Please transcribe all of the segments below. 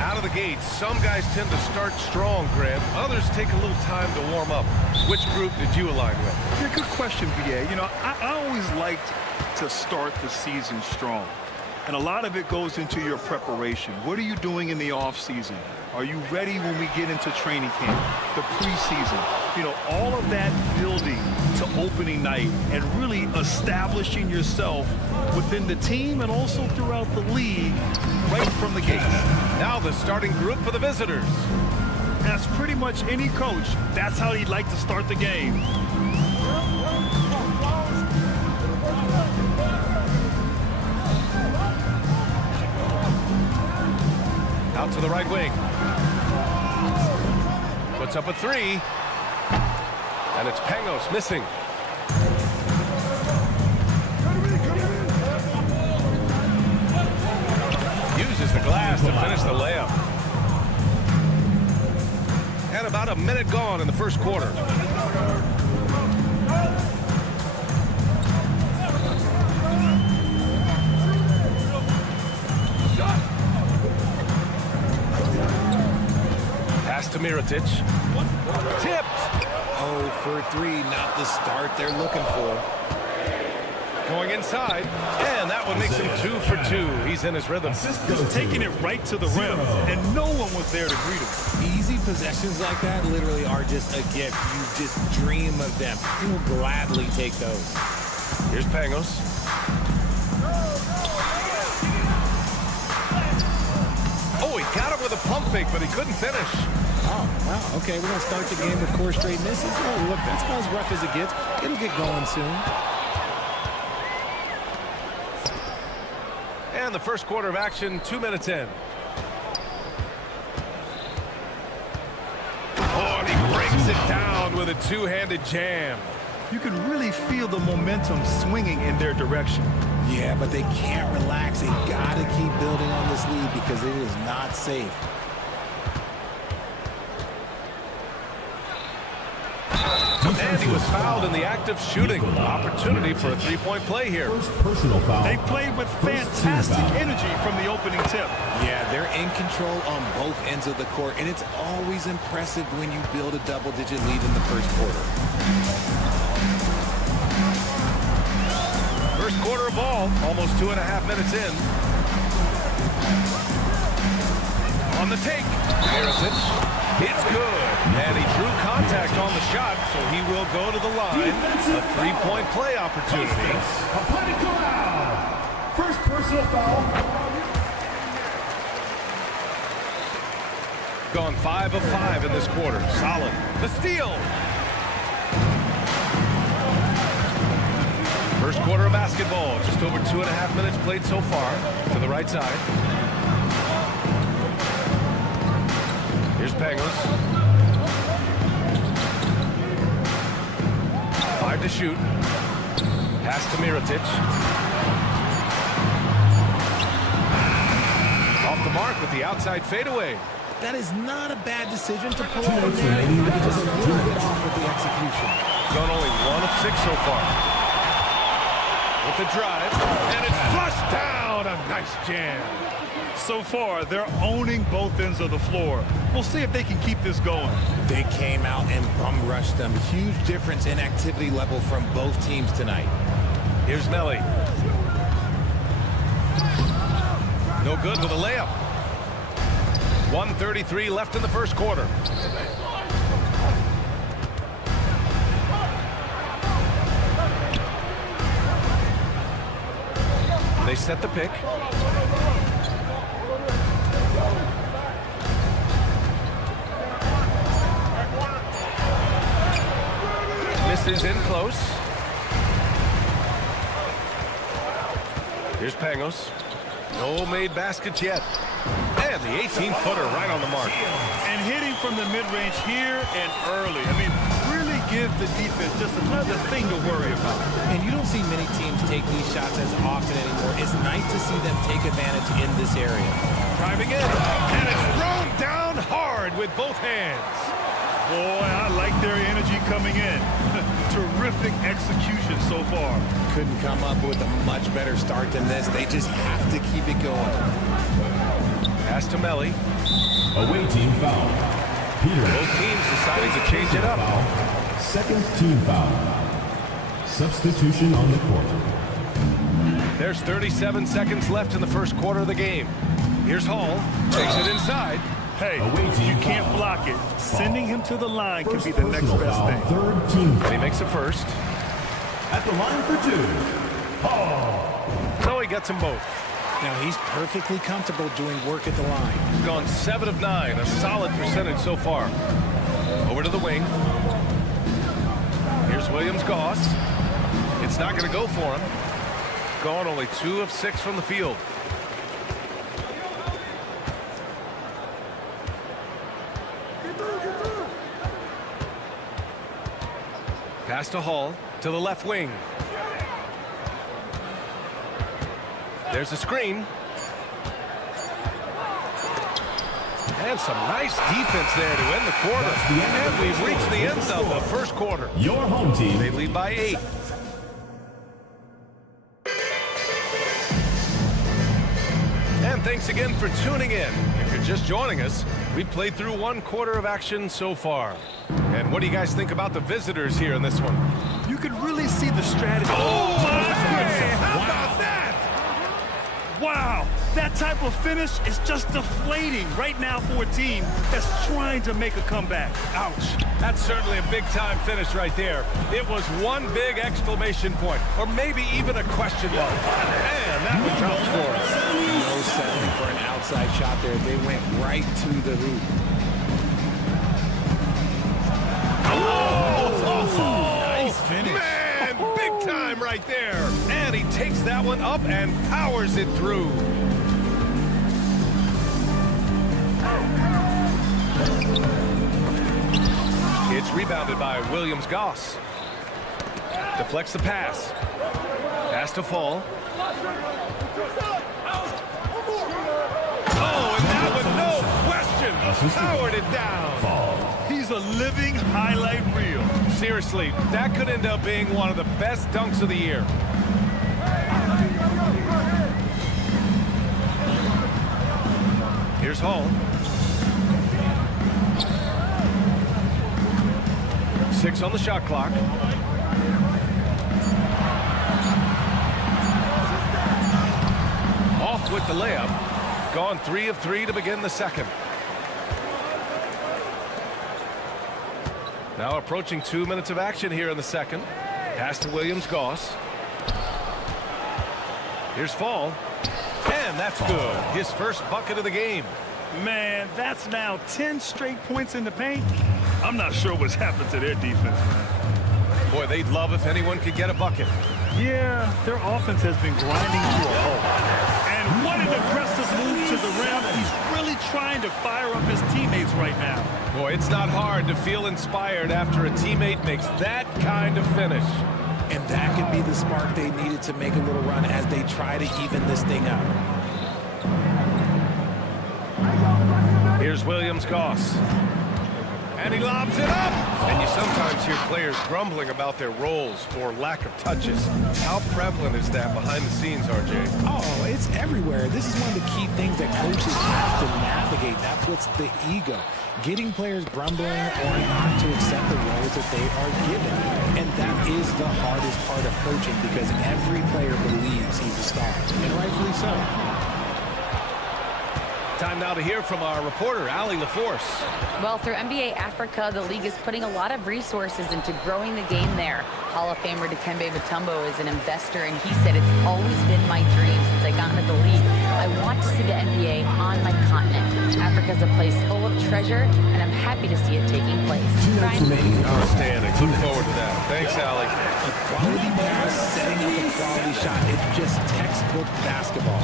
Out of the gate, some guys tend to start strong, Grant. Others take a little time to warm up. Which group did you align with? Yeah, good question, BA. You know, I always liked to start the season strong. And a lot of it goes into your preparation. What are you doing in the off-season? Are you ready when we get into training camp, the preseason? You know, all of that building to opening night and really establishing yourself within the team and also throughout the league right from the gate. Now the starting group for the visitors. As pretty much any coach, that's how he'd like to start the game. Out to the right wing. Puts up a three. And it's Pangos missing. Uses the glass to finish the layup. And about a minute gone in the first quarter. Pass to Mirotic. Tipped. Oh, for three, not the start they're looking for. Going inside, and that one makes him 2 for 2. He's in his rhythm. Just taking it right to the rim, and no one was there to greet him. Easy possessions like that literally are just a gift. You just dream of them. You will gladly take those. Here's Pangos. Oh, he got him with a pump fake, but he couldn't finish. Oh, wow. Okay, we're going to start the game with 4 straight misses. Oh, look, that's about as rough as it gets. It'll get going soon. And the first quarter of action, 2 minutes in. Oh, and he breaks it down with a two-handed jam. You can really feel the momentum swinging in their direction. Yeah, but they can't relax. They got to keep building on this lead because it is not safe. And he was fouled in the act of shooting. Opportunity for a three-point play here. Personal foul. They played with fantastic energy from the opening tip. Yeah, they're in control on both ends of the court, and it's always impressive when you build a double-digit lead in the first quarter. First quarter of ball, almost 2.5 minutes in. On the take, Mirotic. It's good, and he drew contact on the shot, so he will go to the line. A three-point play opportunity. First personal foul. Gone 5 of 5 in this quarter. Solid. The steal. First quarter of basketball. Just over 2.5 minutes played so far. To the right side. Here's Pangos. 5 to shoot. Pass to Mirotic. Off the mark with the outside fadeaway. That is not a bad decision to pull from there. Just a little bit off with the execution. Gone only 1 of 6 so far. With the drive, and it's flushed down. A nice jam. So far, they're owning both ends of the floor. We'll see if they can keep this going. They came out and bum rushed them. Huge difference in activity level from both teams tonight. Here's Melly. No good with a layup. 1:33 left in the first quarter. They set the pick. Misses in close. Here's Pangos. No made baskets yet. And the 18-footer right on the mark. And hitting from the mid-range here and early. I mean, really give the defense just another thing to worry about. And you don't see many teams take these shots as often anymore. It's nice to see them take advantage in this area. Driving in. And it's thrown down hard with both hands. Boy, I like their energy coming in. Terrific execution so far. Couldn't come up with a much better start than this. They just have to keep it going. Pass to Melly. Away team foul. Peter. Both teams deciding to change it up. Foul. Second team foul. Substitution on the court. There's 37 seconds left in the first quarter of the game. Here's Hall. Takes it inside. Hey, Away team you can't foul. block it. Sending him to the line could First be the next personal best foul. thing. Third team And foul. he makes it first. At the line for two. Hall. So he gets them both. Now he's perfectly comfortable doing work at the line. He's gone 7 of 9, a solid percentage so far. Over to the wing. Here's Williams-Goss. It's not going to go for him. Gone only 2 of 6 from the field. Pass to Hall to the left wing. There's a screen. And some nice defense there to end the quarter. And we've reached the end of the first quarter. Your home team. They lead by 8. And thanks again for tuning in. If you're just joining us, we've played through 1 quarter of action so far. And what do you guys think about the visitors here in this one? You could really see the strategy. Oh, my! How about that? Wow, that type of finish is just deflating right now for a team that's trying to make a comeback. Ouch. That's certainly a big-time finish right there. It was one big exclamation point, or maybe even a question mark. Man, that one counts for us. No settling for an outside shot there. They went right to the hoop. Nice finish. Man, big time right there. And he takes that one up and powers it through. It's rebounded by Williams-Goss. Deflects the pass. Pass to Fall. Oh, and that one, no question, powered it down. He's a living highlight reel. Seriously, that could end up being one of the best dunks of the year. Here's Hall. 6 on the shot clock. Off with the layup. Gone 3 of 3 to begin the second. Now approaching 2 minutes of action here in the second. Pass to Williams-Goss. Here's Fall. And that's good. His first bucket of the game. Man, that's now 10 straight points in the paint. I'm not sure what's happened to their defense, man. Boy, they'd love if anyone could get a bucket. Yeah, their offense has been grinding to a halt. And what an aggressive move to the rim. He's really trying to fire up his teammates right now. Boy, it's not hard to feel inspired after a teammate makes that kind of finish. And that could be the spark they needed to make a little run as they try to even this thing out. Here's Williams-Goss. And he lobs it up. And you sometimes hear players grumbling about their roles or lack of touches. How prevalent is that behind the scenes, RJ? Oh, it's everywhere. This is one of the key things that coaches have to navigate. That's what's the ego. Getting players grumbling or not to accept the roles that they are given. And that is the hardest part of coaching because every player believes he's a star. And rightfully so. Time now to hear from our reporter, Allie LaForce. Well, through NBA Africa, the league is putting a lot of resources into growing the game there. Hall of Famer Dikembe Mutombo is an investor, and he said, "It's always been my dream since I got into the league. I want to see the NBA on my continent. Africa's a place full of treasure, and I'm happy to see it taking place." Ryan? Outstanding. Look forward to that. Thanks, Allie. A quality pass, setting up a quality shot. It's just textbook basketball.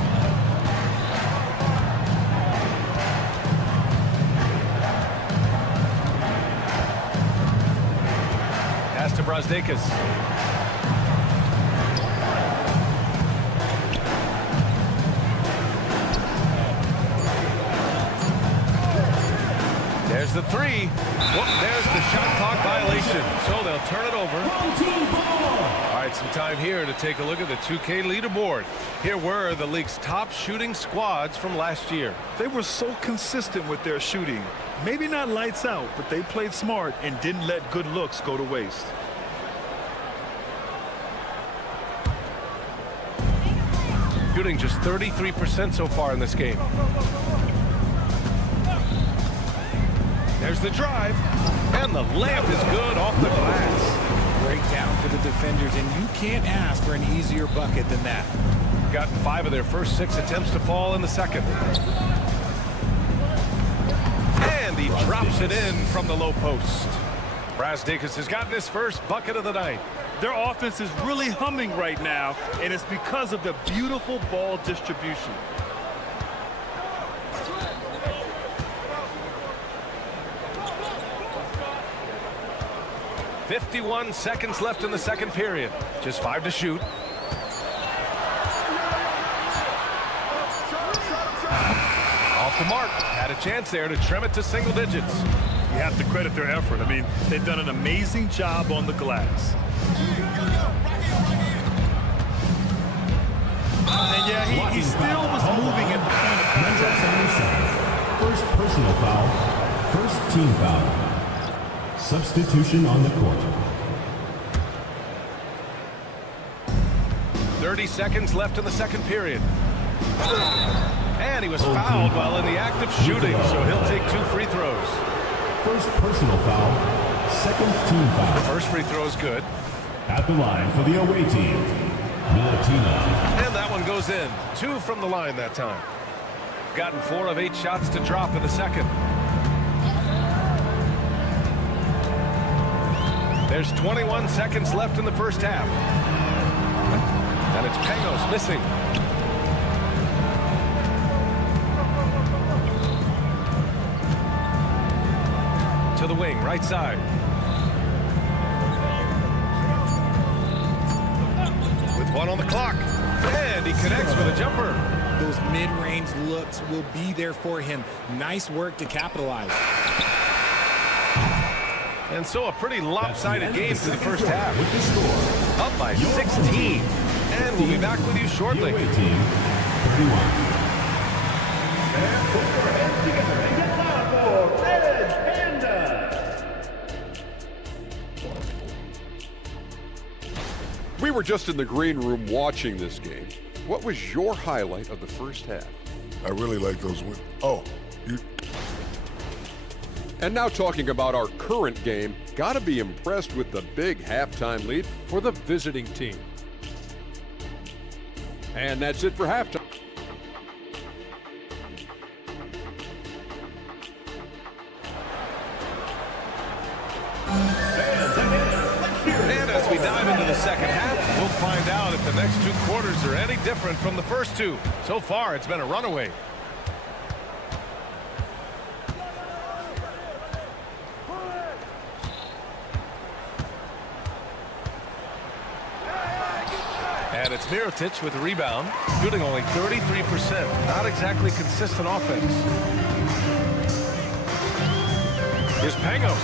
Pass to Brazdeikis. There's the three. Whoop, there's the shot clock violation. So they'll turn it over. All right, some time here to take a look at the 2K leaderboard. Here were the league's top shooting squads from last year. They were so consistent with their shooting. Maybe not lights out, but they played smart and didn't let good looks go to waste. Shooting just 33% so far in this game. There's the drive, and the layup is good off the glass. Breakdown for the defenders, and you can't ask for an easier bucket than that. Gotten 5 of their first 6 attempts to fall in the second. And he drops it in from the low post. Brasdeikis has gotten his first bucket of the night. Their offense is really humming right now, and it's because of the beautiful ball distribution. "51 seconds left in the second period. Just 5 to shoot. Off the mark. Had a chance there to trim it to single digits. You have to credit their effort. I mean, they've done an amazing job on the glass. And yeah, he still was moving at the point of contact. First personal foul. First team foul. Substitution on the court. 30 seconds left in the second period. And he was fouled while in the act of shooting, so he'll take 2 free throws. First personal foul. Second team foul. First free throw is good. At the line for the away team, Milan. And that one goes in. 2 from the line that time. Gotten 4 of 8 shots to drop in the second. There's 21 seconds left in the first half. And it's Pangos missing. To the wing, right side. With 1 on the clock. And he connects with a jumper. Those mid-range looks will be there for him. Nice work to capitalize. And so a pretty lopsided game for the first half. With the score. Up by 16. And we'll be back with you shortly. The away team, 31. We were just in the green room watching this game. What was your highlight of the first half? I really like those wins. Oh, you. And now talking about our current game, gotta be impressed with the big halftime lead for the visiting team. And that's it for halftime. And as we dive into the second half, we'll find out if the next 2 quarters are any different from the first 2. So far, it's been a runaway. And it's Mirotic with the rebound, shooting only 33%. Not exactly consistent offense. Here's Pangos.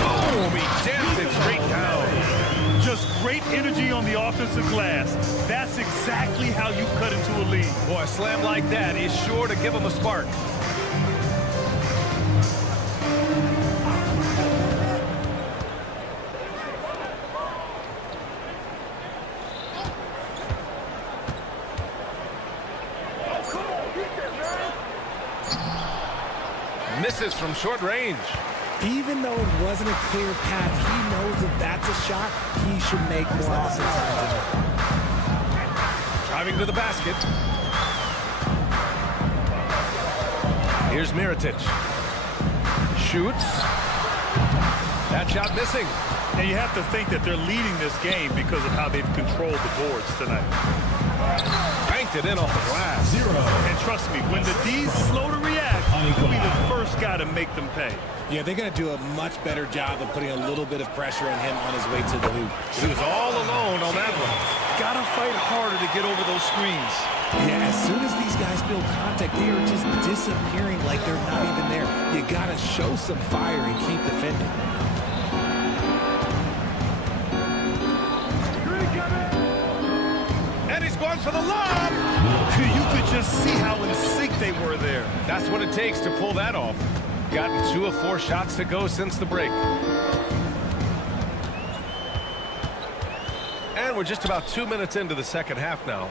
Oh, he jammed it straight down. Just great energy on the offensive glass. That's exactly how you cut into a lead. Boy, a slam like that is sure to give him a spark. Misses from short range. Even though it wasn't a clear path, he knows that that's a shot he should make more often. Driving to the basket. Here's Mirotic. Shoots. That shot missing. And you have to think that they're leading this game because of how they've controlled the boards tonight. Banked it in off the glass. And trust me, when the D's slow to react, he'll be the first guy to make them pay. Yeah, they're going to do a much better job of putting a little bit of pressure on him on his way to the hoop. He was all alone on that one. got to fight harder to get over those screens. Yeah, as soon as these guys feel contact, they are just disappearing like they're not even there. You got to show some fire and keep defending. And he's going for the lob. You could just see how in sync they were there. That's what it takes to pull that off. Gotten 2 of 4 shots to go since the break. And we're just about 2 minutes into the second half now.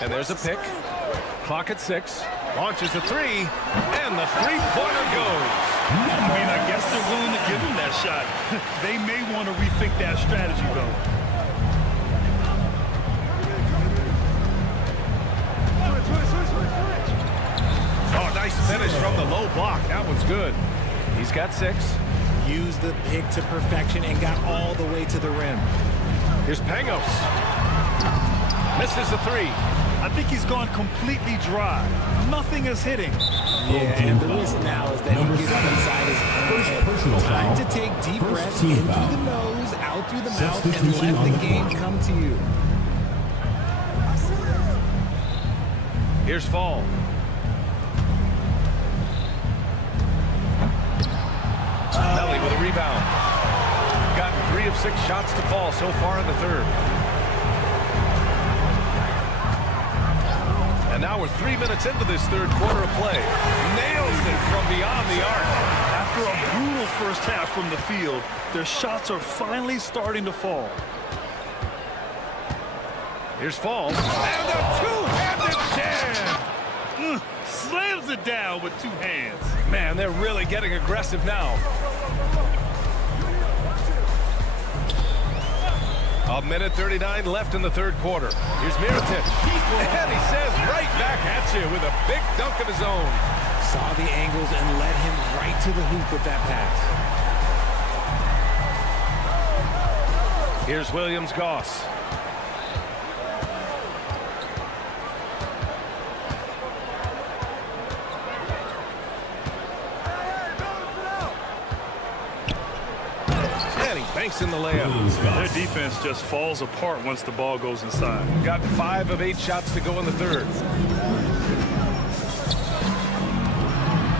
And there's a pick. Clock at 6. Launches a 3. And the three-pointer goes. I mean, I guess they're willing to give him that shot. They may want to rethink that strategy, though. Oh, nice finish from the low block. That one's good. He's got 6. Used the pick to perfection and got all the way to the rim. Here's Pangos. Misses the 3. I think he's gone completely dry. Nothing is hitting. Yeah, and the risk now is that he gets inside his head. Personal Time foul. to take deep First breaths team in through foul. the nose, out through the mouth, and Substitution let on the the game clock. come to you. Here's Fall. Melly with a rebound. Gotten 3 of 6 shots to fall so far in the third. And now we're 3 minutes into this third quarter of play. Nails it from beyond the arc. After a brutal first half from the field, their shots are finally starting to fall. Here's Fall. And a two-handed jam. Slams it down with 2 hands. Man, they're really getting aggressive now. A minute 39 left in the third quarter. Here's Mirotic. And he says right back at you with a big dunk of his own. Saw the angles and led him right to the hoop with that pass. Here's Williams-Goss. And he banks in the layup. Their defense just falls apart once the ball goes inside. Got 5 of 8 shots to go in the third.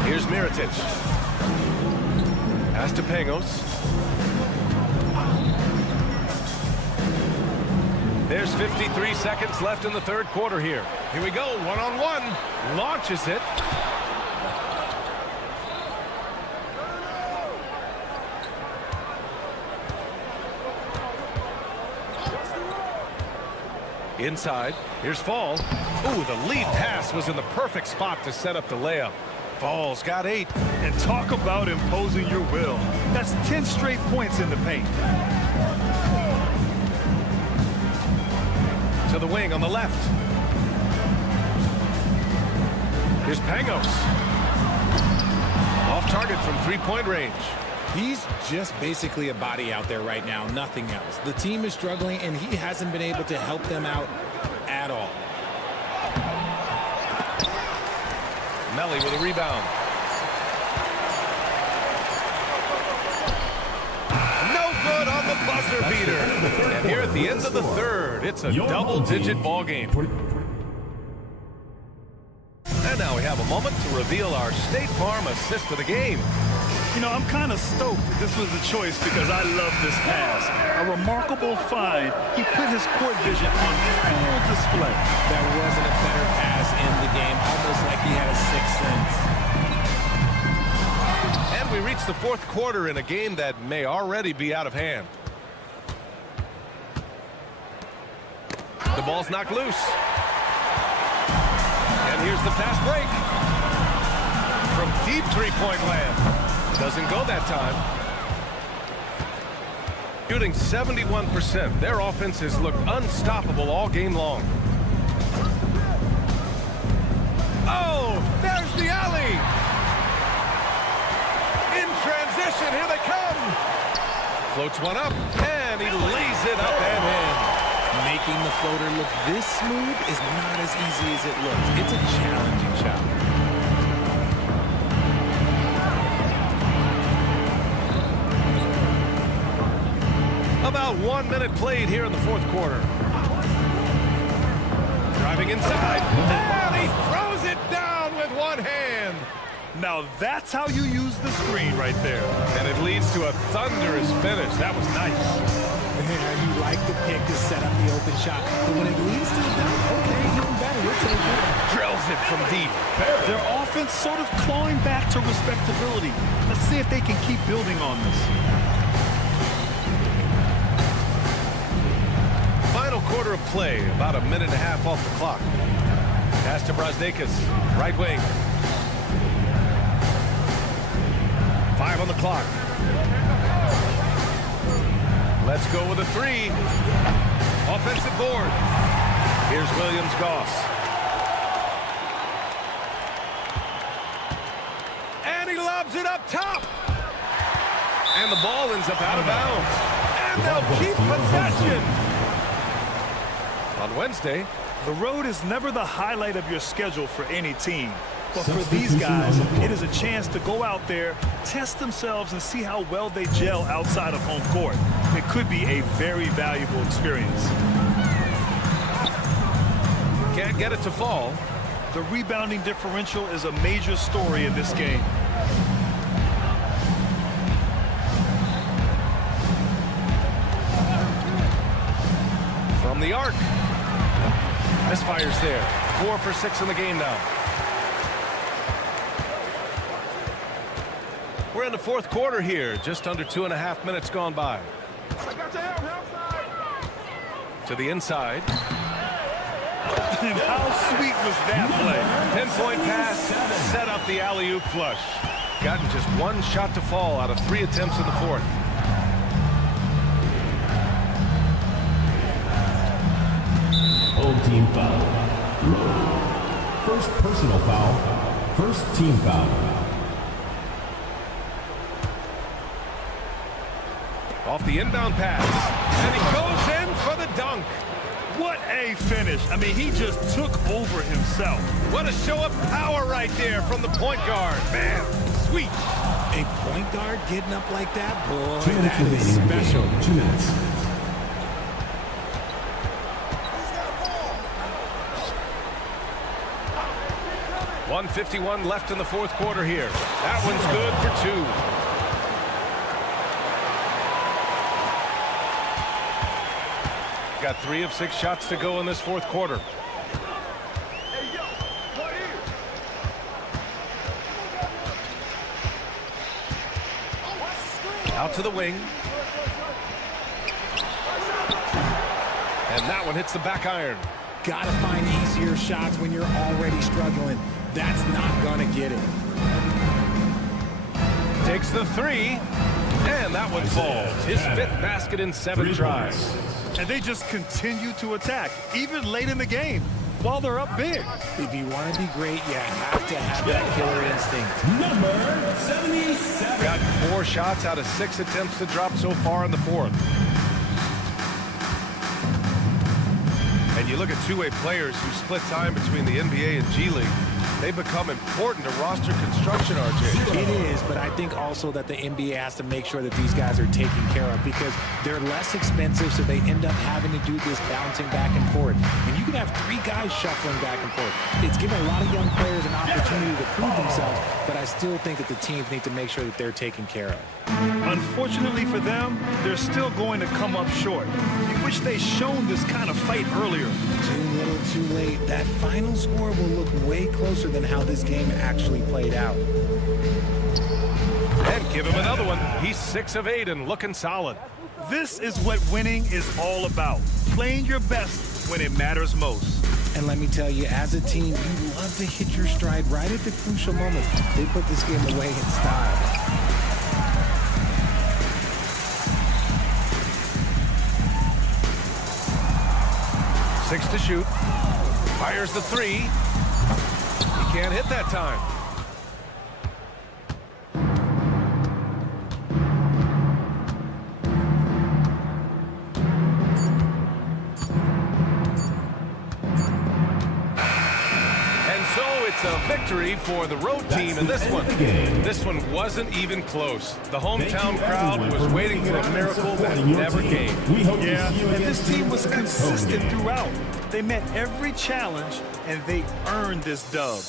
Here's Mirotic. Pass to Pangos. There's 53 seconds left in the third quarter here. Here we go, one-on-one. Launches it. Inside. Here's Fall. Ooh, the lead pass was in the perfect spot to set up the layup. Fall's got 8. And talk about imposing your will. That's 10 straight points in the paint. To the wing on the left. Here's Pangos. Off target from three-point range. He's just basically a body out there right now, nothing else. The team is struggling, and he hasn't been able to help them out at all. Melly with a rebound. No good on the buzzer beater. And here at the end of the third, it's a double-digit ball game. And now we have a moment to reveal our State Farm assist of the game. You know, I'm kind of stoked that this was a choice because I love this pass. A remarkable find. He put his court vision on full display. There wasn't a better pass in the game, almost like he had a sixth sense. And we reach the fourth quarter in a game that may already be out of hand. The ball's knocked loose. And here's the fast break. From deep three-point land. Doesn't go that time. Shooting 71%. Their offense has looked unstoppable all game long. Oh, there's the alley. In transition, here they come. Floats one up, and he lays it up and in. Making the floater look this smooth is not as easy as it looks. It's a challenging shot. about 1 minute played here in the fourth quarter. Driving inside, and he throws it down with one hand. Now that's how you use the screen right there. And it leads to a thunderous finish. That was nice. Yeah, you like the pick to set up the open shot. But when it leads to the dunk, okay, even better. We'll take it. Drills it from deep. Their offense sort of clawing back to respectability. Let's see if they can keep building on this. Final quarter of play, about a minute and a half off the clock. Pass to Brasdeikis, right wing. 5 on the clock. Let's go with a 3. Offensive board. Here's Williams-Goss. And he lobs it up top. And the ball ends up out of bounds. And they'll keep possession. On Wednesday, the road is never the highlight of your schedule for any team. But for these guys, it is a chance to go out there, test themselves, and see how well they gel outside of home court. It could be a very valuable experience. Can't get it to fall. The rebounding differential is a major story in this game. From the arc. Misfires there. 4 for 6 in the game now. We're in the fourth quarter here. Just under 2.5 minutes gone by. To the inside. And how sweet was that play? Pinpoint pass. Set up the alley-oop flush. Gotten just 1 shot to fall out of 3 attempts in the fourth. Home team foul. First personal foul. First team foul. Off the inbound pass. And he goes in for the dunk. What a finish. I mean, he just took over himself. What a show of power right there from the point guard. Man, sweet. A point guard getting up like that, boy, 2 minutes that is remaining. special. 2 minutes. .151 left in the fourth quarter here. That one's good for 2. Got 3 of 6 shots to go in this fourth quarter. Out to the wing. And that one hits the back iron. Gotta find easier shots when you're already struggling. That's not gonna get it. Takes the 3. And that one falls. His 5th basket in 7 tries. And they just continue to attack, even late in the game, while they're up big. If you want to be great, you have to have that killer instinct. Number 77. Got 4 shots out of 6 attempts to drop so far in the fourth. And you look at two-way players who split time between the NBA and G League. They become important to roster construction, RJ. It is, but I think also that the NBA has to make sure that these guys are taken care of because they're less expensive, so they end up having to do this bouncing back and forth. And you can have 3 guys shuffling back and forth. It's given a lot of young players an opportunity to prove themselves, but I still think that the teams need to make sure that they're taken care of. Unfortunately for them, they're still going to come up short. You wish they'd shown this kind of fight earlier. Too little, too late. That final score will look way closer than how this game actually played out. And give him another one. He's 6 of 8 and looking solid. This is what winning is all about. Playing your best when it matters most. And let me tell you, as a team, you love to hit your stride right at the crucial moment. They put this game away in style. 6 to shoot. Fires the 3. He can't hit that time. And so it's It's a victory for the road team in this one. This one wasn't even close. The hometown crowd was waiting for a miracle that never came. Yeah, and this team was consistent throughout. They met every challenge, and they earned this dub.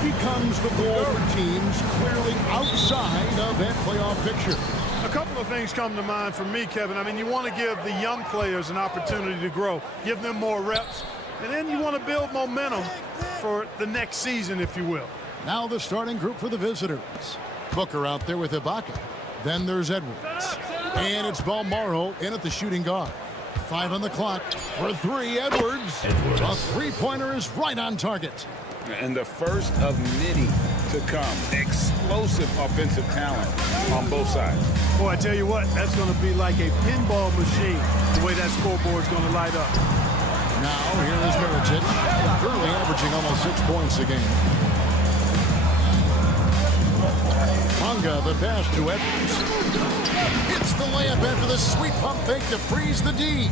becomes the goal for teams clearly outside of that playoff picture? A couple of things come to mind for me, Kevin. I mean, you want to give the young players an opportunity to grow, give them more reps, and then you want to build momentum for the next season, if you will. Now the starting group for the visitors. Booker out there with Ibaka. Then there's Edwards. And it's Balmaro in at the shooting guard. 5 on the clock for 3. Edwards. A three-pointer is right on target. And the first of many to come. Explosive offensive talent on both sides. Boy, I tell you what, that's going to be like a pinball machine, the way that scoreboard's going to light up. Now, here is Mirotic, currently averaging almost 6 points a game. Bonga, the pass to Edwards. It's the layup after the sweet pump fake to freeze the D.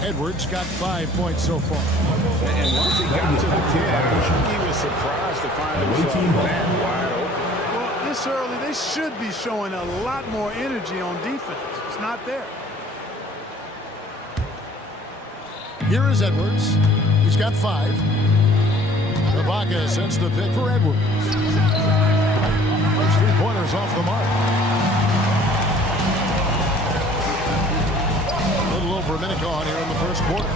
Edwards got 5 points so far. And once he got to the 10, I think he was surprised to find himself that wide open. Well, this early, they should be showing a lot more energy on defense. It's not there. Here is Edwards. He's got 5. Ibaka sends the pick for Edwards. Those 3-pointers off the mark. A little over a minute gone here in the first quarter.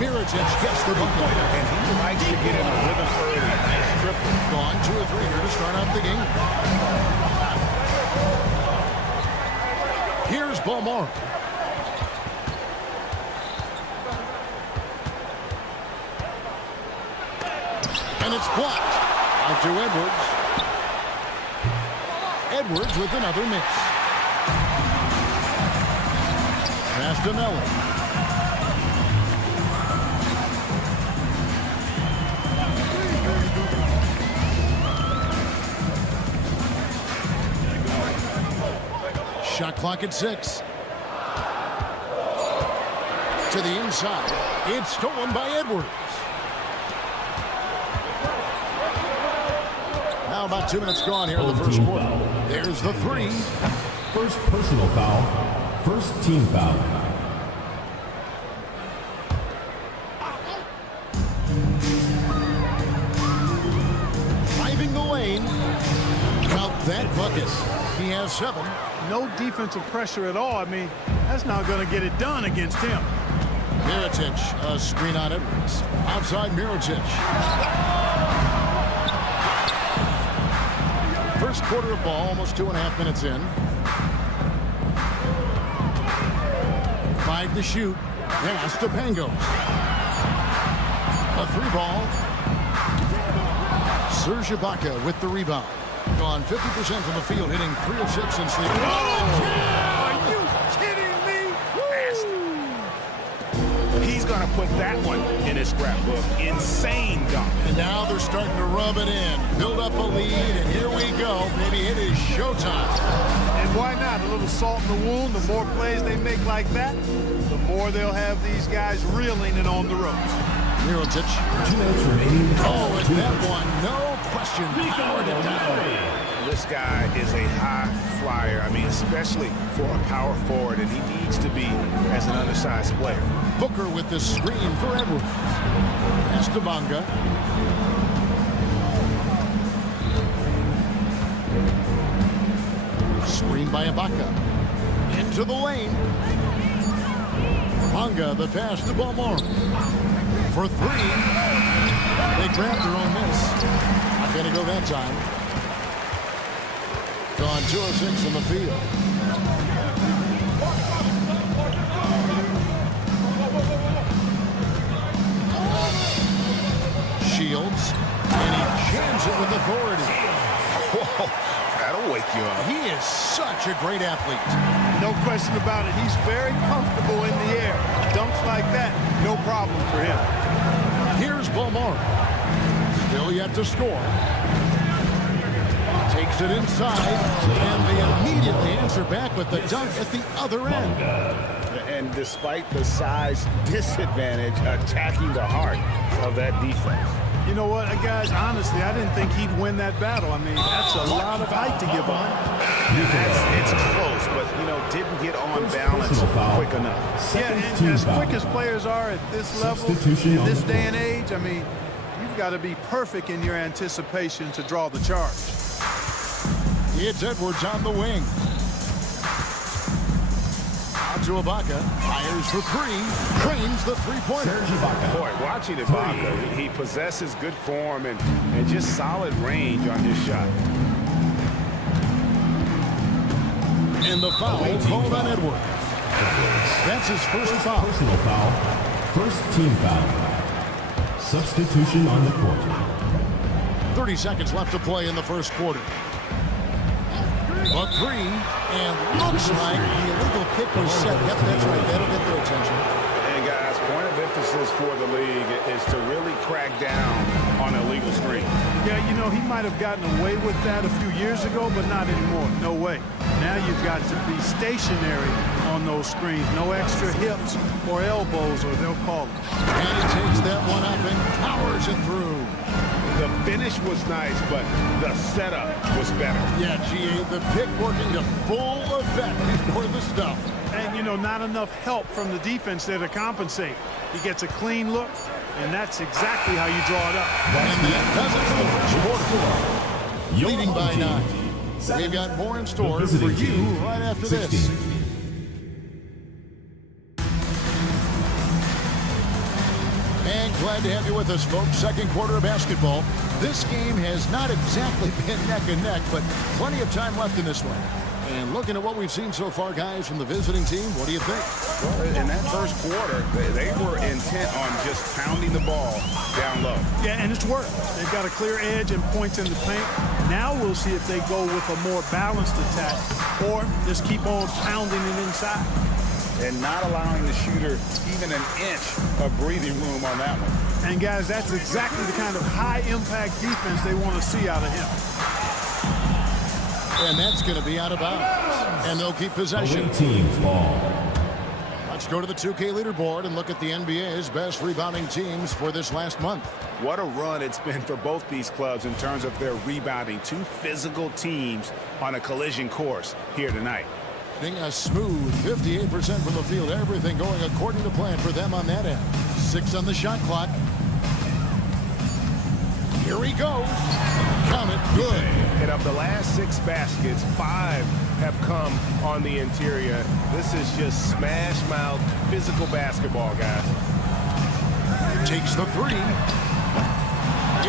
Mirotic gets the bucket. And he likes to get in a rhythm early. Nice triple. Gone 2 or 3 here to start out the game. Here's Balmaro. And it's blocked. Out to Edwards. Edwards with another miss. Pass to Melo. Shot clock at 6. To the inside. It's stolen by Edwards. Now about 2 minutes gone here in the first quarter. There's the 3. First personal foul. First team foul. Driving the lane. Count that bucket. He has 7. No defensive pressure at all. I mean, that's not going to get it done against him. Mirotic, a screen on Edwards. Outside Mirotic. First quarter of ball, almost 2.5 minutes in. 5 to shoot. Pass to Pangos. A 3-ball. Serge Ibaka with the rebound. Gone 50% from the field, hitting 3 of 6 and sleeping. Are you kidding me? He's going to put that one in his scrapbook. Insane dunk. And now they're starting to rub it in. Build up a lead, and here we go. Maybe it is showtime. And why not? A little salt in the wound. The more plays they make like that, the more they'll have these guys reeling and on the ropes. Mirotic. 2 minutes remaining. Oh, and that one, no question, powered it down. This guy is a high flyer. I mean, especially for a power forward, and he needs to be as an undersized player. Booker with the screen for Edwards. Pass to Bonga. Screen by Ibaka. Into the lane. Bonga, the pass to Balmaro. For 3. They grabbed their own miss. Not going to go that time. Gone 2 of 6 in the field. Shields. And he jams it with authority. Whoa, that'll wake you up. He is such a great athlete. No question about it. He's very comfortable in the air. Dunks like that, no problem for him. Here's Balmaro. Still yet to score. Takes it inside, and they immediately answer back with the dunk at the other end. And despite the size disadvantage, attacking the heart of that defense. You know what, guys, honestly, I didn't think he'd win that battle. I mean, that's a lot of height to give up. It's close, but, you know, didn't get on balance quick enough. Yeah, and as quick as players are at this level, in this day and age, I mean, you've got to be perfect in your anticipation to draw the charge. It's Edwards on the wing. Out to Ibaka. Fires for three. Cranes the three-pointer. Boy, watching Ibaka, he possesses good form and just solid range on his shot. And the foul called on Edwards. That's his first foul. Personal foul. First team foul. Substitution on the court. 30 seconds left to play in the first quarter. A three, and looks like the illegal kick was set. Yep, that's right. That'll get their attention. And guys, point of emphasis for the league is to really crack down on illegal screen. Yeah, you know, he might have gotten away with that a few years ago, but not anymore. No way. Now you've got to be stationary on those screens. No extra hips or elbows, or they'll call it. And he takes that one up and powers it through. The finish was nice, but the setup was better. Yeah, GA, the pick working to full effect before the stuff. And, you know, not enough help from the defense there to compensate. He gets a clean look, and that's exactly how you draw it up. And that does it for the first quarter. Leading by 9. We've got more in store for you right after this. And glad to have you with us, folks. Second quarter of basketball. This game has not exactly been neck and neck, but plenty of time left in this one. And looking at what we've seen so far, guys, from the visiting team, what do you think? Well, in that first quarter, they were intent on just pounding the ball down low. Yeah, and it's worked. They've got a clear edge and points in the paint. Now we'll see if they go with a more balanced attack or just keep on pounding it inside. And not allowing the shooter even an inch of breathing room on that one. And, guys, that's exactly the kind of high-impact defense they want to see out of him. And that's going to be out of bounds. And they'll keep possession. Team's ball. Let's go to the 2K leaderboard and look at the NBA's best rebounding teams for this last month. What a run it's been for both these clubs in terms of their rebounding. Two physical teams on a collision course here tonight. Being a smooth 58% from the field. Everything going according to plan for them on that end. 6 on the shot clock. Here he goes. Count it. Good. And of the last 6 baskets, 5 have come on the interior. This is just smash mouth physical basketball, guys. Takes the 3.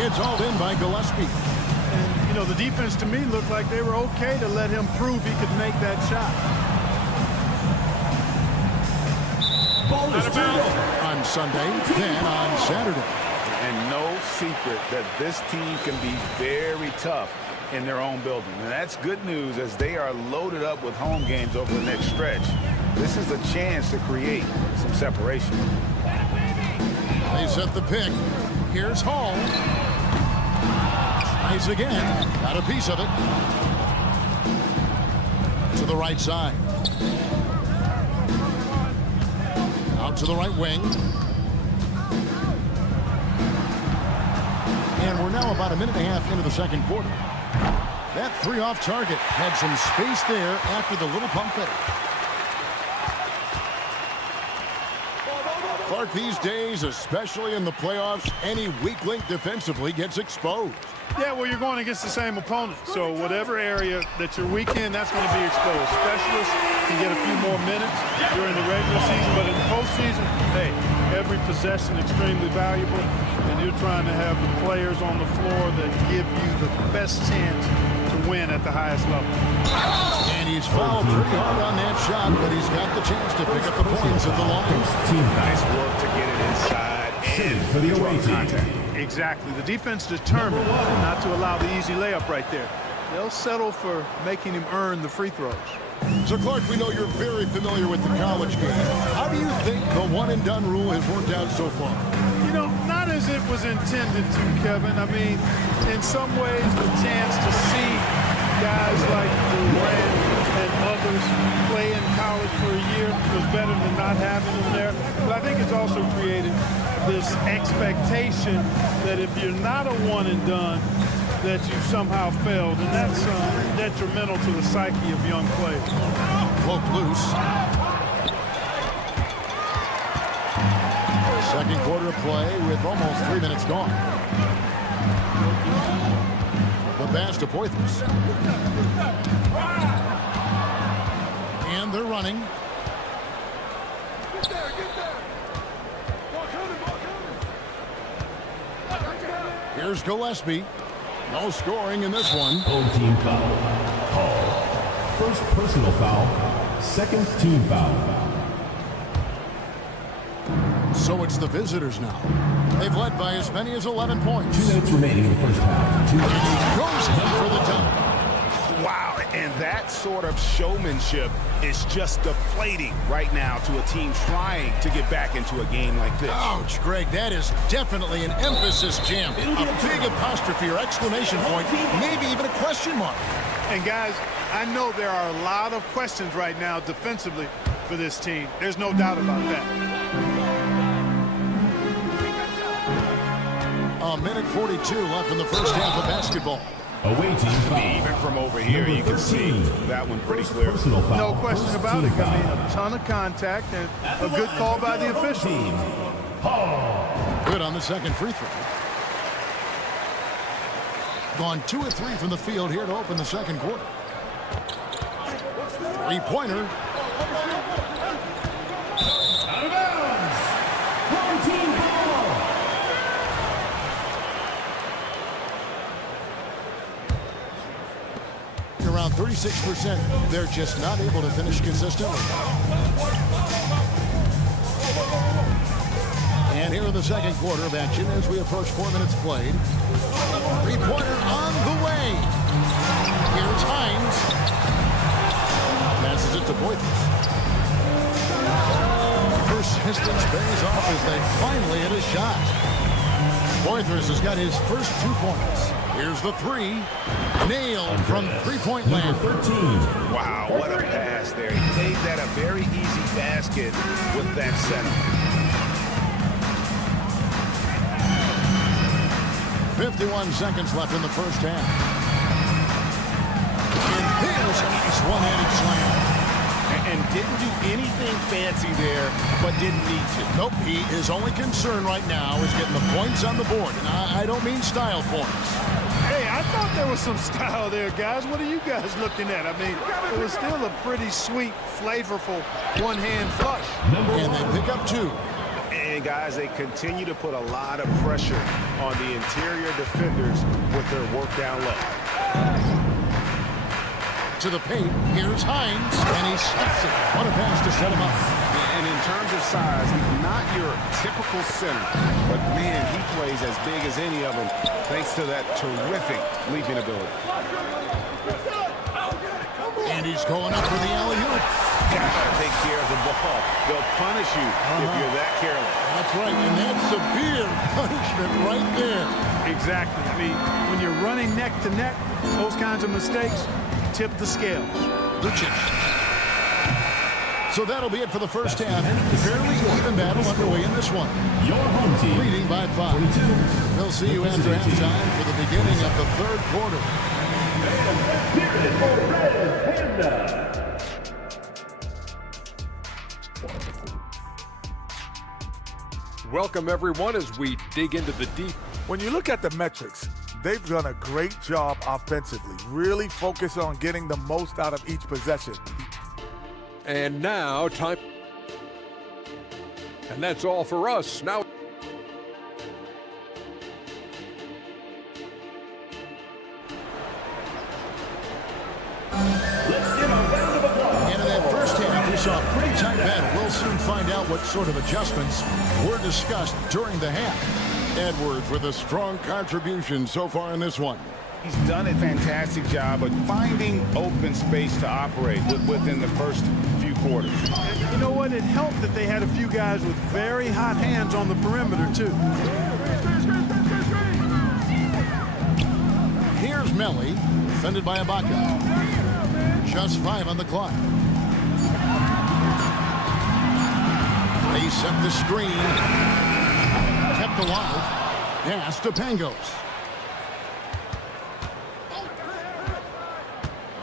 It's all in by Gillespie. And, you know, the defense to me looked like they were okay to let him prove he could make that shot. Ball is on Sunday, then on Saturday. And no secret that this team can be very tough in their own building. And that's good news as they are loaded up with home games over the next stretch. This is a chance to create some separation. They set the pick. Here's Hall. Tries again. Got a piece of it. To the right side. Out to the right wing. And we're now about a minute and a half into the second quarter. That 3 off target had some space there after the little pump fake. Clark, these days, especially in the playoffs, any weak link defensively gets exposed. Yeah, well, you're going against the same opponent. So whatever area that you're weak in, that's going to be exposed. Specialists can get a few more minutes during the regular season, but in the postseason, hey, every possession extremely valuable, and you're trying to have the players on the floor that give you the best chance to win at the highest level. And he's fouled pretty hard on that shot, but he's got the chance to pick up the points at the line. Nice work to get it inside and for the away team. Exactly. The defense determined not to allow the easy layup right there. They'll settle for making him earn the free throws. So, Clark, we know you're very familiar with the college game. How do you think the one-and-done rule has worked out so far? You know, not as it was intended to, Kevin. I mean, in some ways, the chance to see guys like Durant and others play in college for a year was better than not having them there. But I think it's also created this expectation that if you're not a one-and-done, that you somehow failed, and that's detrimental to the psyche of young players. Poke loose. Second quarter of play with almost 3 minutes gone. The pass to Poitras. And they're running. Here's Gillespie. No scoring in this one. Home team foul. Hall. First personal foul. Second team foul. So it's the visitors now. They've led by as many as 11 points. 2 minutes remaining in the first half. And he goes in for the dunk. Wow, and that sort of showmanship is just deflating right now to a team trying to get back into a game like this. Ouch, Greg, that is definitely an emphasis jam. A big apostrophe or exclamation point, maybe even a question mark. And guys, I know there are a lot of questions right now defensively for this team. There's no doubt about that. A minute 42 left in the first half of basketball. Away team foul. Even from over here, you can see that one pretty clear. Personal foul. No question First about it. team I mean, foul. a ton of contact and a good call by the official. Good on the second free throw. Gone 2 of 3 from the field here to open the second quarter. Three-pointer. Out of bounds. Home team foul. Around 36%. They're just not able to finish consistently. And here in the second quarter of action as we approach 4 minutes played. Three-pointer on the way. Here's Hines. Passes it to Poitras. Persistence pays off as they finally hit a shot. Poitras has got his first 2 points. Here's the three. Nailed from three-point land. 13. Wow, what a pass there. He made that a very easy basket with that setup. 51 seconds left in the first half. And there's a nice one-handed slam. And didn't do anything fancy there, but didn't need to. Nope, his only concern right now is getting the points on the board. And I don't mean style points. Hey, I thought there was some style there, guys. What are you guys looking at? I mean, it was still a pretty sweet, flavorful one-hand flush. And they pick up 2. And guys, they continue to put a lot of pressure on the interior defenders with their work down low. To the paint, here's Hines, and he stuffs it. What a pass to set him up. And in terms of size, he's not your typical center, but man, he plays as big as any of them thanks to that terrific leaping ability. And he's going up for the alley-oop. Gotta take care of the ball. They'll punish you if you're that careless. That's right, and that's severe punishment right there. Exactly. I mean, when you're running neck to neck, those kinds of mistakes tip the scales. So that'll be it for the first half. Fairly even battle underway in this one. Your home team Leading by 5. 22. We'll see you after halftime for the beginning of the third quarter. Welcome, everyone, as we dig into the deep. When you look at the metrics, they've done a great job offensively. Really focus on getting the most out of each possession. And now, time. And that's all for us. Now. And in that first half, we saw a pretty tight battle. We'll soon find out what sort of adjustments were discussed during the half. Edwards with a strong contribution so far in this one. He's done a fantastic job of finding open space to operate within the first few quarters. And you know what? It helped that they had a few guys with very hot hands on the perimeter, too. Here's Melly, defended by Ibaka. Just 5 on the clock. They set the screen. Kept alive. Pass to Pangos.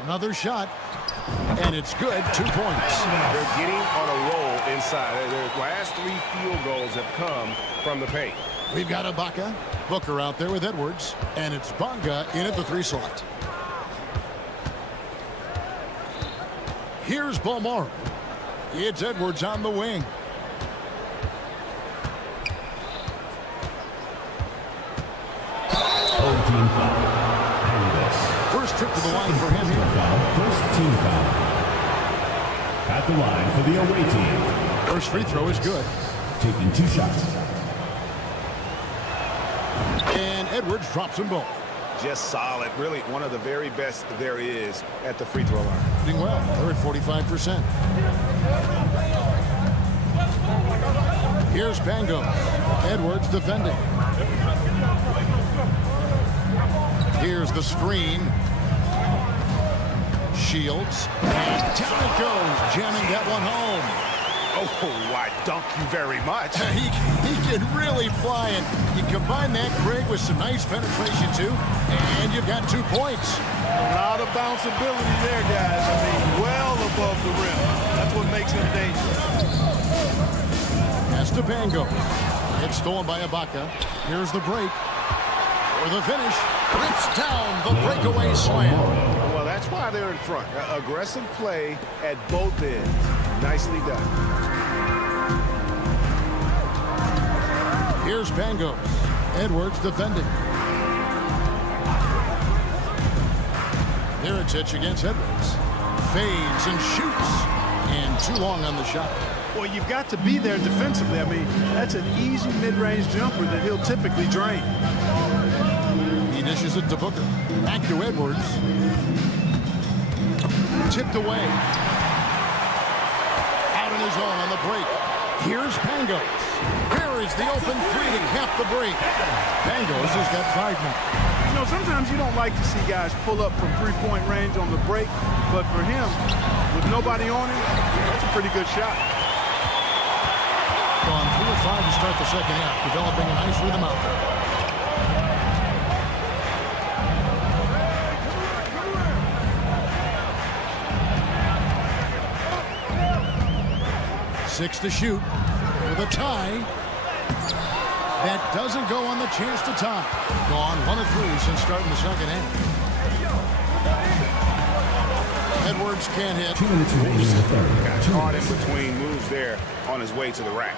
Another shot. And it's good. 2 points. They're getting on a roll inside. Their last 3 field goals have come from the paint. We've got Ibaka. Booker out there with Edwards. And it's Bonga in at the 3 slot. Here's Balmore. It's Edwards on the wing. First trip to the line for him here. First team foul. At the line for the away team. First free throw is good. Taking 2 shots. And Edwards drops them both. Just solid. Really one of the very best there is at the free throw line. Doing well. They're at 45%. Here's Bango. Edwards defending. Here's the screen. Shields. And down it goes. Jamming that one home. Oh, I dunk you very much. He can really fly, and you combine that, Craig, with some nice penetration, too, and you've got 2 points. A lot of bounceability there, guys. I mean, well above the rim. That's what makes him dangerous. Pass to Bango. It's stolen by Ibaka. Here's the break. For the finish. Rips down the breakaway slam. Well, that's why they're in front. Aggressive play at both ends. Nicely done. Here's Bango. Edwards defending. Miritich against Edwards. Fades and shoots. And too long on the shot. Well, you've got to be there defensively. I mean, that's an easy mid-range jumper that he'll typically drain. He dishes it to Booker. Back to Edwards. Tipped away. Out on his own on the break. Here's Pangos. Here is the open 3 to cap the break. Pangos has got 5 more. You know, sometimes you don't like to see guys pull up from 3-point range on the break, but for him, with nobody on him, that's a pretty good shot. Gone 3 of 5 to start the second half, developing a nice rhythm out there. Six to shoot for the tie. That doesn't go on the chance to tie. Gone 1 of 3 since starting the second half. Edwards can't hit. 2 minutes remaining in the third. Got caught in between moves there on his way to the rack.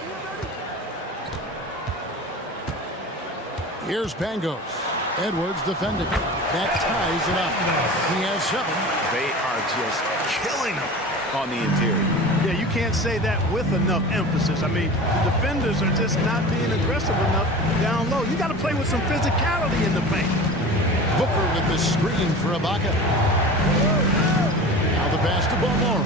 Here's Pangos. Edwards defending. That ties it up. He has 7. They are just killing him on the interior. Yeah, you can't say that with enough emphasis. I mean, the defenders are just not being aggressive enough down low. You got to play with some physicality in the paint. Booker with the screen for Ibaka. Now the pass to Balmore.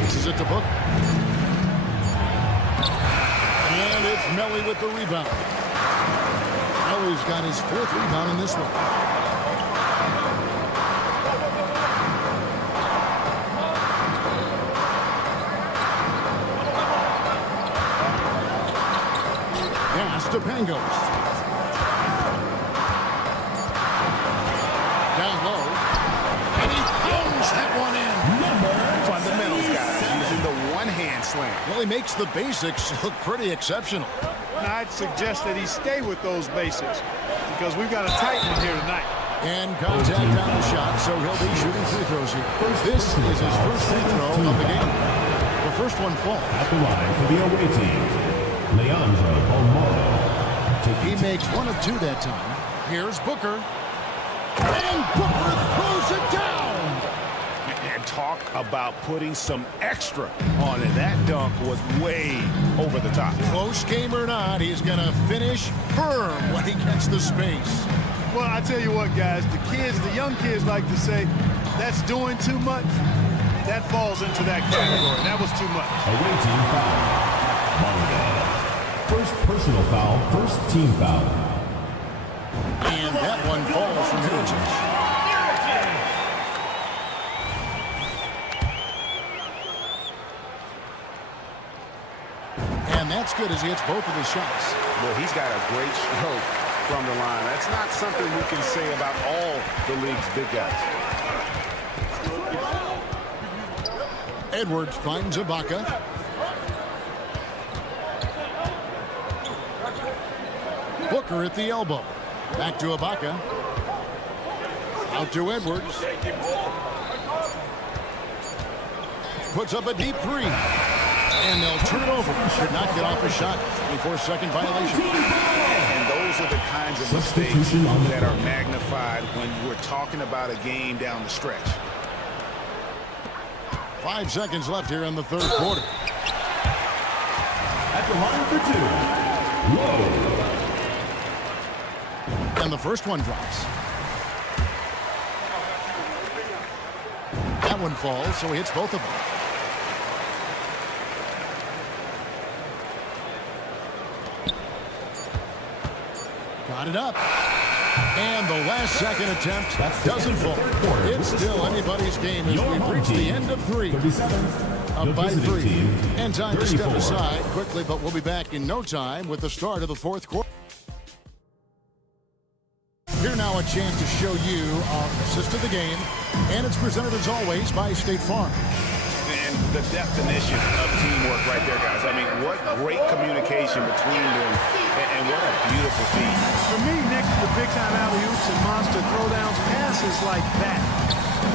Passes it to Booker. And it's Melly with the rebound. Melly's got his 4th rebound in this one. Pass to Pangos. Down low. And he pounds that one in. Fundamentals, guys, using the one-hand slam. Well, he makes the basics look pretty exceptional. Now, I'd suggest that he stay with those basics because we've got a tight one here tonight. And contact on the shot, so he'll be shooting free throws here. This is his first free throw of the game. The first one falls. At the line for the away team, Leandro Balmore. He makes 1 of 2 that time. Here's Booker. And Booker throws it down. And talk about putting some extra on it. That dunk was way over the top. Close game or not, he's going to finish firm when he gets the space. Well, I tell you what, guys, the young kids like to say, that's doing too much. That falls into that category. That was too much. Away team foul. Bonga. First personal foul, first team foul. And that one falls from Miritich. And that's good as he hits both of his shots. Well, he's got a great stroke from the line. That's not something we can say about all the league's big guys. Edwards finds Ibaka. Booker at the elbow. Back to Ibaka. Out to Edwards. Puts up a deep three. And they'll turn it over. Should not get off a shot. 24-second violation. And those are the kinds of mistakes that are magnified when we're talking about a game down the stretch. 5 seconds left here in the third quarter. At the line for 2. Low. And the first one drops. That one falls, so he hits both of them. Got it up. And the last second attempt doesn't fall. It's still anybody's game as we've reached the end of 3. Up by 3. And time to step aside quickly, but we'll be back in no time with the start of the fourth quarter. Here now a chance to show you our assist of the game, and it's presented as always by State Farm. And the definition of teamwork right there, guys. I mean, what great communication between them, and what a beautiful feed. For me, next to the big-time alley-oops and monster throwdowns, passes like that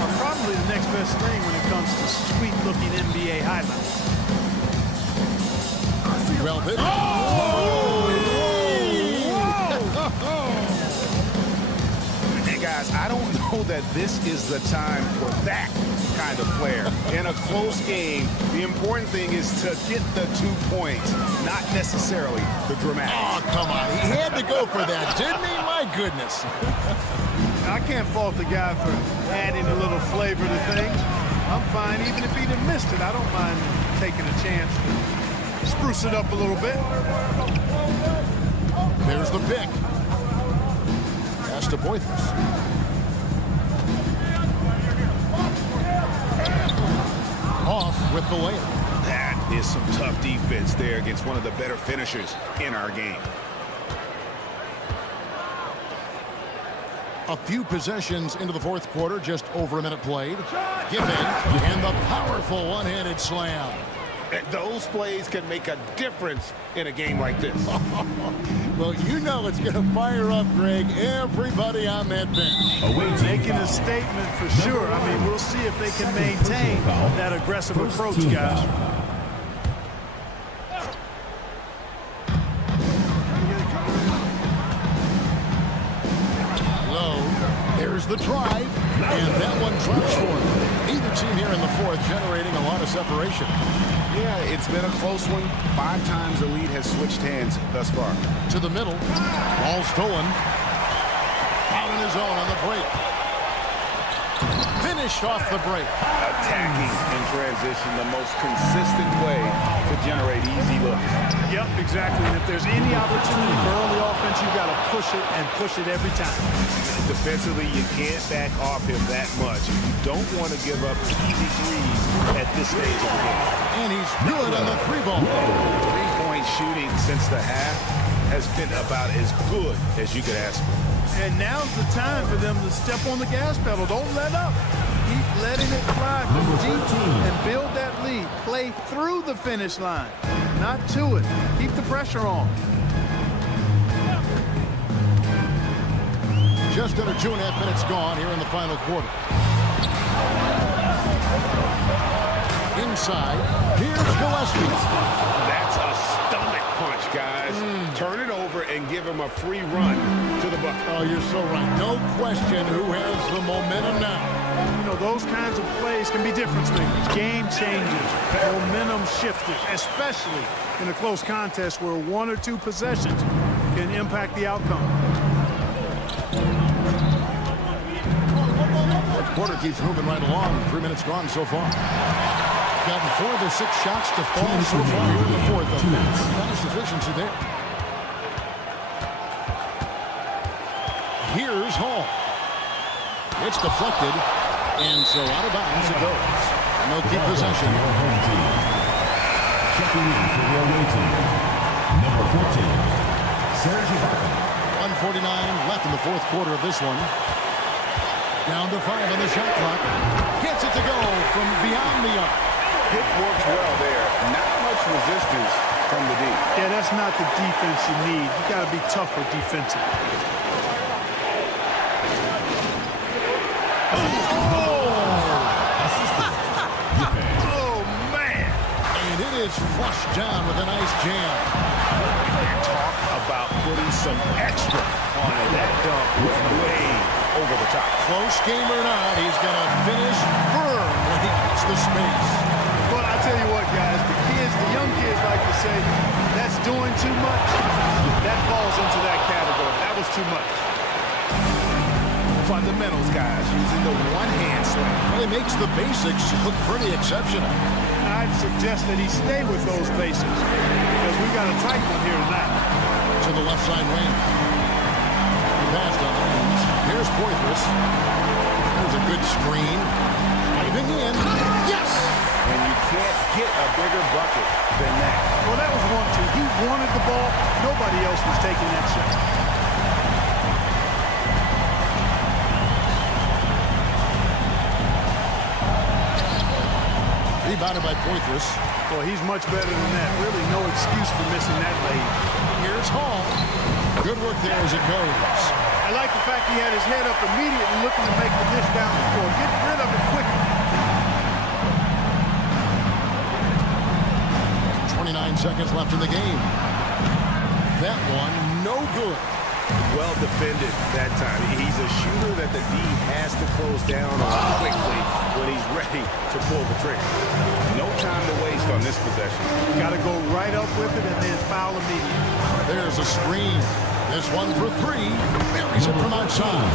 are probably the next best thing when it comes to sweet-looking NBA highlights. Well, this. Guys, I don't know that this is the time for that kind of flair. In a close game, the important thing is to get the 2 points, not necessarily the dramatics. Oh, come on. He had to go for that, didn't he? My goodness. I can't fault the guy for adding a little flavor to things. I'm fine. Even if he'd have missed it, I don't mind taking a chance to spruce it up a little bit. There's the pick. Pass to Boythus. Off with the layup. That is some tough defense there against one of the better finishers in our game. A few possessions into the fourth quarter, just over a minute played. Given, and the powerful one-handed slam. And those plays can make a difference in a game like this. Well, you know it's going to fire up, Greg, everybody on that bench. Making a statement for sure. I mean, we'll see if they can maintain that aggressive approach, guys. Low. There's the drive, and that one drops for him. Either team here in the fourth generating a lot of separation. Yeah, it's been a close one. 5 times the lead has switched hands thus far. To the middle. Ball stolen. Out in his own on the break. Finished off the break. Attacking in transition, the most consistent way to generate easy looks. Yep, exactly. And if there's any opportunity for early offense, you've got to push it and push it every time. Defensively, you can't back off him that much. You don't want to give up easy threes at this stage of the game. And he's good on the 3-ball. 3-point shooting since the half has been about as good as you could ask for. And now's the time for them to step on the gas pedal. Don't let up. Keep letting it fly from deep and build that lead. Play through the finish line, not to it. Keep the pressure on. Just under 2.5 minutes gone here in the final quarter. Inside, here's Gillespie. That's a stomach punch, guys. Turn it over and give him a free run to the bucket. Oh, you're so right. No question who has the momentum now. You know, those kinds of plays can be difference makers, game changers, momentum shifters, especially in a close contest where 1 or 2 possessions can impact the outcome. Fourth quarter keeps moving right along. 3 minutes gone so far. Gotten 4 of their 6 shots to fall so far here in the fourth. Not a sufficiency there. Here's Hall. It's deflected, and so out of bounds it goes. And they'll keep possession. Checking in for the away team, number 14, Serge Ibaka. 2:49 left in the fourth quarter of this one. Down to 5 on the shot clock. Gets it to go from beyond the arc. Pick works well there. Not much resistance from the D. Yeah, that's not the defense you need. You got to be tougher defensively. Is flushed down with a nice jam. Talk about putting some extra on it. That dunk was way over the top. Close game or not, he's going to finish firm when he gets the space. Well, I tell you what, guys, the young kids like to say, that's doing too much. That falls into that category. That was too much. Fundamentals, guys, using the one-hand slam. Well, he makes the basics look pretty exceptional. I'd suggest that he stay with those basics because we got a tight one here tonight. To the left side wing. He passed on the wings. Here's Poitras. There's a good screen. Diving in. Yes! And you can't get a bigger bucket than that. Well, that was 1-2. He wanted the ball. Nobody else was taking that shot. Rebounded by Poitras. Well, he's much better than that. Really no excuse for missing that lead. Here's Hall. Good work there as it goes. I like the fact he had his head up immediately looking to make the dish down the floor. Get rid of it quickly. 29 seconds left in the game. That one, no good. Well defended that time. He's a shooter that the D has to close down on quickly when he's ready to pull the trigger. No time to waste on this possession. Got to go right up with it and then foul immediately. There's a screen. This one for 3. Buries it from outside.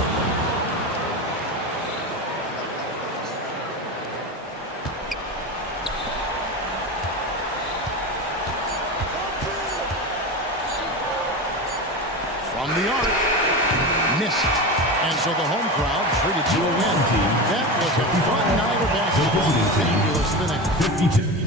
From the arc. Missed. And so the home crowd treated to a win. That was a fun night of basketball. Fabulous finish. 52.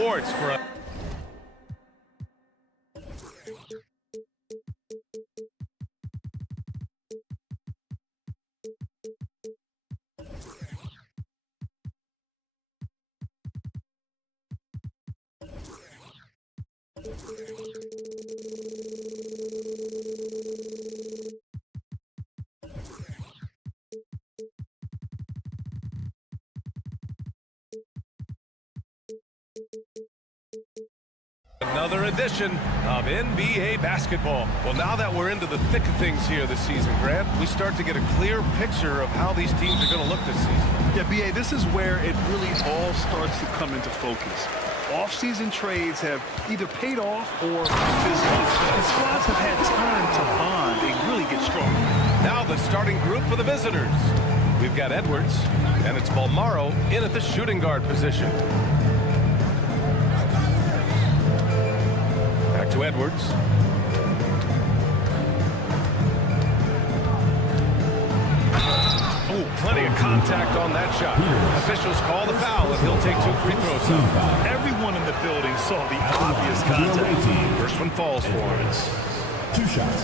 Sports for a another edition of NBA basketball. Well, now that we're into the thick of things here this season, Grant, we start to get a clear picture of how these teams are going to look this season. Yeah, B.A., this is where it really all starts to come into focus. Off-season trades have either paid off or fizzled. The squads have had time to bond and really get strong. Now the starting group for the visitors. We've got Edwards, and it's Bolmaro in at the shooting guard position. Back to Edwards. Oh, plenty of contact on that shot. Officials call the foul, and he'll take 2 free throws now. Everyone in the building saw the obvious contact. First one falls for him. 2 shots.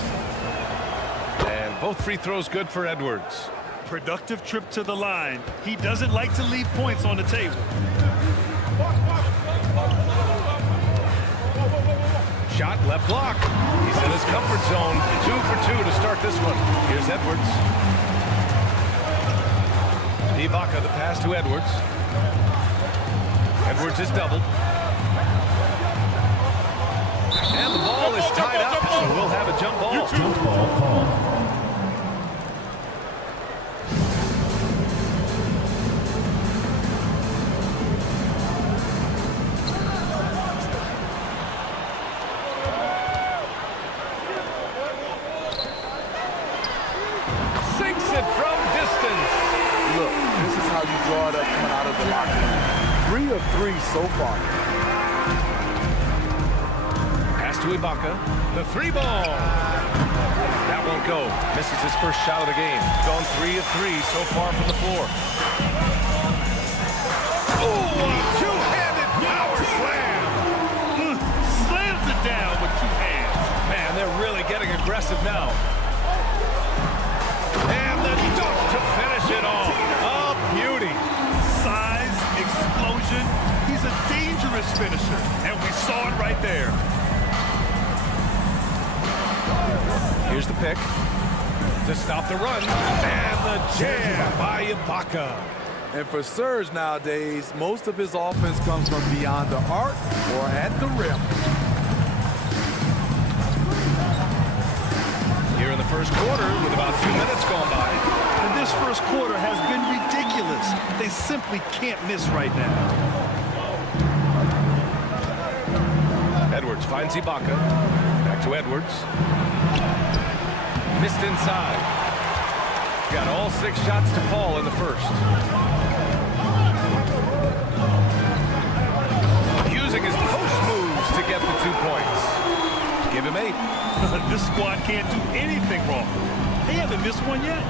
And both free throws good for Edwards. Productive trip to the line. He doesn't like to leave points on the table. Shot left block. He's in his comfort zone. 2 for 2 to start this one. Here's Edwards. Ibaka, the pass to Edwards. Edwards is doubled. And the ball is tied up, so we'll have a jump ball. Jump ball called. Sinks it from distance. Look, this is how you draw it up coming out of the locker room. 3 of 3 so far. Pass to Ibaka. The 3 ball. That won't go. Misses his first shot of the game. Gone 3 of 3 so far from the floor. Oh, a two-handed power slam. Slams it down with 2 hands. Man, they're really getting aggressive now. And the dunk to finish it off. A beauty. Size, explosion. He's a dangerous finisher, and we saw it right there. Here's the pick to stop the run. And the jam by Ibaka. And for Serge nowadays, most of his offense comes from beyond the arc or at the rim. Here in the first quarter with about 2 minutes gone by. And this first quarter has been ridiculous. They simply can't miss right now. Edwards finds Ibaka. Back to Edwards. Missed inside. Got all 6 shots to fall in the first. Using his post moves to get the 2 points. Give him 8. This squad can't do anything wrong. They haven't missed one yet.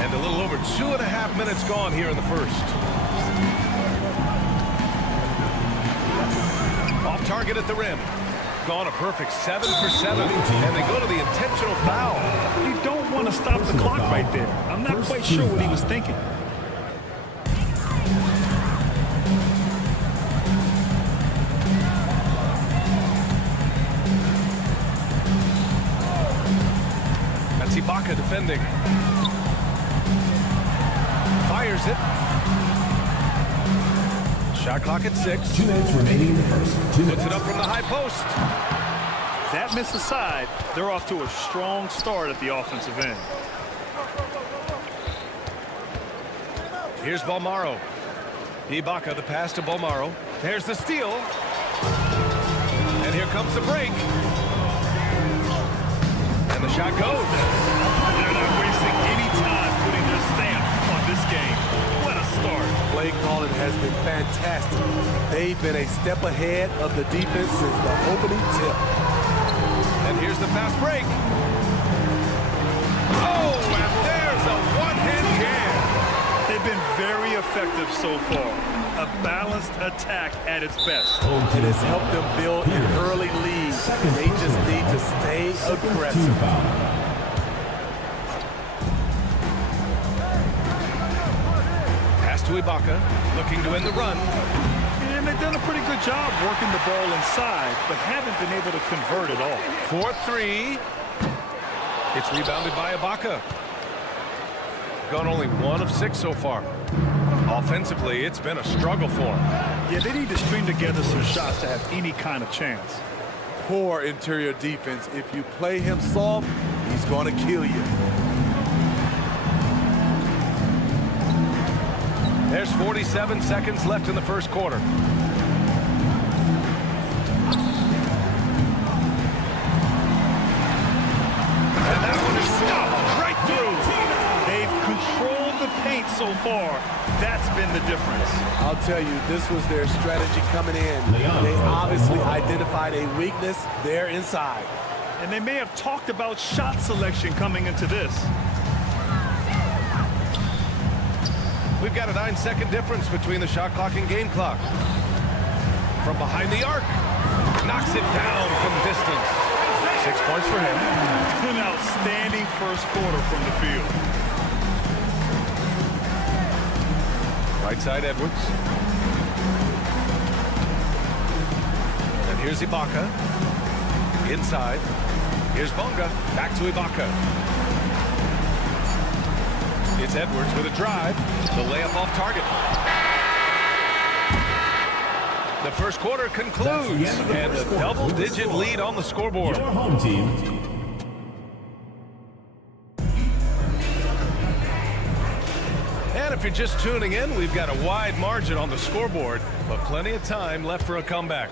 And a little over 2.5 minutes gone here in the first. Off target at the rim. Gone a perfect 7 for 7. And they go to the intentional foul. You don't want to stop the clock right there. I'm not quite sure what he was thinking. That's Ibaka defending. Fires it. Shot clock at 6. 2 minutes remaining in the first. Puts it up from the high post. That miss aside, they're off to a strong start at the offensive end. Here's Bolmaro. Ibaka, the pass to Bolmaro. There's the steal. And here comes the break. And the shot goes. They're not wasting any time putting their stamp on this game. What a start. Play calling has been fantastic. They've been a step ahead of the defense since the opening tip. And here's the fast break. Oh, and there's a been very effective so far. A balanced attack at its best. It has helped them build an early lead. They just need to stay aggressive. Pass to Ibaka, looking to end the run. And they've done a pretty good job working the ball inside, but haven't been able to convert at all. 4-3. It's rebounded by Ibaka. Gone only 1 of 6 so far. Offensively, it's been a struggle for him. Yeah, they need to string together some shots to have any kind of chance. Poor interior defense. If you play him soft, he's going to kill you. There's 47 seconds left in the first quarter. And that one is stuffed right through. They've controlled the paint so far. That's been the difference. I'll tell you, this was their strategy coming in. They obviously identified a weakness there inside. And they may have talked about shot selection coming into this. We've got a 9-second difference between the shot clock and game clock. From behind the arc. Knocks it down from distance. 6 points for him. An outstanding first quarter from the field. Right side Edwards. And here's Ibaka. Inside. Here's Bonga. Back to Ibaka. It's Edwards with a drive. The layup off target. The first quarter concludes. And a double-digit lead on the scoreboard. Your home team. And if you're just tuning in, we've got a wide margin on the scoreboard, but plenty of time left for a comeback.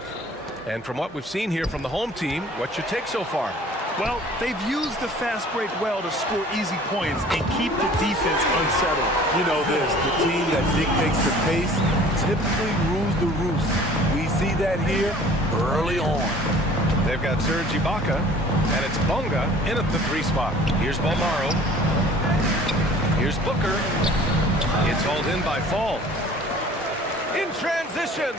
And from what we've seen here from the home team, what's your take so far? Well, they've used the fast break well to score easy points and keep the defense unsettled. You know this, the team that dictates the pace typically rules the roost. We see that here early on. They've got Serge Ibaka, and it's Bonga in at the 3 spot. Here's Balmaro. Here's Booker. It's hauled in by Fall. In transition.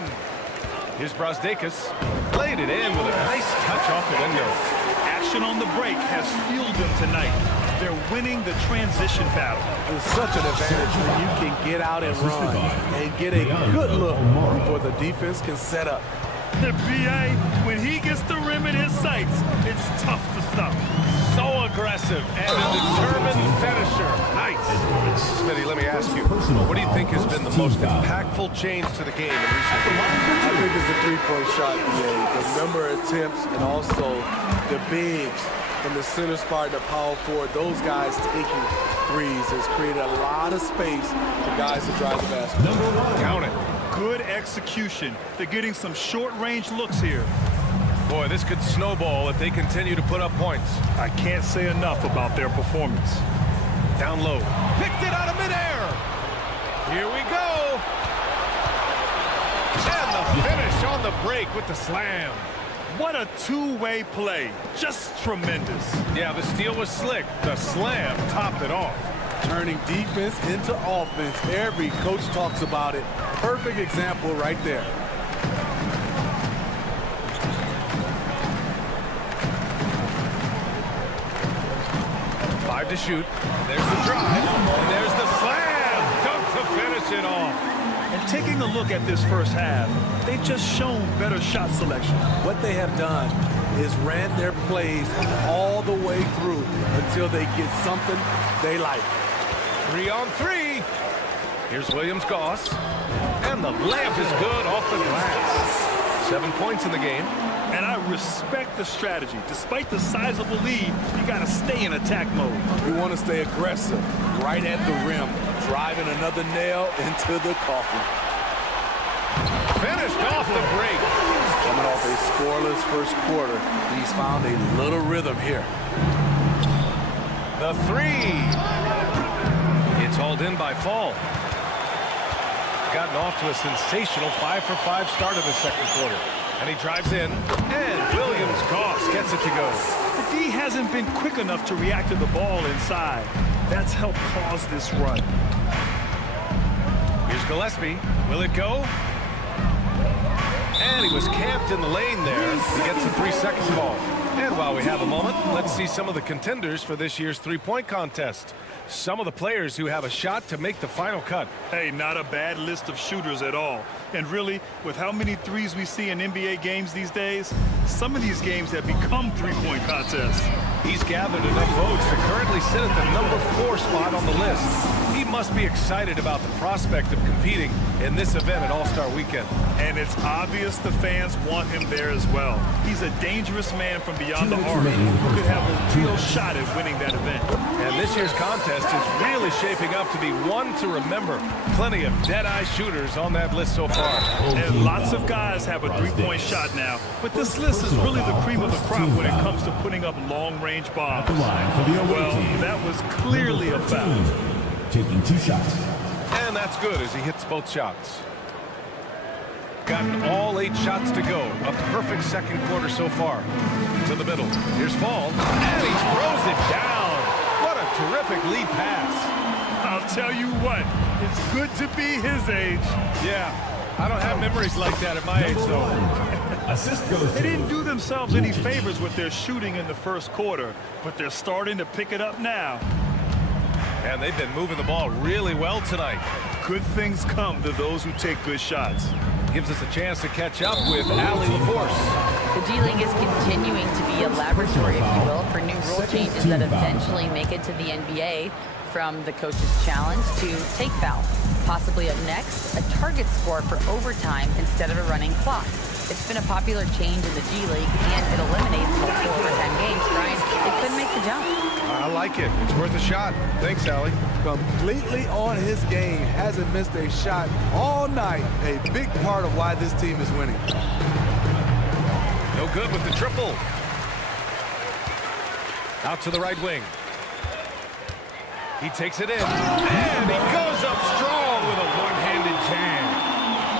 Here's Brasdeikis. Laid it in with a nice touch off the window. Action on the break has fueled them tonight. They're winning the transition battle. It's such an advantage when you can get out and run and get a good look before the defense can set up. The BA, when he gets the rim in his sights, it's tough to stop. So aggressive and a determined finisher. Nice. Smitty, let me ask you, what do you think has been the most impactful change to the game in recent weeks? I think it's the three-point shot, the number of attempts, and also the bigs from the center spot to power forward. Those guys taking threes has created a lot of space for guys to drive the basket. Count it. Good execution. They're getting some short-range looks here. Boy, this could snowball if they continue to put up points. I can't say enough about their performance. Down low. Picked it out of midair. Here we go. And the finish on the break with the slam. What a two-way play. Just tremendous. Yeah, the steal was slick. The slam topped it off. Turning defense into offense. Every coach talks about it. Perfect example right there. To shoot. And there's the drive. And there's the slam. Dunk to finish it off. And taking a look at this first half, they've just shown better shot selection. What they have done is ran their plays all the way through until they get something they like. 3 on 3. Here's Williams-Goss. And the layup is good off the glass. 7 points in the game. And I respect the strategy. Despite the sizable lead, you got to stay in attack mode. You want to stay aggressive, right at the rim, driving another nail into the coffin. Finished off the break. Coming off a scoreless first quarter, he's found a little rhythm here. The 3. It's hauled in by Fall. Gotten off to a sensational 5-for-5 start of the second quarter. And he drives in, and Williams-Goss gets it to go. The D hasn't been quick enough to react to the ball inside. That's helped cause this run. Here's Gillespie. Will it go? And he was camped in the lane there. He gets a 3-second call. And while we have a moment, let's see some of the contenders for this year's three-point contest. Some of the players who have a shot to make the final cut. Hey, not a bad list of shooters at all. And really, with how many threes we see in NBA games these days, some of these games have become three-point contests. He's gathered enough votes to currently sit at the number 4 spot on the list. He must be excited about the prospect of competing in this event at All-Star Weekend. And it's obvious the fans want him there as well. He's a dangerous man from beyond the arc who could have a real shot at winning that event. And this year's contest is really shaping up to be one to remember. Plenty of dead-eye shooters on that list so far. And lots of guys have a three-point shot now. But this list is really the cream of the crop when it comes to putting up long-range bombs. Well, that was clearly a foul. Taking 2 shots. And that's good as he hits both shots. Gotten all 8 shots to go. A perfect second quarter so far. To the middle. Here's Fall. And he throws it down. What a terrific lead pass. I'll tell you what, it's good to be his age. Yeah, I don't have memories like that at my age, though. Assist goes to They didn't do themselves any favors with their shooting in the first quarter, but they're starting to pick it up now. And they've been moving the ball really well tonight. Good things come to those who take good shots. Gives us a chance to catch up with Allie LaForce. The G-League is continuing to be a laboratory, if you will, for new rule changes that eventually make it to the NBA, from the coach's challenge to take foul. Possibly up next, a target score for overtime instead of a running clock. It's been a popular change in the G-League, and it eliminates multiple overtime games. Brian, they couldn't make the jump. I like it. It's worth a shot. Thanks, Allie. Completely on his game. Hasn't missed a shot all night. A big part of why this team is winning. No good with the triple. Out to the right wing. He takes it in. And he goes up strong with a one-handed jam.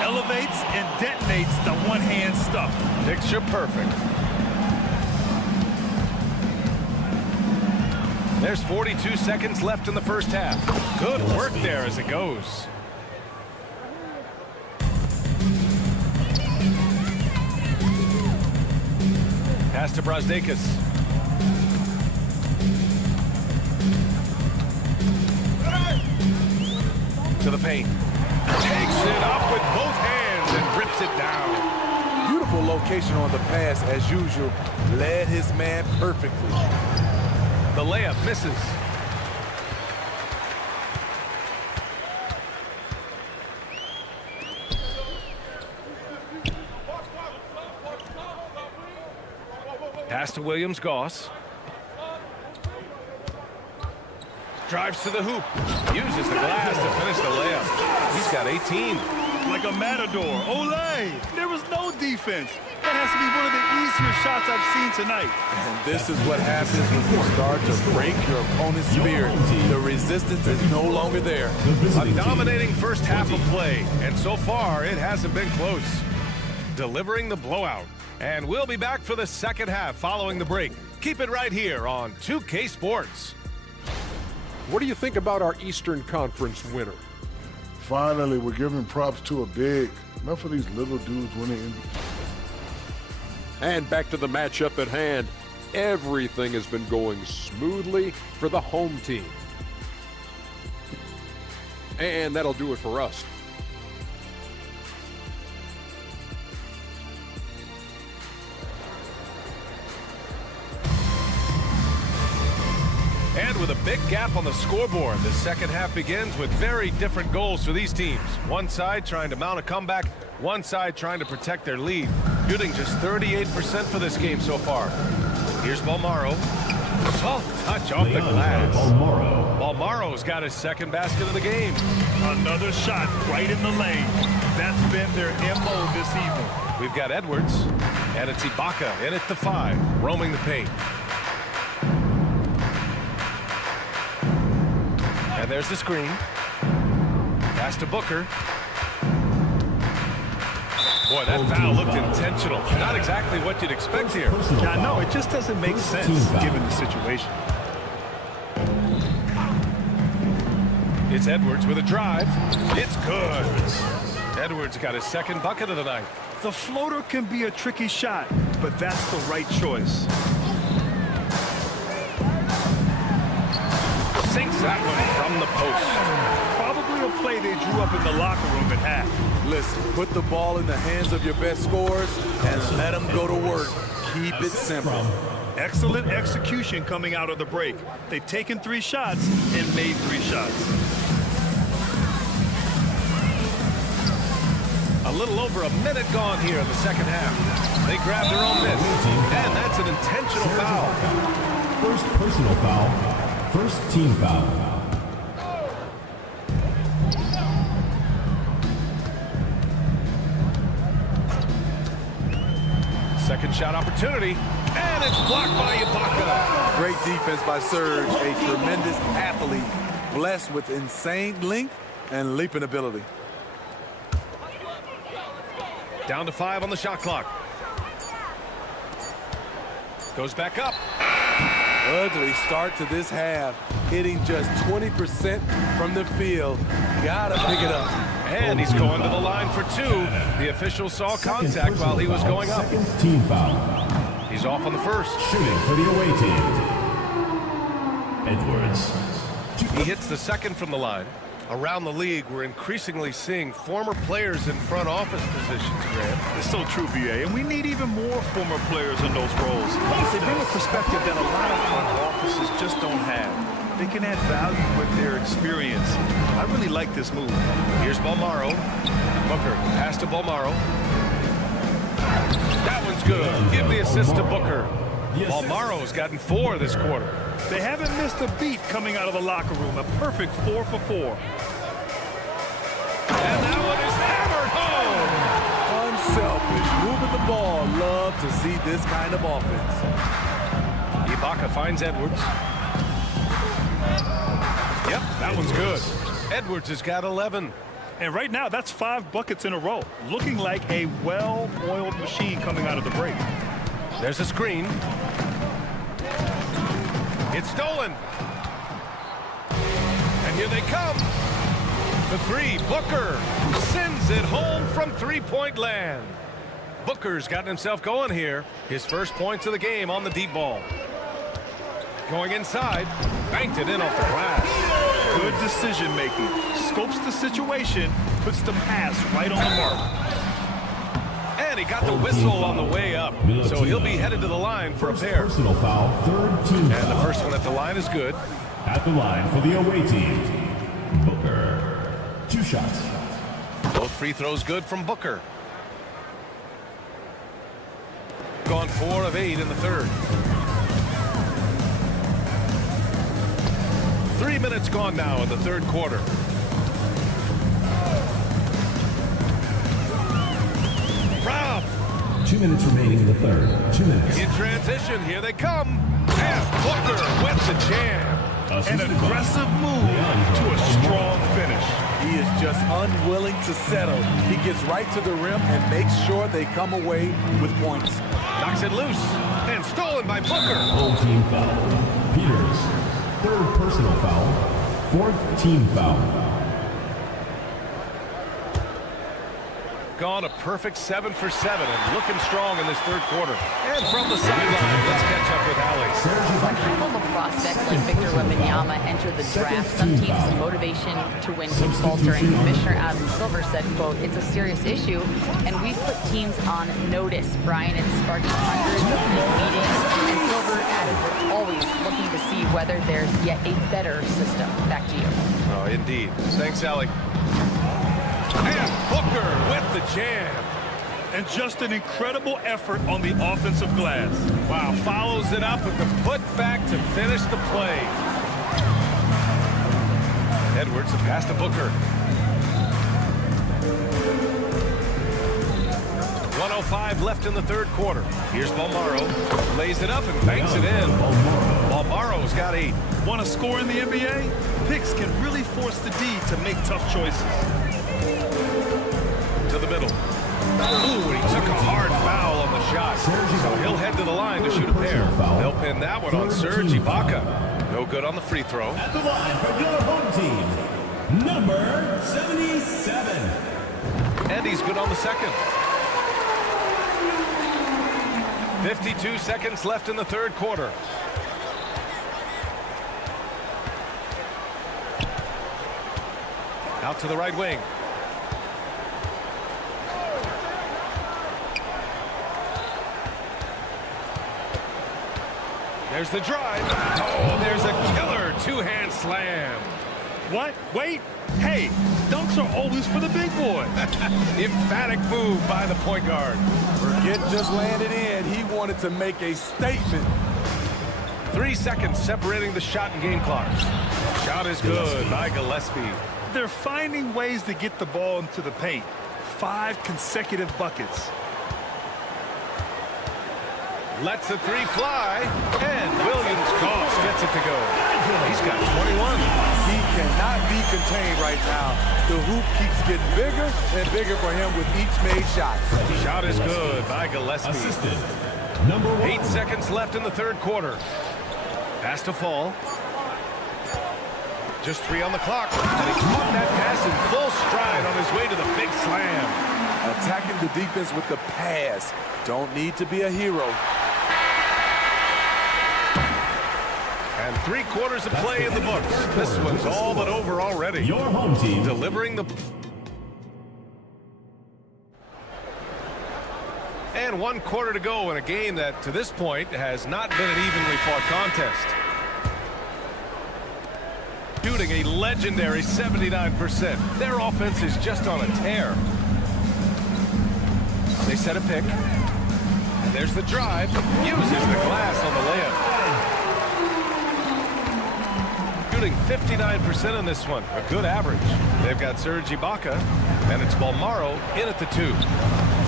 Elevates and detonates the one-hand stuff. Picture perfect. There's 42 seconds left in the first half. Good work there as it goes. Pass to Brasdeikis. To the paint. Takes it up with both hands and rips it down. Beautiful location on the pass as usual. Led his man perfectly. The layup misses. Pass to Williams-Goss. Drives to the hoop. Uses the glass to finish the layup. He's got 18. Like a matador. Olé! There was no defense. That has to be one of the easier shots I've seen tonight. And this is what happens when you start to break your opponent's spirit. The resistance is no longer there. A dominating first half of play, and so far it hasn't been close. Delivering the blowout. And we'll be back for the second half following the break. Keep it right here on 2K Sports. What do you think about our Eastern Conference winner? Finally, we're giving props to a big. Enough of these little dudes winning. And back to the matchup at hand. Everything has been going smoothly for the home team. And that'll do it for us. And with a big gap on the scoreboard, the second half begins with very different goals for these teams. One side trying to mount a comeback, one side trying to protect their lead. Shooting just 38% for this game so far. Here's Balmaro. Soft touch off the glass. Balmaro's got his second basket of the game. Another shot right in the lane. That's been their MO this evening. We've got Edwards, and it's Ibaka in at the 5, roaming the paint. And there's the screen. Pass to Booker. Boy, that foul looked intentional. Not exactly what you'd expect here. Yeah, no, it just doesn't make sense given the situation. It's Edwards with a drive. It's good. Edwards got his second bucket of the night. The floater can be a tricky shot, but that's the right choice. Sinks that one from the post. Probably a play they drew up in the locker room at half. Listen, put the ball in the hands of your best scorers and let them go to work. Keep it simple. Excellent execution coming out of the break. They've taken 3 shots and made 3 shots. A little over a minute gone here in the second half. They grab their own miss, and that's an intentional foul. First personal foul. First team foul. Second shot opportunity, and it's blocked by Ibaka. Great defense by Serge, a tremendous athlete, blessed with insane length and leaping ability. Down to 5 on the shot clock. Goes back up. Ugly start to this half, hitting just 20% from the field. Gotta pick it up. And he's going to the line for 2. The official saw contact while he was going up. Second team foul. He's off on the first. Shooting for the away team. Edwards. He hits the second from the line. Around the league, we're increasingly seeing former players in front office positions, Grant. It's so true, BA, and we need even more former players in those roles. They bring a perspective that a lot of front offices just don't have. They can add value with their experience. I really like this move. Here's Balmaro. Booker, pass to Balmaro. That one's good. Give the assist to Booker. Balmaro's gotten 4 this quarter. They haven't missed a beat coming out of the locker room. A perfect 4 for 4. And that one is hammered home. Unselfish, moving the ball. Love to see this kind of offense. Ibaka finds Edwards. Yep, that one's good. Edwards has got 11. And right now, that's 5 buckets in a row. Looking like a well-oiled machine coming out of the break. There's a screen. It's stolen. And here they come. The 3, Booker sends it home from 3-point land. Booker's gotten himself going here. His first points of the game on the deep ball. Going inside, banked it in off the glass. Good decision making. Scopes the situation, puts the pass right on the mark. And he got the whistle on the way up, so he'll be headed to the line for a pair. Personal foul. Third team foul. And the first one at the line is good. At the line for the away team. Booker. 2 shots. Both free throws good from Booker. Gone 4 of 8 in the third. 3 minutes gone now in the third quarter. Rob. 2 minutes remaining in the third. 2 minutes. In transition, here they come. And Booker with the jam. An aggressive move to a strong finish. He is just unwilling to settle. He gets right to the rim and makes sure they come away with points. Knocks it loose. And stolen by Booker. Home team foul. Peters. Third personal foul. Fourth team foul. Gone a perfect 7 for 7 and looking strong in this third quarter. And from the sideline, let's catch up with Allie. When high-level prospects like Victor Wembanyama enter the draft, some teams' motivation to win can falter, and Commissioner Adam Silver said, quote, "It's a serious issue, and we've put teams on notice." Brian and sparked hundreds of meetings, and Silver added, "We're always looking to see whether there's yet a better system." Back to you. Oh, indeed. Thanks, Allie. And Booker with the jam. And just an incredible effort on the offensive glass. Wow, follows it up with the putback to finish the play. Edwards, a pass to Booker. 1:05 left in the third quarter. Here's Balmaro. Lays it up and banks it in. Balmaro's got 8. Want to score in the NBA? Picks can really force the D to make tough choices. To the middle. Ooh, he took a hard foul on the shot. So he'll head to the line to shoot a pair. They'll pin that one on Serge Ibaka. No good on the free throw. At the line for your home team, number 77. And he's good on the second. 52 seconds left in the third quarter. Out to the right wing. There's the drive. Oh, there's a killer two-hand slam. What? Wait. Hey, dunks are always for the big boy. Emphatic move by the point guard. Forget just landed in. He wanted to make a statement. 3 seconds separating the shot and game clocks. Shot is good by Gillespie. They're finding ways to get the ball into the paint. 5 consecutive buckets. Lets the three fly, and Williams-Goss gets it to go. He's got 21. He cannot be contained right now. The hoop keeps getting bigger and bigger for him with each made shot. Shot is good by Gillespie. Assistant, number 1. 8 seconds left in the third quarter. Pass to Fall. Just 3 on the clock. And he caught that pass in full stride on his way to the big slam. Attacking the defense with the pass. Don't need to be a hero. And 3 quarters of play in the books. This one's all but over already. Your home team delivering the... And 1 quarter to go in a game that, to this point, has not been an evenly fought contest. Shooting a legendary 79%. Their offense is just on a tear. They set a pick. And there's the drive. Uses the glass on the layup. Shooting 59% on this one. A good average. They've got Serge Ibaka. And it's Balmaro in at the 2.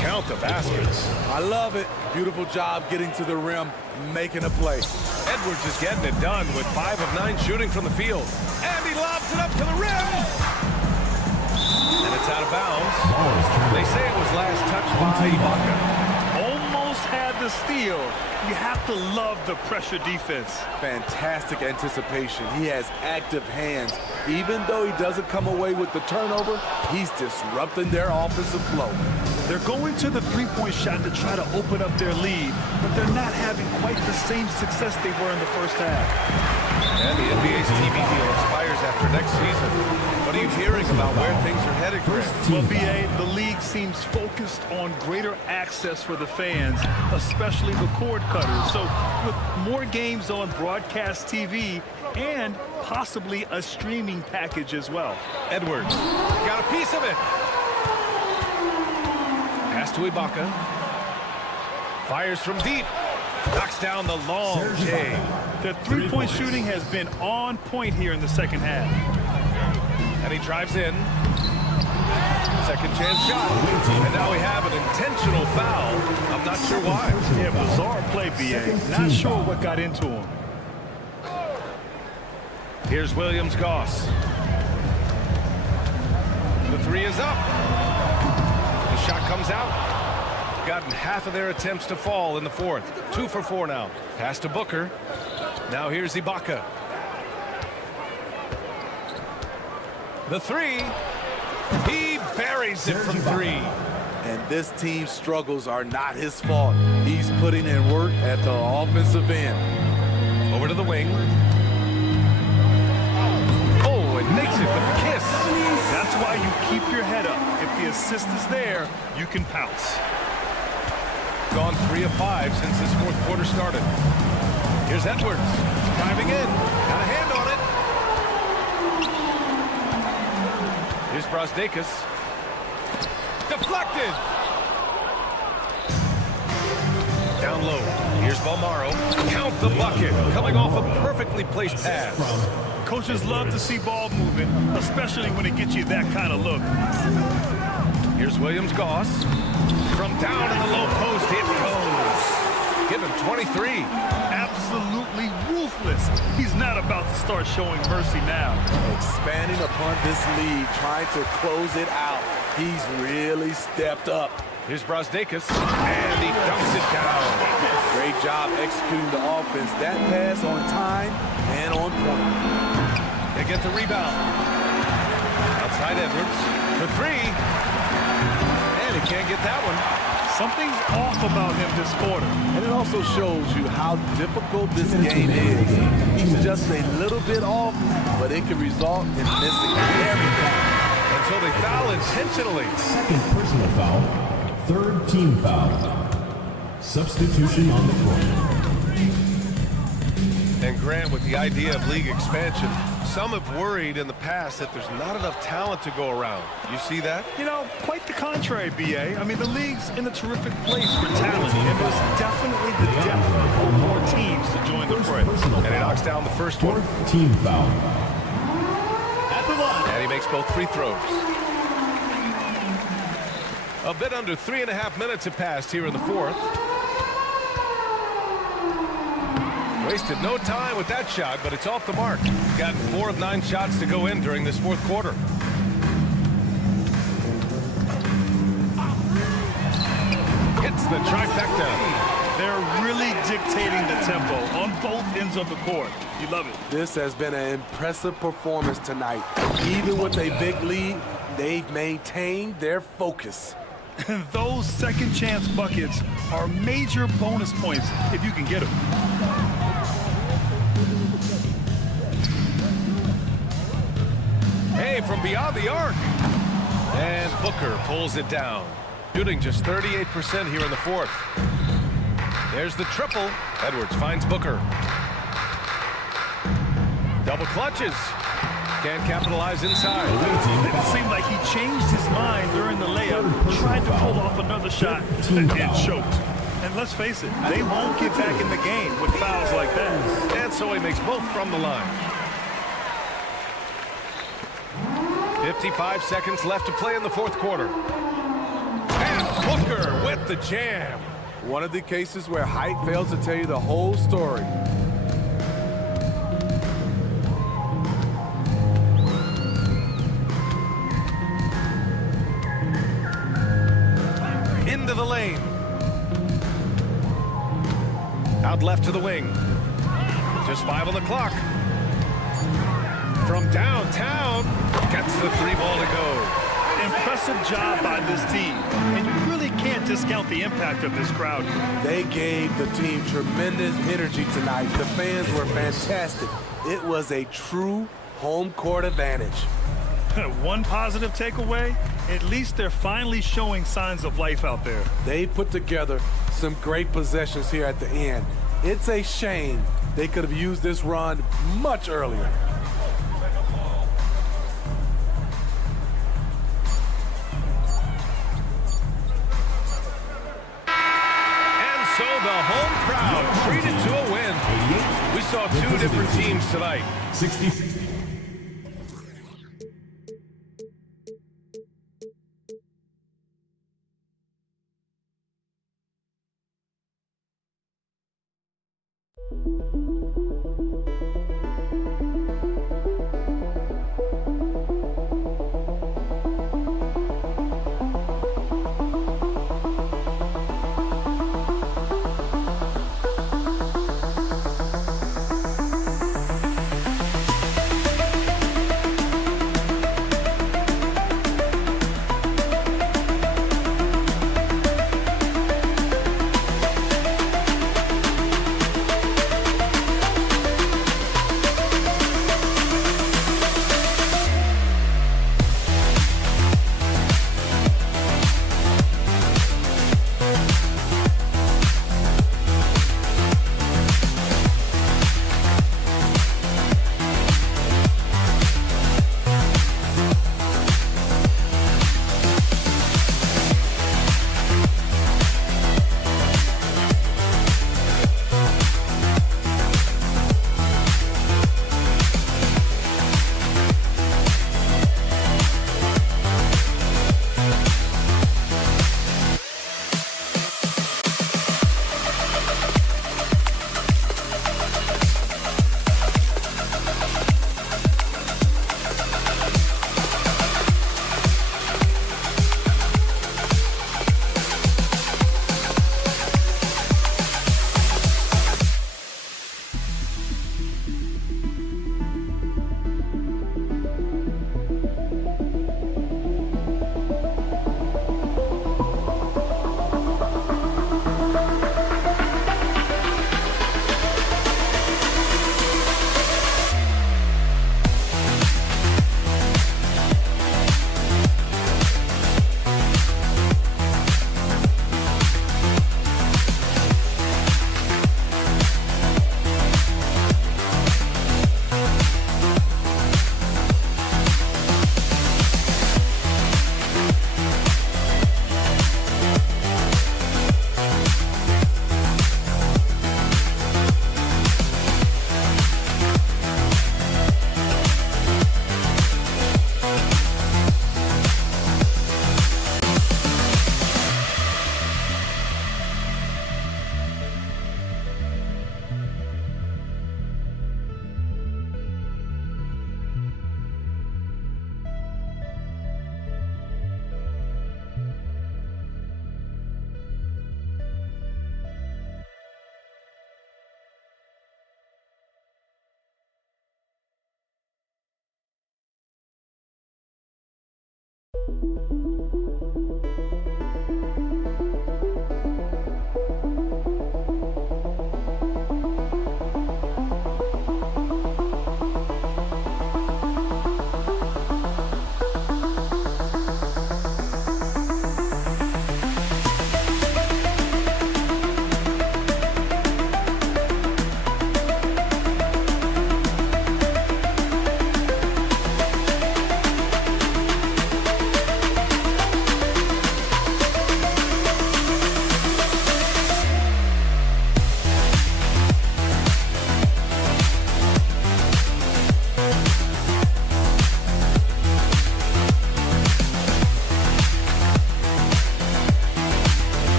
Count the baskets. I love it. Beautiful job getting to the rim, making a play. Edwards is getting it done with 5 of 9 shooting from the field. And he lobs it up to the rim. And it's out of bounds. They say it was last touched by Ibaka. Almost had the steal. You have to love the pressure defense. Fantastic anticipation. He has active hands. Even though he doesn't come away with the turnover, he's disrupting their offensive flow. They're going to the three-point shot to try to open up their lead, but they're not having quite the same success they were in the first half. And the NBA's TV deal expires after next season. What are you hearing about where things are headed, Greg? Well, BA, the league seems focused on greater access for the fans, especially the cord cutters. So with more games on broadcast TV and possibly a streaming package as well. Edwards got a piece of it. Pass to Ibaka. Fires from deep. Knocks down the long J. The three-point shooting has been on point here in the second half. And he drives in. Second chance shot. And now we have an intentional foul. I'm not sure why. Yeah, bizarre play, BA. Not sure what got into him. Here's Williams-Goss. The 3 is up. The shot comes out. Gotten half of their attempts to fall in the fourth. 2 for 4 now. Pass to Booker. Now here's Ibaka. The 3. He buries it from 3. And this team's struggles are not his fault. He's putting in work at the offensive end. Over to the wing. Oh, and makes it with the kiss. That's why you keep your head up. If the assist is there, you can pounce. Gone 3 of 5 since this fourth quarter started. Here's Edwards. Driving in. Got a hand on it. Here's Brasdeikis. Deflected. Down low. Here's Balmaro. Count the bucket. Coming off a perfectly placed pass. Coaches love to see ball movement, especially when it gets you that kind of look. Here's Williams-Goss. From down in the low post, it goes. Give him 23. Absolutely ruthless. He's not about to start showing mercy now. Expanding upon this lead, trying to close it out. He's really stepped up. Here's Brasdeikis, and he dunks it down. Great job executing the offense. That pass on time and on point. They get the rebound. Outside Edwards for three. And he can't get that one. Something's off about him this quarter. And it also shows you how difficult this game is. He's just a little bit off, but it can result in missing everything. And so they foul intentionally. Second personal foul. Third team foul. Substitution on the court. And Grant, with the idea of league expansion, some have worried in the past that there's not enough talent to go around. You see that? You know, quite the contrary, B.A. I mean, the league's in a terrific place for talent, and there's definitely the depth for more teams to join the fray. And he knocks down the first one. Fourth team foul. At the line. And he makes both free throws. A bit under 3.5 minutes have passed here in the fourth. Wasted no time with that shot, but it's off the mark. Got 4 of 9 shots to go in during this fourth quarter. Hits the trifecta. They're really dictating the tempo on both ends of the court. You love it. This has been an impressive performance tonight. Even with a big lead, they've maintained their focus. Those second chance buckets are major bonus points if you can get them. Hey, from beyond the arc. And Booker pulls it down. Shooting just 38% here in the fourth. There's the triple. Edwards finds Booker. Double clutches. Can't capitalize inside. It seemed like he changed his mind during the layup, tried to pull off another shot, and choked. And let's face it, they won't get back in the game with fouls like that. And so he makes both from the line. 55 seconds left to play in the fourth quarter. And Booker with the jam. One of the cases where height fails to tell you the whole story. Into the lane. Out left to the wing. Just 5 on the clock. From downtown, gets the 3 ball to go. Impressive job by this team. And you really can't discount the impact of this crowd. They gave the team tremendous energy tonight. The fans were fantastic. It was a true home court advantage. One positive takeaway, at least they're finally showing signs of life out there. They put together some great possessions here at the end. It's a shame they could have used this run much earlier. And so the home crowd treated to a win. We saw 2 different teams tonight. 60.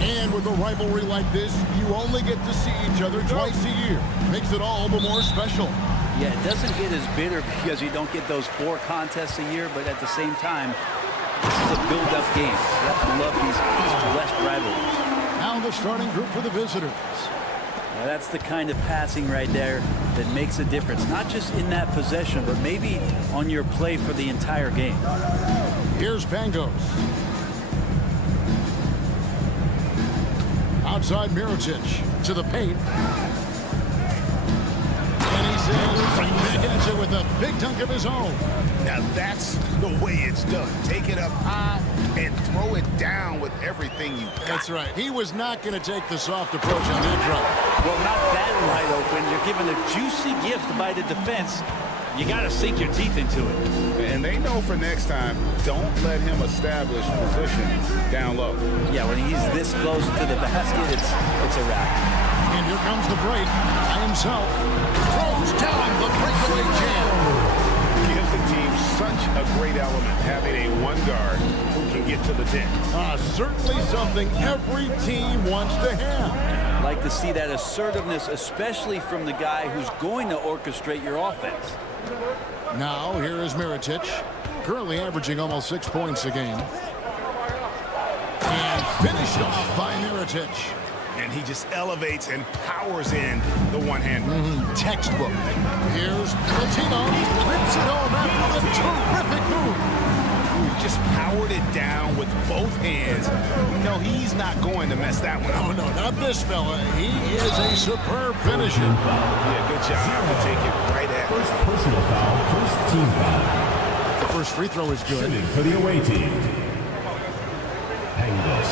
And with a rivalry like this, you only get to see each other twice a year. Makes it all the more special. Yeah, it doesn't get as bitter because you don't get those 4 contests a year, but at the same time, this is a build-up game. You have to love these East-West rivalries. Now the starting group for the visitors. Now that's the kind of passing right there that makes a difference, not just in that possession, but maybe on your play for the entire game. Here's Pangos. Outside Mirotic to the paint. And he says, back at you with a big dunk of his own. Now that's the way it's done. Take it up high and throw it down with everything you got. That's right. He was not going to take the soft approach on that drop. Well, not that wide open. You're given a juicy gift by the defense. You got to sink your teeth into it. And they know for next time, don't let him establish position down low. Yeah, when he's this close to the basket, it's a wrap. And here comes the break by himself. Throws down the breakaway jam. Gives the team such a great element having a one guard who can get to the 10. Certainly something every team wants to have. Like to see that assertiveness, especially from the guy who's going to orchestrate your offense. Now, here is Mirotic, currently averaging almost 6 points a game. And finished off by Mirotic. And he just elevates and powers in the one-hand. Textbook. Here's Latino. Rips it all back with a terrific move. Just powered it down with both hands. No, he's not going to mess that one up. Oh, no, not this fella. He is a superb finisher. Yeah, good job to take it right at First personal foul, first team foul. The first free throw is good. Shooting for the away team. Pangos.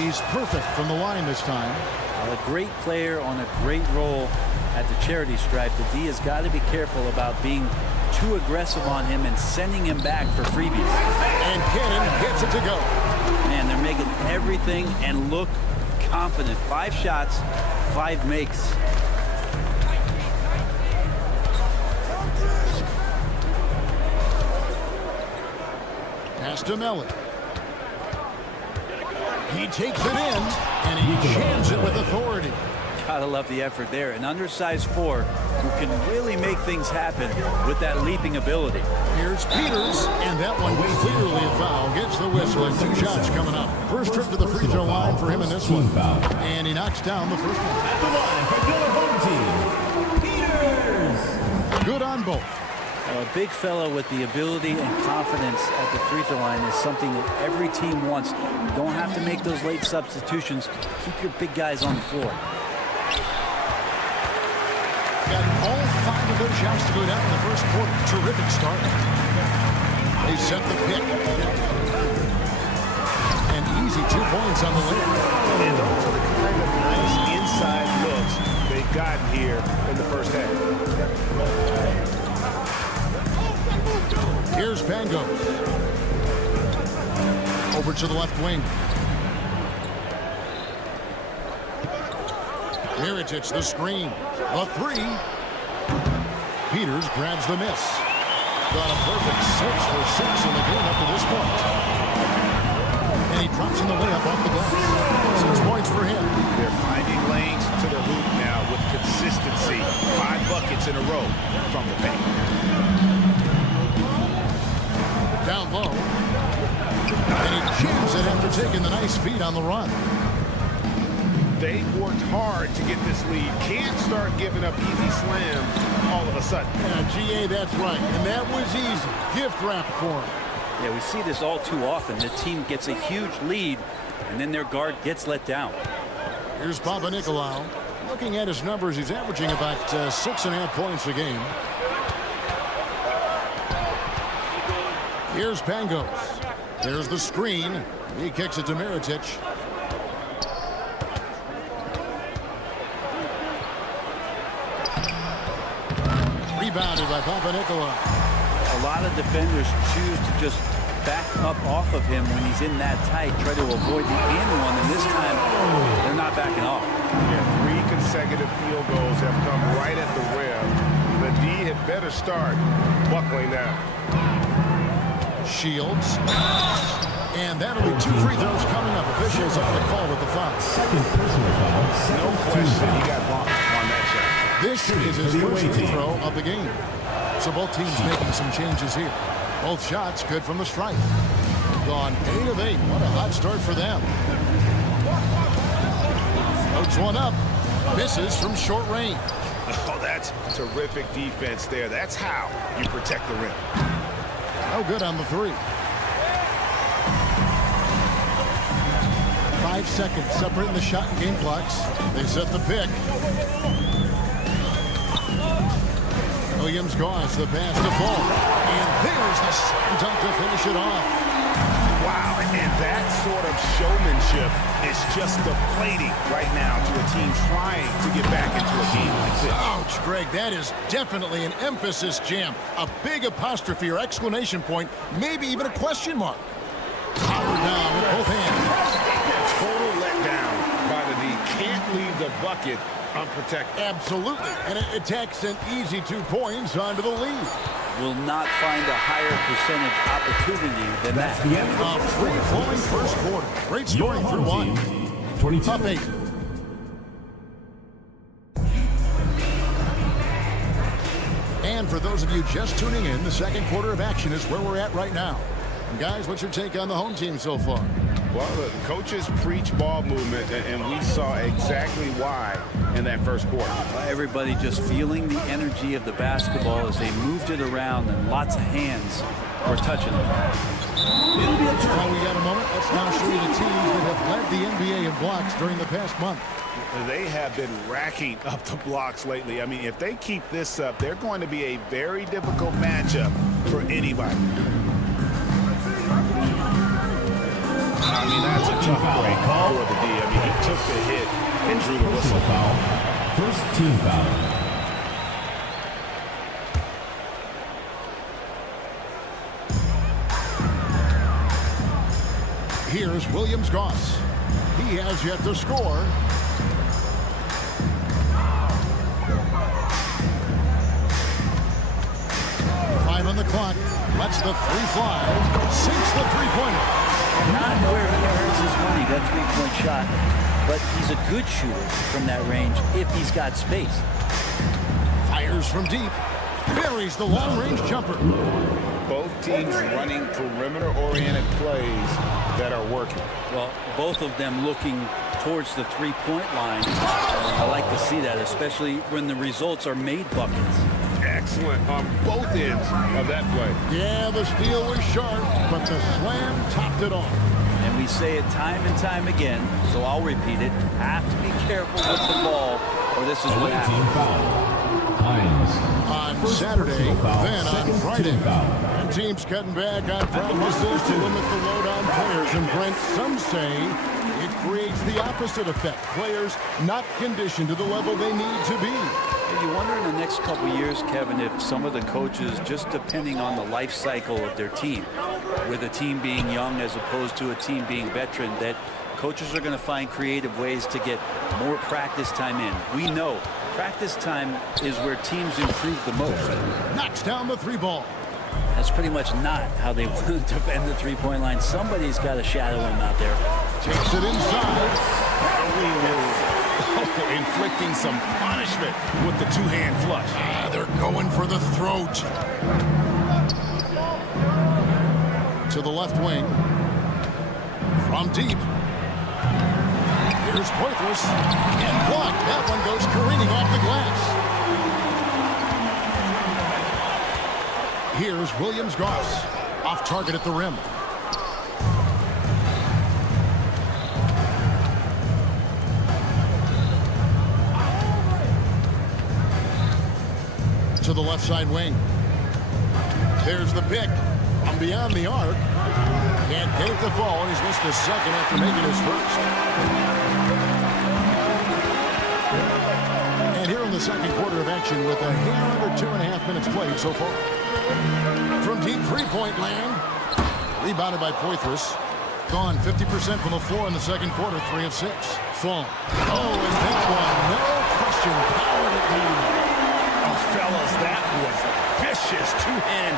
He's perfect from the line this time. Well, a great player on a great role at the charity stripe. The D has got to be careful about being too aggressive on him and sending him back for freebies. And Cannon gets it to go. Man, they're making everything and look confident. 5 shots, 5 makes. Pass to Mellon. He takes it in, and he jams it with authority. Gotta love the effort there. An undersized 4 who can really make things happen with that leaping ability. Here's Peters, and that one was clearly a foul. Gets the whistle, and 2 shots coming up. First trip to the free throw line for him in this one. And he knocks down the first one. At the line for your home team, Peters. Good on both. A big fellow with the ability and confidence at the free throw line is something that every team wants. You don't have to make those late substitutions. Keep your big guys on the floor. Got all 5 of those shots to go down in the first quarter. Terrific start. They set the pick. And easy 2 points on the layup. And those are the kind of nice inside looks they've gotten here in the first half. Here's Pangos. Over to the left wing. Mirotic, the screen. A 3. Peters grabs the miss. Got a perfect 6 for 6 in the game up to this point. And he drops in the layup off the glass. 6 points for him. They're finding lanes to the hoop now with consistency. 5 buckets in a row from the paint. Down low. And he jams it after taking the nice feed on the run. They've worked hard to get this lead. Can't start giving up easy slams all of a sudden. Yeah, GA, that's right. And that was easy. Gift wrap for him. Yeah, we see this all too often. The team gets a huge lead, and then their guard gets let down. Here's Papanikolaou. Looking at his numbers, he's averaging about 6.5 points a game. Here's Pangos. There's the screen. He kicks it to Mirotic. Rebounded by Papanikolaou. A lot of defenders choose to just back up off of him when he's in that tight, try to avoid the in one, and this time they're not backing off. Yeah, 3 consecutive field goals have come right at the rim. The D had better start buckling down. Shields. And that'll be 2 free throws coming up. Officials on the call with the foul. Second personal foul. No question, he got bumped on that shot. This is his first free throw of the game. So both teams making some changes here. Both shots good from the stripe. Gone 8 of 8. What a hot start for them. Floats one up. Misses from short range. Oh, that's terrific defense there. That's how you protect the rim. No good on the 3. 5 seconds separating the shot and game clocks. They set the pick. Williams Goss, the pass to Fall. And there's the slam dunk to finish it off. Wow, and that sort of showmanship is just deflating right now to a team trying to get back into a game like this. Ouch, Greg, that is definitely an emphasis jam. A big apostrophe or exclamation point, maybe even a question mark. Powered down with both hands. Total letdown by the D. Can't leave the bucket unprotected. Absolutely, and it takes an easy 2 points onto the lead. Will not find a higher percentage opportunity than that. The end A free-flowing first quarter. Great scoring through 1. 22. Up 8. And for those of you just tuning in, the second quarter of action is where we're at right now. And guys, what's your take on the home team so far? Well, the coaches preach ball movement, and we saw exactly why in that first quarter. Everybody just feeling the energy of the basketball as they moved it around, and lots of hands were touching it. While we got a moment, let's now show you the teams that have led the NBA in blocks during the past month. They have been racking up the blocks lately. I mean, if they keep this up, they're going to be a very difficult matchup for anybody. I mean, that's a tough break for the D. I mean, he took the hit and drew the whistle. Foul. First team foul. Here's Williams Goss. He has yet to score. Five on the clock. Lets the 3 fly. Sinks the 3-pointer. Not where he earns his money, that 3-point shot, but he's a good shooter from that range if he's got space. Fires from deep. Buries the long-range jumper. Both teams running perimeter-oriented plays that are working. Well, both of them looking towards the 3-point line. I like to see that, especially when the results are made buckets. Excellent on both ends of that play. Yeah, the steal was sharp, but the slam topped it off. And we say it time and time again, so I'll repeat it. Have to be careful with the ball, or this is what happens. On Saturday, then on Friday. And teams cutting back on practices to limit the load on players. And Brent, some say it creates the opposite effect. Players not conditioned to the level they need to be. You wonder in the next couple years, Kevin, if some of the coaches, just depending on the life cycle of their team, with a team being young as opposed to a team being veteran, that coaches are going to find creative ways to get more practice time in. We know practice time is where teams improve the most. Knocks down the 3-ball. That's pretty much not how they want to defend the 3-point line. Somebody's got to shadow him out there. Takes it inside. Inflicting some punishment with the 2-hand flush. They're going for the throat. To the left wing. From deep. Here's Poitras. And blocked. That one goes careening off the glass. Here's Williams Goss. Off target at the rim. To the left side wing. There's the pick from beyond the arc. Can't take the ball, and he's missed a second after making his first. And here in the second quarter of action with a hair under 2.5 minutes played so far. From deep 3-point land. Rebounded by Poitras. Gone 50% from the floor in the second quarter, 3 of 6. Fall. Oh, and that one, no question, powered it down. fellas, that was vicious two-hand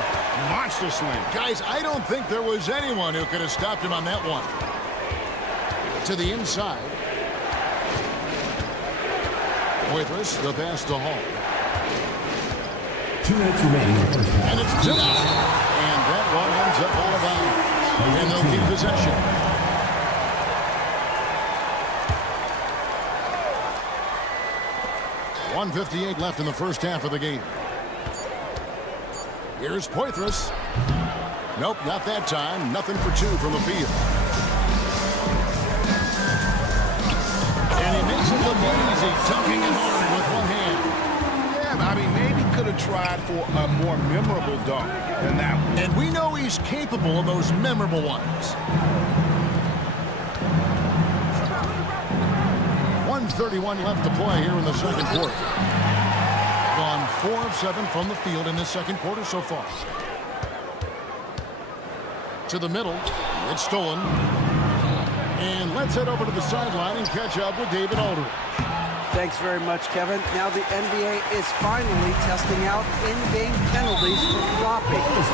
monster slam. Guys, I don't think there was anyone who could have stopped him on that one. To the inside. Poitras, the pass to Hall. 2 minutes remaining in the first half. And it's denied. And that one ends up out of bounds. And they'll keep possession. .158 left in the first half of the game. Here's Poitras. Nope, not that time. Nothing for two from the field. And he makes it look easy, dunking it hard with one hand. Yeah, I mean, maybe could have tried for a more memorable dunk than that one. And we know he's capable of those memorable ones. 1:31 left to play here in the second quarter. Gone 4 of 7 from the field in this second quarter so far. To the middle. It's stolen. And let's head over to the sideline and catch up with David Aldridge. Thanks very much, Kevin. Now the NBA is finally testing out in-game penalties for flopping. It's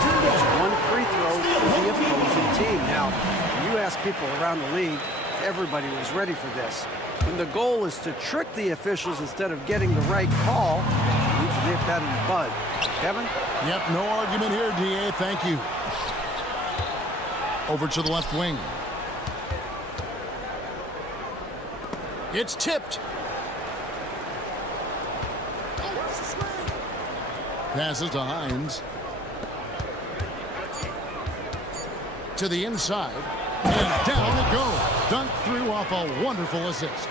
one free throw for the opposing team. Now, you ask people around the league, everybody was ready for this. When the goal is to trick the officials instead of getting the right call, you need to nip that in the bud. Kevin? Yep, no argument here, DA. Thank you. Over to the left wing. It's tipped. Passes to Hines. To the inside. And down it goes. Dunked through off a wonderful assist.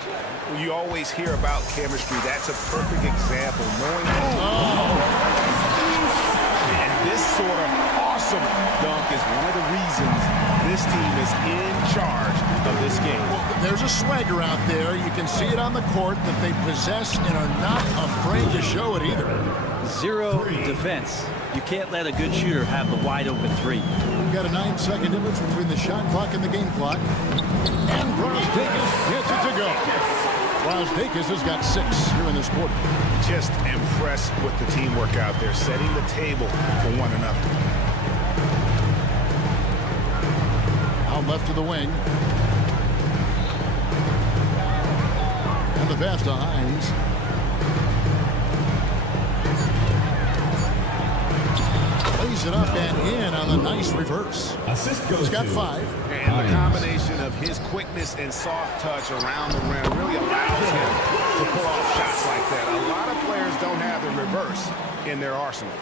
You always hear about chemistry. That's a perfect example. Knowing and this sort of awesome dunk is one of the reasons this team is in charge of this game. Well, there's a swagger out there. You can see it on the court that they possess and are not afraid to show it either. Zero defense. You can't let a good shooter have the wide open three. We've got a 9-second difference between the shot clock and the game clock. And Brastakis gets it to go. Brastakis has got 6 here in this quarter. Just impressed with the teamwork out there, setting the table for one another. Out left to the wing. And the pass to Hines. Lays it up and in on the nice reverse. Assist goes He's got to 5. And the combination of his quickness and soft touch around the rim really allows him to pull off shots like that. A lot of players don't have the reverse in their arsenal.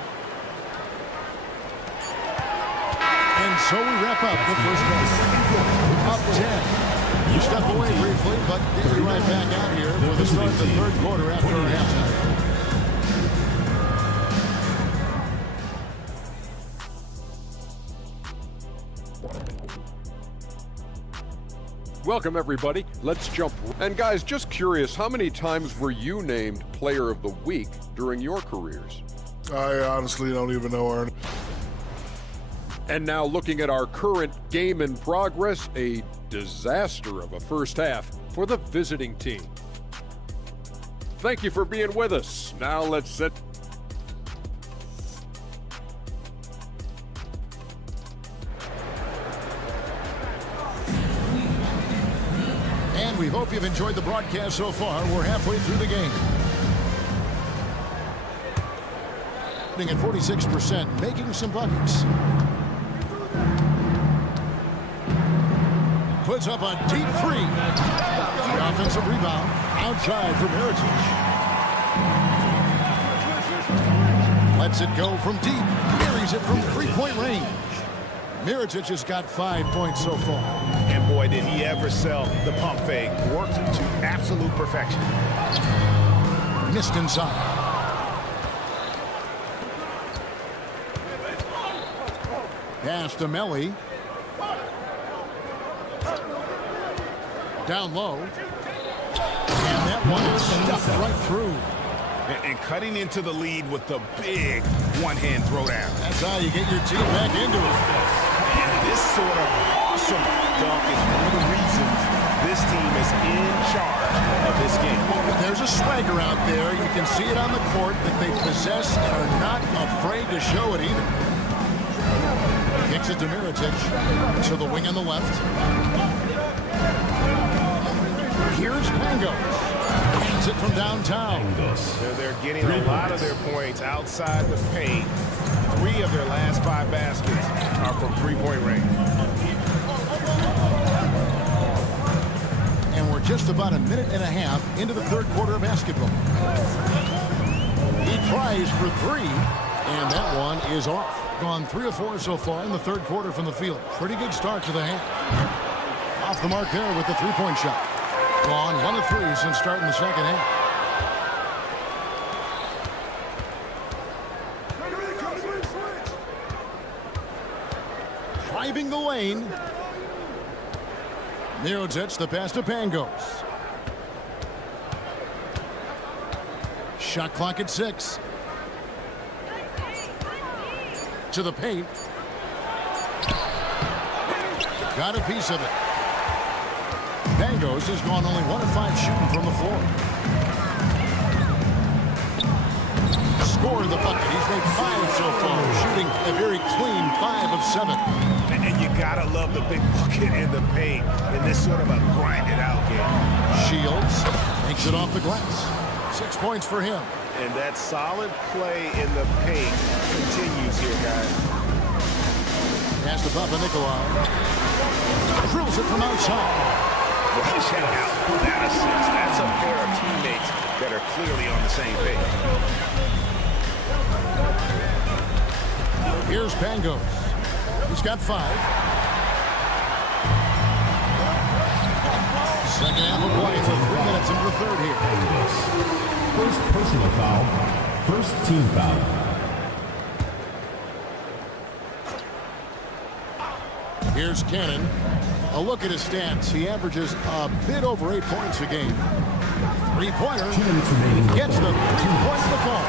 And so we wrap up the first quarter. Up 10. You step away briefly, but we'll be right back out here for the start of the third quarter after our halftime. Welcome, everybody. Let's jump. And guys, just curious, how many times were you named Player of the Week during your careers? I honestly don't even know, Ernie. And now looking at our current game in progress, a disaster of a first half for the visiting team. Thank you for being with us. Now let's set. And we hope you've enjoyed the broadcast so far. We're halfway through the game. At 46%, making some buckets. Puts up a deep 3. The offensive rebound outside from Mirotic. Lets it go from deep. Buries it from 3-point range. Mirotic has got 5 points so far. And boy, did he ever sell the pump fake. Worked to absolute perfection. Missed inside. Pass to Melly. Down low. And that one is stuffed right through. And cutting into the lead with the big one-hand throwdown. That's how you get your team back into it. And this sort of awesome dunk is one of the reasons this this team is in charge of this game. There's a swagger out there. You can see it on the court that they possess and are not afraid to show it either. Kicks it to Mirotic to the wing on the left. Here's Pangos. Hands it from downtown. They're getting a lot of their points outside the paint. 3 of their last 5 baskets are from three-point range. And we're just about a minute and a half into the third quarter of basketball. He tries for 3, and that one is off. Gone 3 of 4 so far in the third quarter from the field. Pretty good start to the half. Off the mark there with the three-point shot. Gone 1 of 3 since starting the second half. Driving the lane. Mirotic, the pass to Pangos. Shot clock at 6. To the paint. Got a piece of it. Pangos has gone only 1 of 5 shooting from the floor. Scored the bucket. He's made 5 so far, shooting a very clean 5 of 7. And you gotta love the big bucket in the paint in this sort of a grinded-out game. Shields takes it off the glass. 6 points for him. And that solid play in the paint continues here, guys. Pass to Papa Nikolai. Drills it from outside. Check out that assist. That's a pair of teammates that are clearly on the same page. Here's Pangos. He's got 5. Second half of play with 3 minutes into the third here. First personal foul. First team foul. Here's Cannon. A look at his stats. He averages a bit over 8 points a game. 3-pointer. 2 minutes remaining. Gets the 3-point to fall.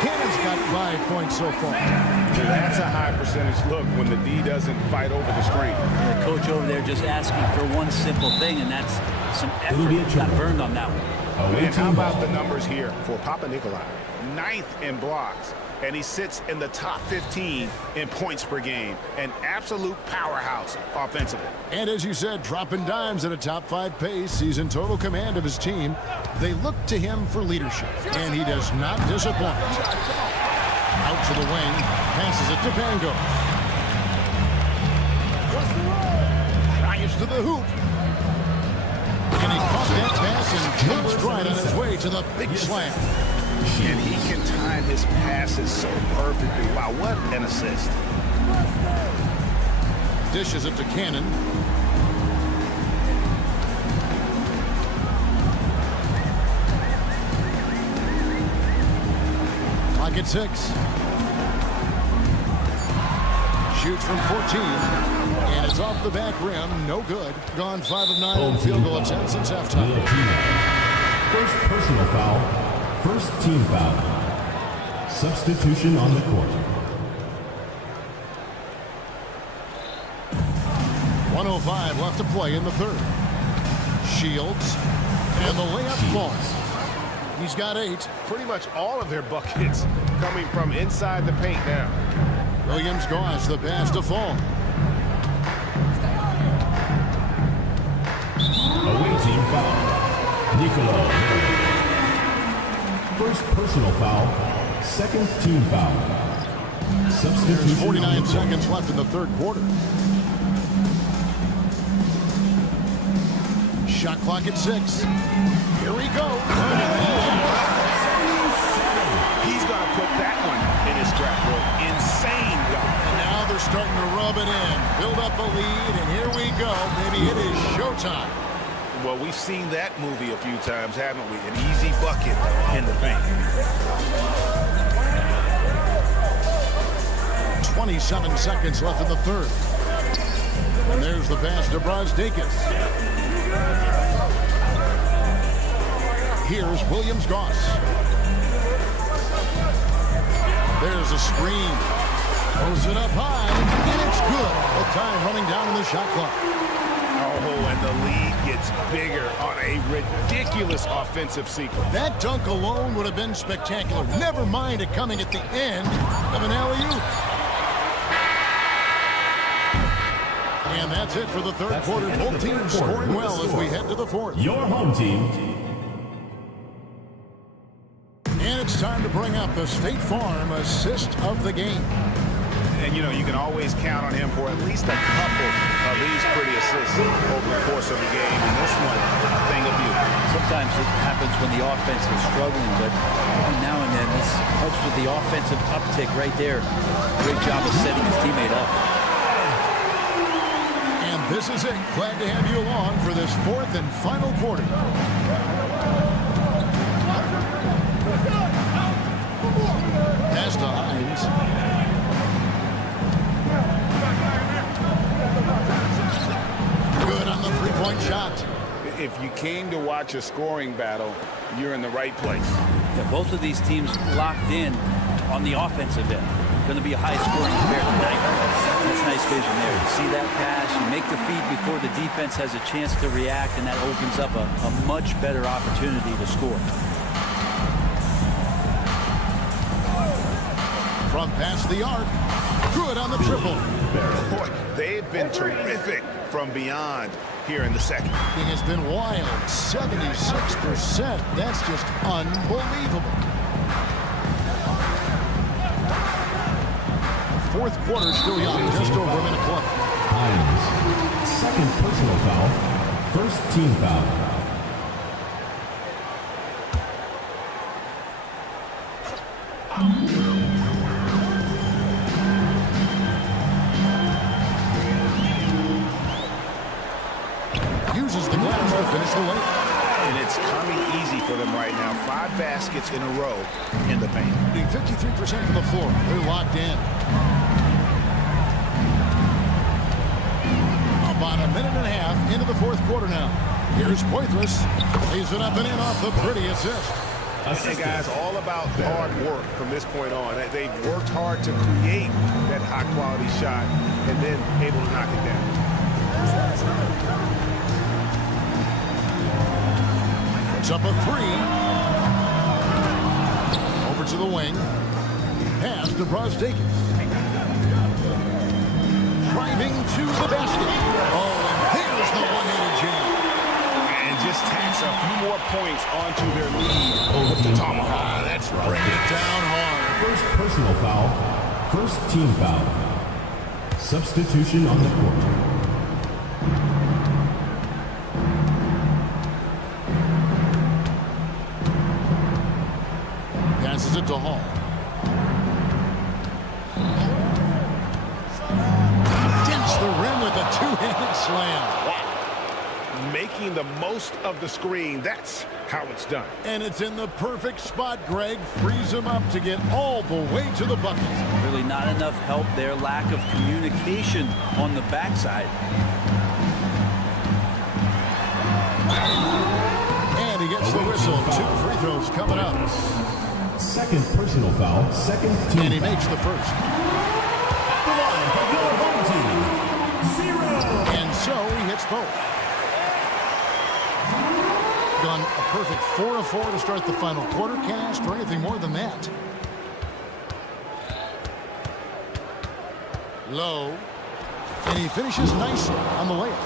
Cannon's got 5 points so far. That's a high percentage look when the D doesn't fight over the screen. The coach over there just asking for one simple thing, and that's some effort. Got burned on that one. And how about the numbers here for Papa Nikolai? 9th in blocks, and he sits in the top 15 in points per game. An absolute powerhouse offensively. And as you said, dropping dimes at a top 5 pace. He's in total command of his team. They look to him for leadership, and he does not disappoint. Out to the wing, passes it to Pangos. Drives to the hoop. And he caught that pass and came stride on his way to the big slam. And he can time his passes so perfectly. Wow, what an assist. Dishes it to Cannon. Clock at 6. Shoots from 14. And it's off the back rim. No good. Gone 5 of 9 on field goal attempts since halftime. First personal foul. First team foul. Substitution on the court. 1:05 left to play in the third. Shields. And the layup falls. He's got 8. Pretty much all of their buckets coming from inside the paint now. Williams-Goss, the pass to Fall. Away team foul. Nicola. First personal foul. Second team foul. Substitution. There's 49 seconds left in the third quarter. Shot clock at 6. Here we go. He's going to put that one in his scrapbook. Insane dunk. And now they're starting to rub it in. Build up a lead, and here we go. Baby, it is showtime. Well, we've seen that movie a few times, haven't we? An easy bucket in the paint. 27 seconds left in the third. And there's the pass to Brasdeikis. Here's Williams-Goss. There's a screen. Throws it up high, and it's good. The time running down in the shot clock. Oh, and the lead gets bigger on a ridiculous offensive sequence. That dunk alone would have been spectacular. Never mind it coming at the end of an alley-oop. And that's it for the third quarter. Both teams scoring well as we head to the fourth. Your home team. And it's time to bring up the State Farm assist of the game. And, you know, you can always count on him for at least a couple of these pretty assists over the course of the game. And this one, a thing of beauty. Sometimes it happens when the offense is struggling, but every now and then this helps with the offensive uptick right there. Great job of setting his teammate up. And this is it. Glad to have you along for this fourth and final quarter. Pass to Hines. Good on the three-point shot. If you came to watch a scoring battle, you're in the right place. Yeah, both of these teams locked in on the offensive end. Going to be a high-scoring affair tonight. That's nice vision there. You see that pass, you make the feed before the defense has a chance to react, and that opens up a much better opportunity to score. From past the arc. Good on the triple. Boy, they've been terrific from beyond here in the second. It has been wild. 76%. That's just unbelievable. Fourth quarter still young. Just over a minute left. Hines. Second personal foul. First team foul. Uses the glass to finish the lane. And it's coming easy for them right now. 5 baskets in a row in the paint. 53% from the floor. They're locked in. About a minute and a half into the fourth quarter now. Here's Poitras. Lays it up and in off the pretty assist. And guys, all about hard work from this point on. They've worked hard to create that high-quality shot and then able to knock it down. It's up a three. Over to the wing. Pass to Brosdakis. Driving to the basket. Oh, and there's the one-handed jam. And just tacks a few more points onto their lead with the tomahawk. That's bringing it down hard. First personal foul. First team foul. Substitution on the court. Passes it to Hall. Dents the rim with a two-handed slam. Wow. Making the most of the screen. That's how it's done. And it's in the perfect spot, Greg. Frees him up to get all the way to the bucket. Really not enough help there. Lack of communication on the backside. And he gets the whistle. 2 free throws coming up. Second personal foul. Second team. And he makes the first. At the line for your home team. 0. And so he hits both. Gone a perfect 4 of 4 to start the final quarter. Can't ask for anything more than that. Low. And he finishes nicely on the layup.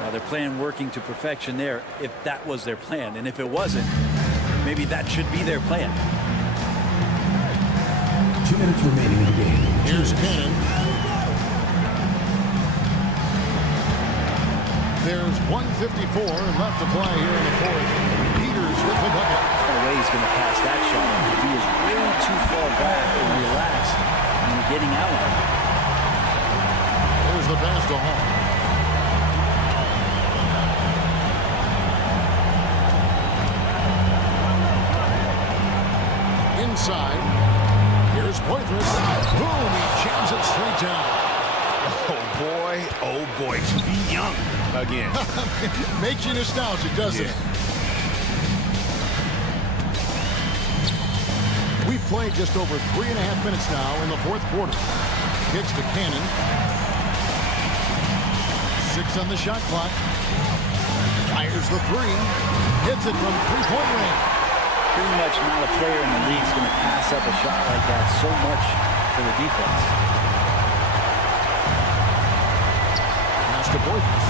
Now their plan working to perfection there, if that was their plan. And if it wasn't, maybe that should be their plan. 2 minutes remaining in the game. Here's Cannon. There's 1:54 left to play here in the fourth. Peters with the bucket. No way he's going to pass that shot. He is way too far back and relaxed and getting out of it. There's the pass to Hall. Inside. Here's Poitras. Boom, he jams it straight down. Oh boy, to be young again. Makes you nostalgic, doesn't it? We've played just over 3.5 minutes now in the fourth quarter. Kicks to Cannon. 6 on the shot clock. Fires the three. Hits it from three-point range. Pretty much not a player in the league is going to pass up a shot like that so much for the defense. Pass to Boykus.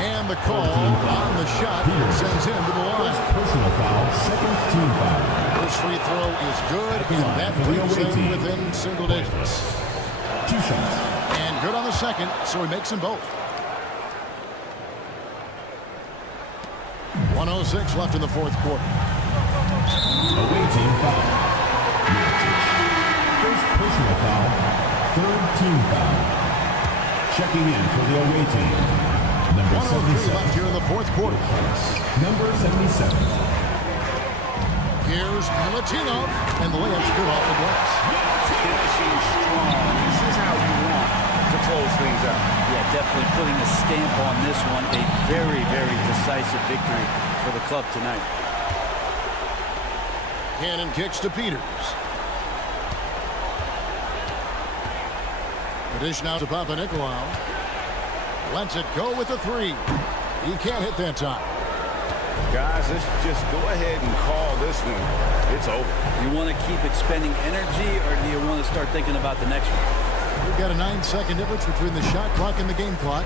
And the call on the shot sends him to the line. Personal foul, second team foul. First free throw is good, and that brings them within single digits. 2 shots. And good on the second, so he makes them both. 1:06 left in the fourth quarter. Away team foul. First personal foul, third team foul. Checking in for the away team. Number 1:03 left 77. here in the fourth quarter. Number 77. Here's Milutinov, and the layup's good off the glass. Finishing strong. This is how you want to close things out. Yeah, definitely putting a stamp on this one. A very, very decisive victory for the club tonight. Cannon kicks to Peters. The dish now to Papanikolaou. Lets it go with the three. He can't hit that time. Guys, let's just go ahead and call this one. It's over. You want to keep expending energy, or do you want to start thinking about the next one? We've got a 9-second difference between the shot clock and the game clock.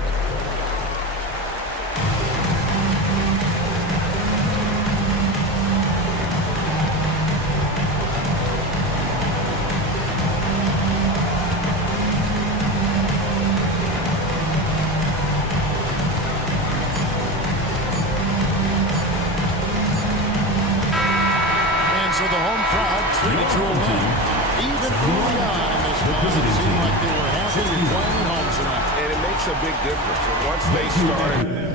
So the home crowd treated to a win. Even early on in this one, it seemed like they were happy to be playing at home tonight. And it makes a big difference. And once they started...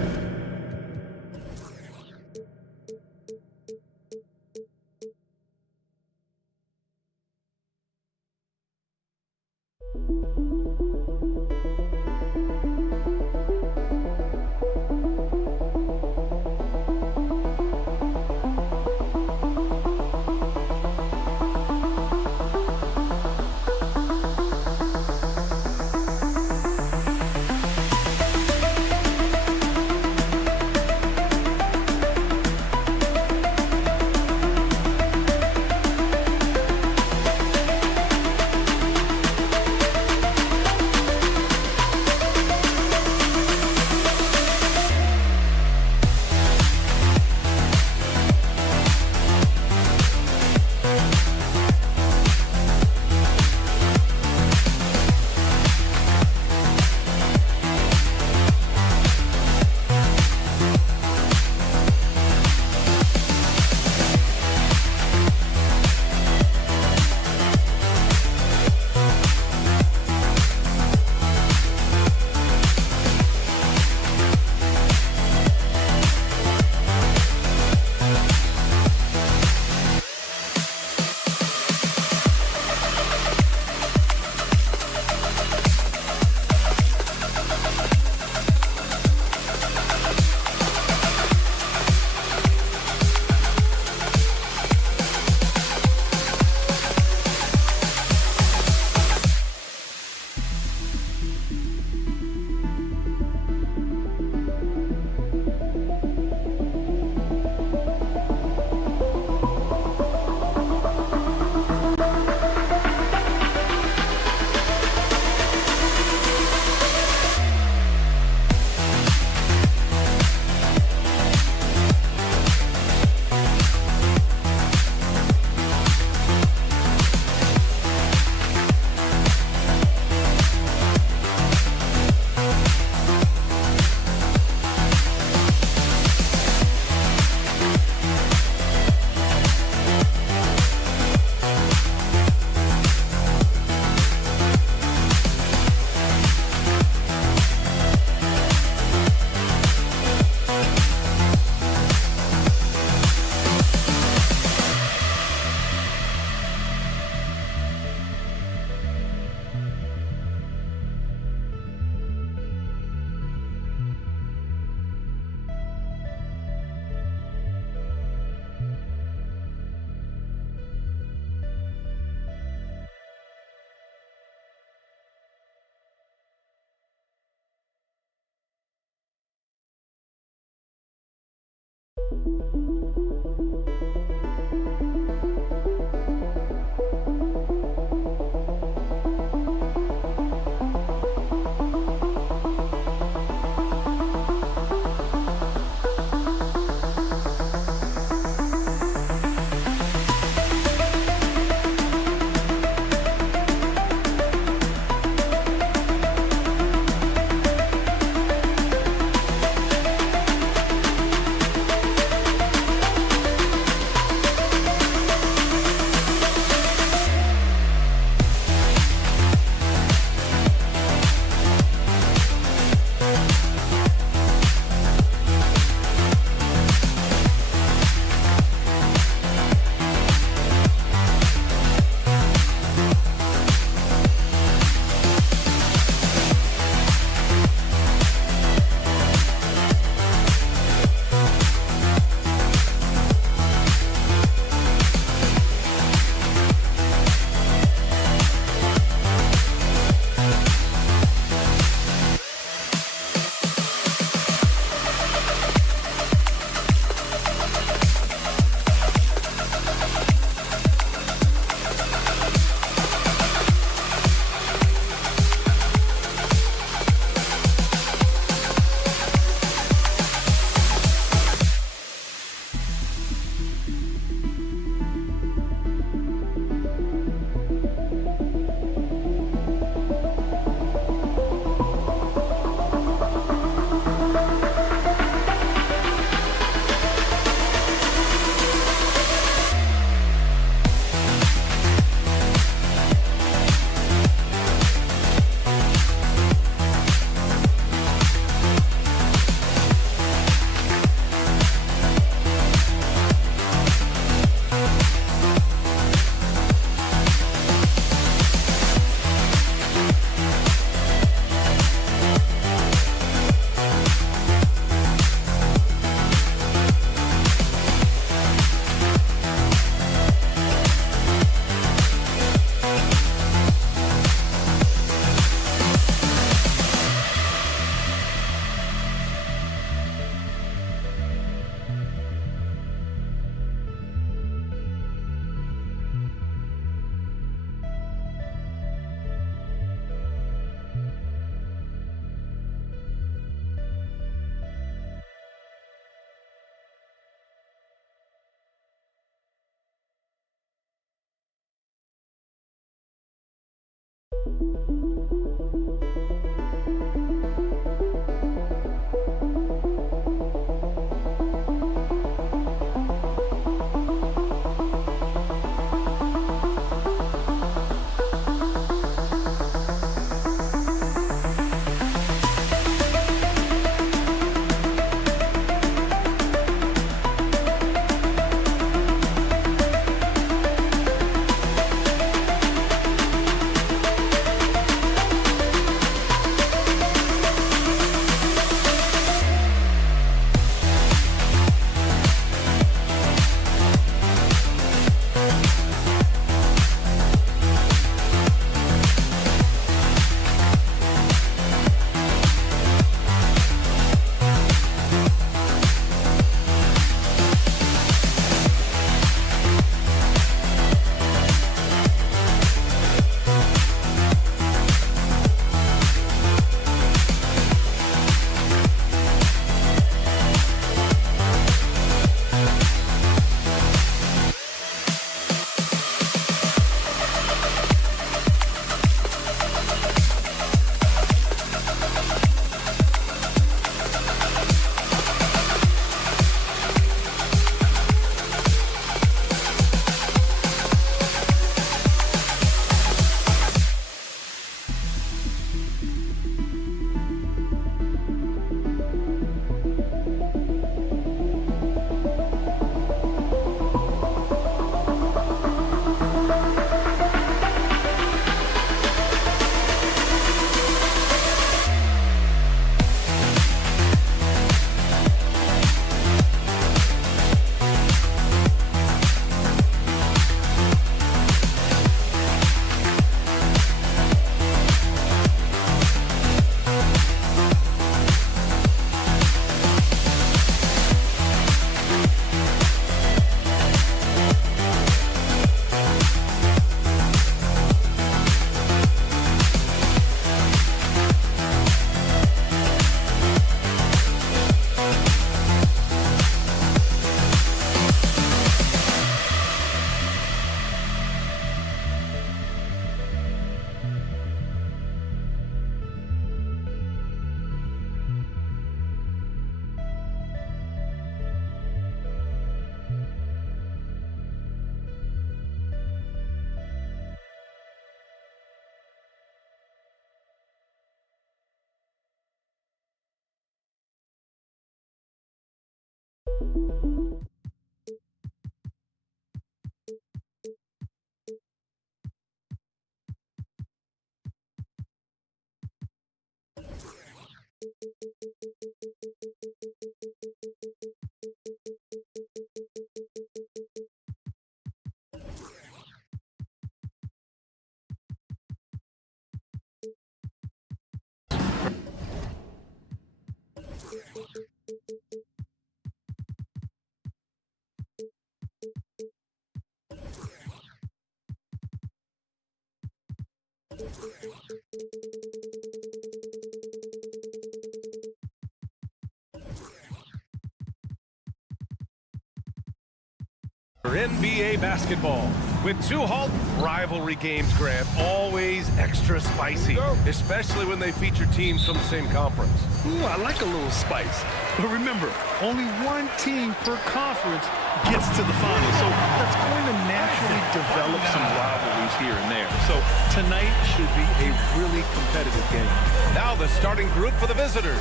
For NBA basketball, with two home rivalry games, Grant, always extra spicy, especially when they feature teams from the same conference. Ooh, I like a little spice. But remember, only one team per conference gets to the finals, so that's going to naturally develop some rivalries here and there. So tonight should be a really competitive game. Now the starting group for the visitors.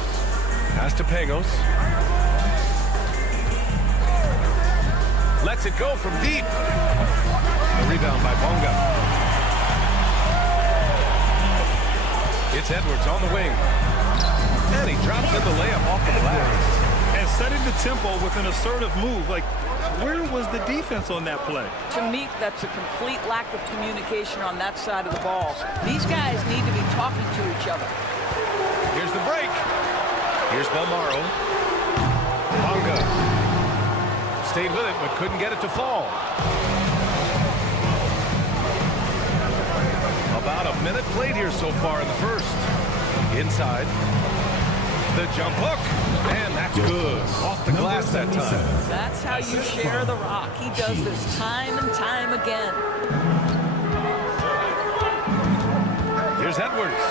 Pass to Pangos. Lets it go from deep. The rebound by Bonga. It's Edwards on the wing. And he drops in the layup off the glass. And setting the tempo with an assertive move. Like, where was the defense on that play? To me, that's a complete lack of communication on that side of the ball. These guys need to be talking to each other. Here's the break. Here's Belmaro. Bonga. Stayed with it, but couldn't get it to fall. About a minute played here so far in the first. Inside. The jump hook. And that's good. Off the glass that time. That's how you share the rock. He does this time and time again. Here's Edwards.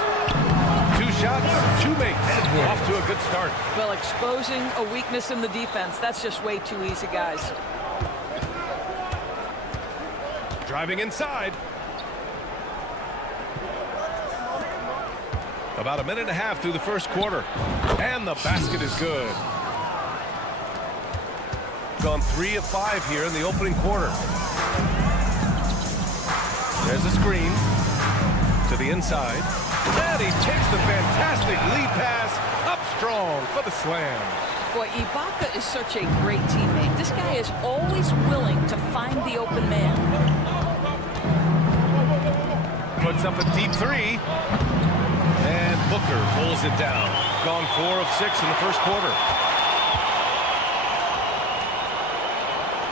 2 shots, 2 makes. Off to a good start. Well, exposing a weakness in the defense, that's just way too easy, guys. Driving inside. About a minute and a half through the first quarter. And the basket is good. Gone 3 of 5 here in the opening quarter. There's a screen to the inside. And he takes the fantastic lead pass up strong for the slam. Boy, Ibaka is such a great teammate. This guy is always willing to find the open man. Puts up a deep 3. And Booker pulls it down. Gone 4 of 6 in the first quarter.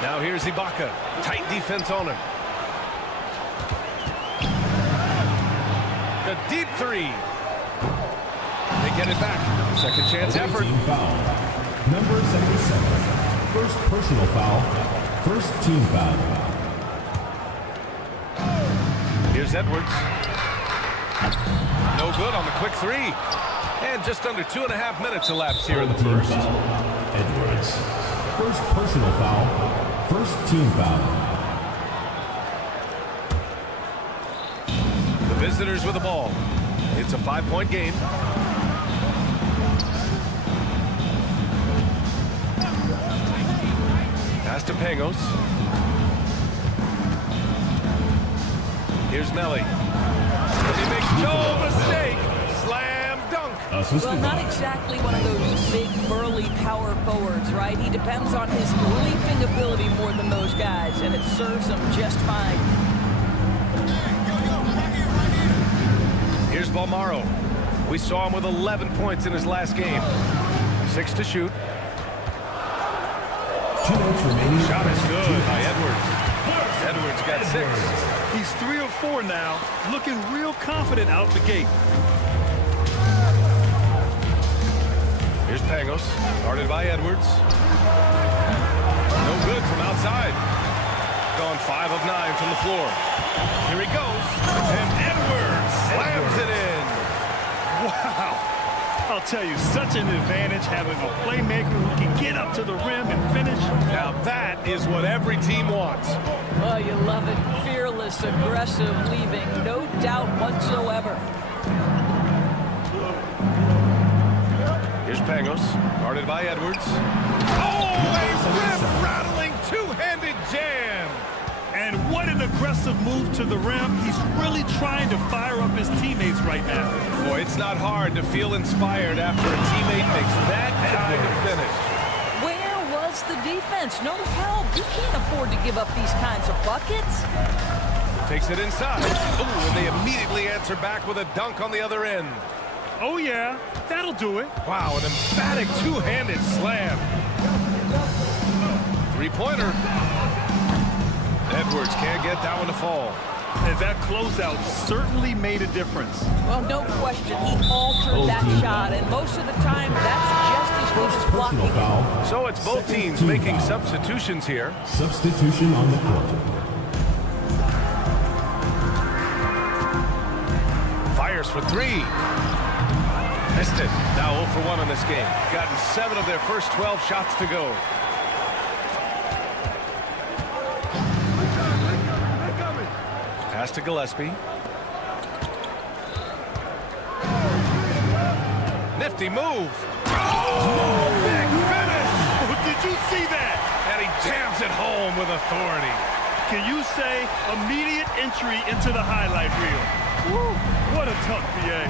Now here's Ibaka. Tight defense on him. A deep 3. They get it back. Second chance effort. Team foul. Number 77. First personal foul. First team foul. Here's Edwards. No good on the quick 3. And just under 2.5 minutes elapsed here in the first. Edwards. First personal foul. First team foul. Visitors with the ball. It's a 5-point game. Pass to Pangos. Here's Melly. He makes no mistake. Slam dunk. Well, not exactly one of those big, burly power forwards, right? He depends on his leaping ability more than those guys, and it serves him just fine. Here's Belmaro. We saw him with 11 points in his last game. 6 to shoot. 2 minutes remaining. Shot is good by Edwards. Edwards got 6. He's 3 of 4 now, looking real confident out the gate. Here's Pangos, guarded by Edwards. No good from outside. Gone 5 of 9 from the floor. Here he goes, and Edwards slams it in. Wow. I'll tell you, such an advantage having a playmaker who can get up to the rim and finish. Now that is what every team wants. Oh, you love it. Fearless, aggressive, leaving. No doubt whatsoever. Here's Pangos, guarded by Edwards. Oh, a aggressive move to the rim. He's really trying to fire up his teammates right now. Boy, it's not hard to feel inspired after a teammate makes that kind of finish. Where was the defense? No help. You can't afford to give up these kinds of buckets. Takes it inside. Ooh, and they immediately answer back with a dunk on the other end. Oh, yeah. That'll do it. Wow, an emphatic two-handed slam. Three-pointer. Edwards can't get that one to fall. And that closeout certainly made a difference. Well, no question. He altered that shot, and most of the time, that's just as good as blocking. So it's both teams making substitutions here. Substitution on the court. Fires for three. Missed it. Now 0 for 1 in this game. Gotten 7 of their first 12 shots to go. Pass to Gillespie. Nifty move. Oh, big finish. Did you see that? And he jams it home with authority. Can you say immediate entry into the highlight reel? Woo, what a tough PA.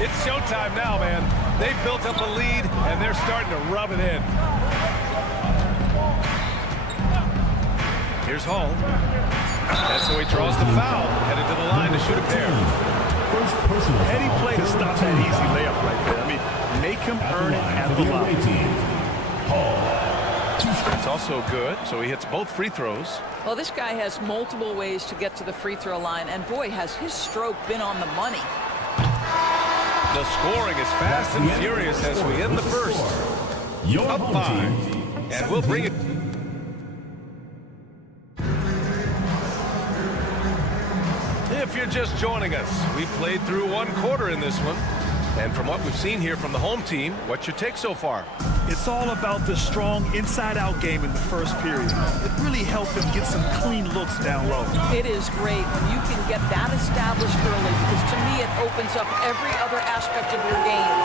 It's showtime now, man. They've built up a lead, and they're starting to rub it in. Here's Hall. And so he draws the foul, headed to the line to shoot a pair. Any play to stop that easy layup right there. I mean, make him earn it at the line. It's also good, so he hits both free throws. Well, this guy has multiple ways to get to the free throw line, and boy, has his stroke been on the money. The scoring is fast and furious as we end the first. Up 5, and we'll bring it. If you're just joining us, we played through 1 quarter in this one. And from what we've seen here from the home team, what's your take so far? It's all about the strong inside-out game in the first period. It really helped them get some clean looks down low. It is great when you can get that established early, because to me it opens up every other aspect of your game.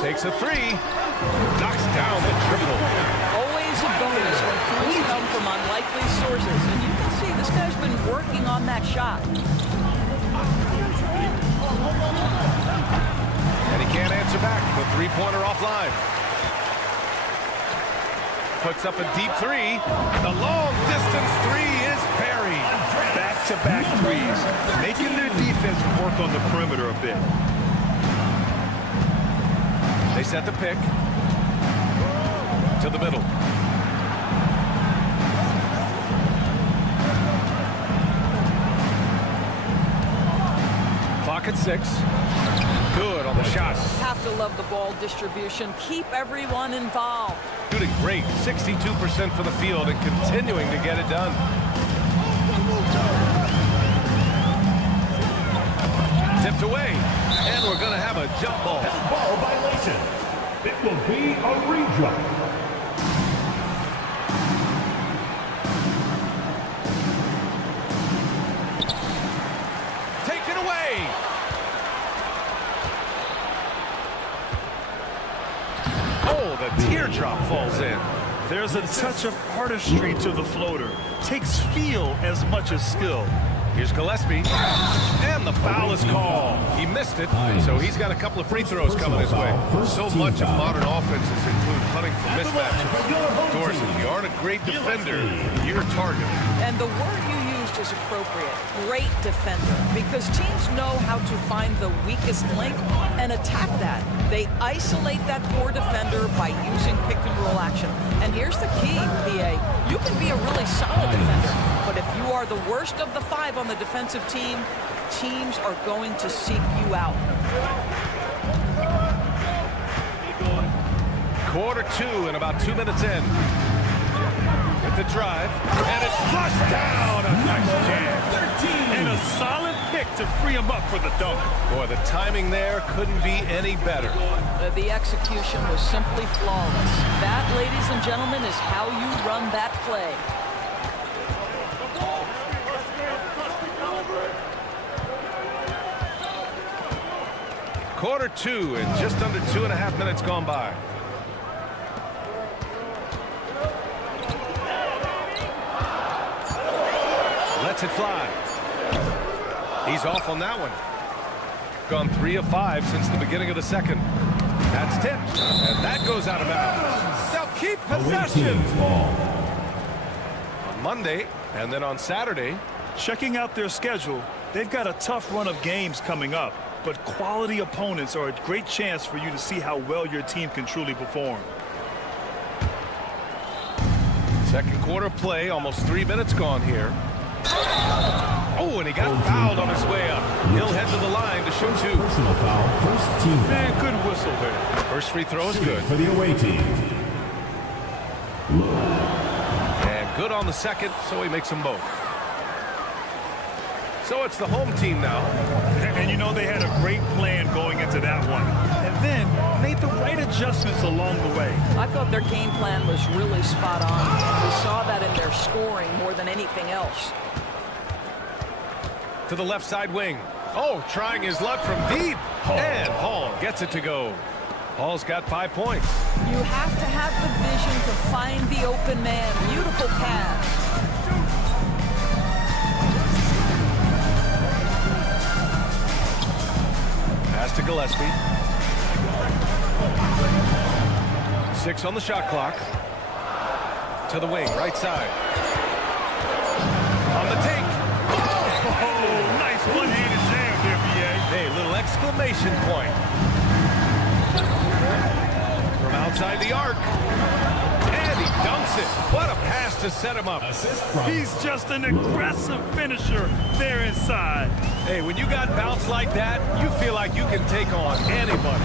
Takes a 3, knocks down the triple. Always a bonus when points come from unlikely sources, and you can see this guy's been working on that shot. And he can't answer back. The three-pointer offline. Puts up a deep 3. The long-distance 3 is buried. Back-to-back threes, making their defense work on the perimeter a bit. They set the pick to the middle. Clock at 6. Good on the shot. Have to love the ball distribution. Keep everyone involved. Shooting great. 62% for the field and continuing to get it done. Tipped away. And we're going to have a jump ball. Ball violation. It will be a re-jump. Taken away. Oh, the teardrop falls in. There's a touch of artistry to the floater. Takes feel as much as skill. Here's Gillespie. And the foul is called. He missed it, so he's got a couple of free throws coming his way. So much of modern offenses include hunting for mismatches. Of course, if you aren't a great defender, you're a target. And the word you used is appropriate. Great defender. Because teams know how to find the weakest link and attack that. They isolate that poor defender by using pick-and-roll action. And here's the key, PA. You can be a really solid defender, but if you are the worst of the 5 on the defensive team, teams are going to seek you out. Quarter 2 and about 2 minutes in. With the drive, and it's flushed down. A nice jam. And a solid pick to free him up for the dunk. Boy, the timing there couldn't be any better. The execution was simply flawless. That, ladies and gentlemen, is how you run that play. Quarter 2 and just under 2.5 minutes gone by. Lets it fly. He's off on that one. Gone 3 of 5 since the beginning of the second. That's tipped, and that goes out of bounds. They'll keep possession. On Monday, and then on Saturday. Checking out their schedule, they've got a tough run of games coming up, but quality opponents are a great chance for you to see how well your team can truly perform. Second quarter play, almost 3 minutes gone here. Oh, and he got fouled on his way up. He'll head to the line to shoot 2. Personal foul, first team foul. Man, good whistle there. First free throw is good. For the away team. And good on the second, so he makes them both. So it's the home team now. And you know they had a great plan going into that one. And then made the right adjustments along the way. I thought their game plan was really spot on. We saw that in their scoring more than anything else. To the left side wing. Oh, trying his luck from deep. And Hall gets it to go. Hall's got 5 points. You have to have the vision to find the open man. Beautiful pass. Pass to Gillespie. 6 on the shot clock. To the wing, right side. On the take. Oh, nice one-handed jam there, B.A. Hey, little exclamation point. From outside the arc. And he dunks it. What a pass to set him up. He's just an aggressive finisher there inside. Hey, when you got bounce like that, you feel like you can take on anybody.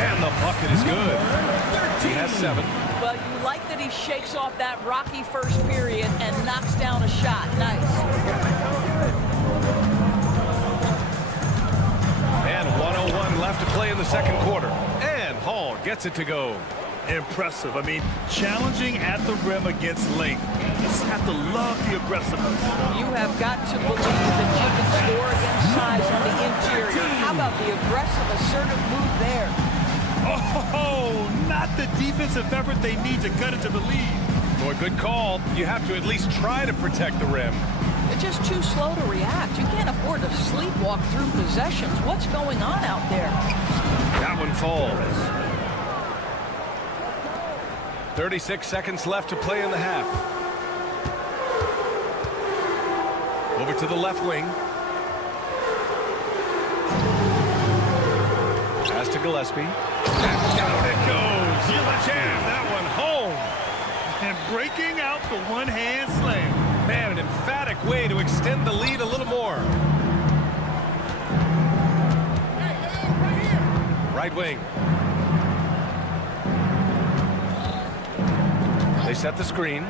And the bucket is good. He has 7. Well, you like that he shakes off that rocky first period and knocks down a shot. Nice. And 1:01 left to play in the second quarter. And Hall gets it to go. Impressive. I mean, challenging at the rim against length. You just have to love the aggressiveness. You have got to believe that you can score against size on the interior. How about the aggressive, assertive move there? Oh, not the defensive effort they need to cut into the lead. Boy, good call. You have to at least try to protect the rim. They're just too slow to react. You can't afford to sleepwalk through possessions. What's going on out there? That one falls. 36 seconds left to play in the half. Over to the left wing. Pass to Gillespie. And down it goes. Jam that one home. And breaking out the one-hand slam. Man, an emphatic way to extend the lead a little more. Right wing. They set the screen.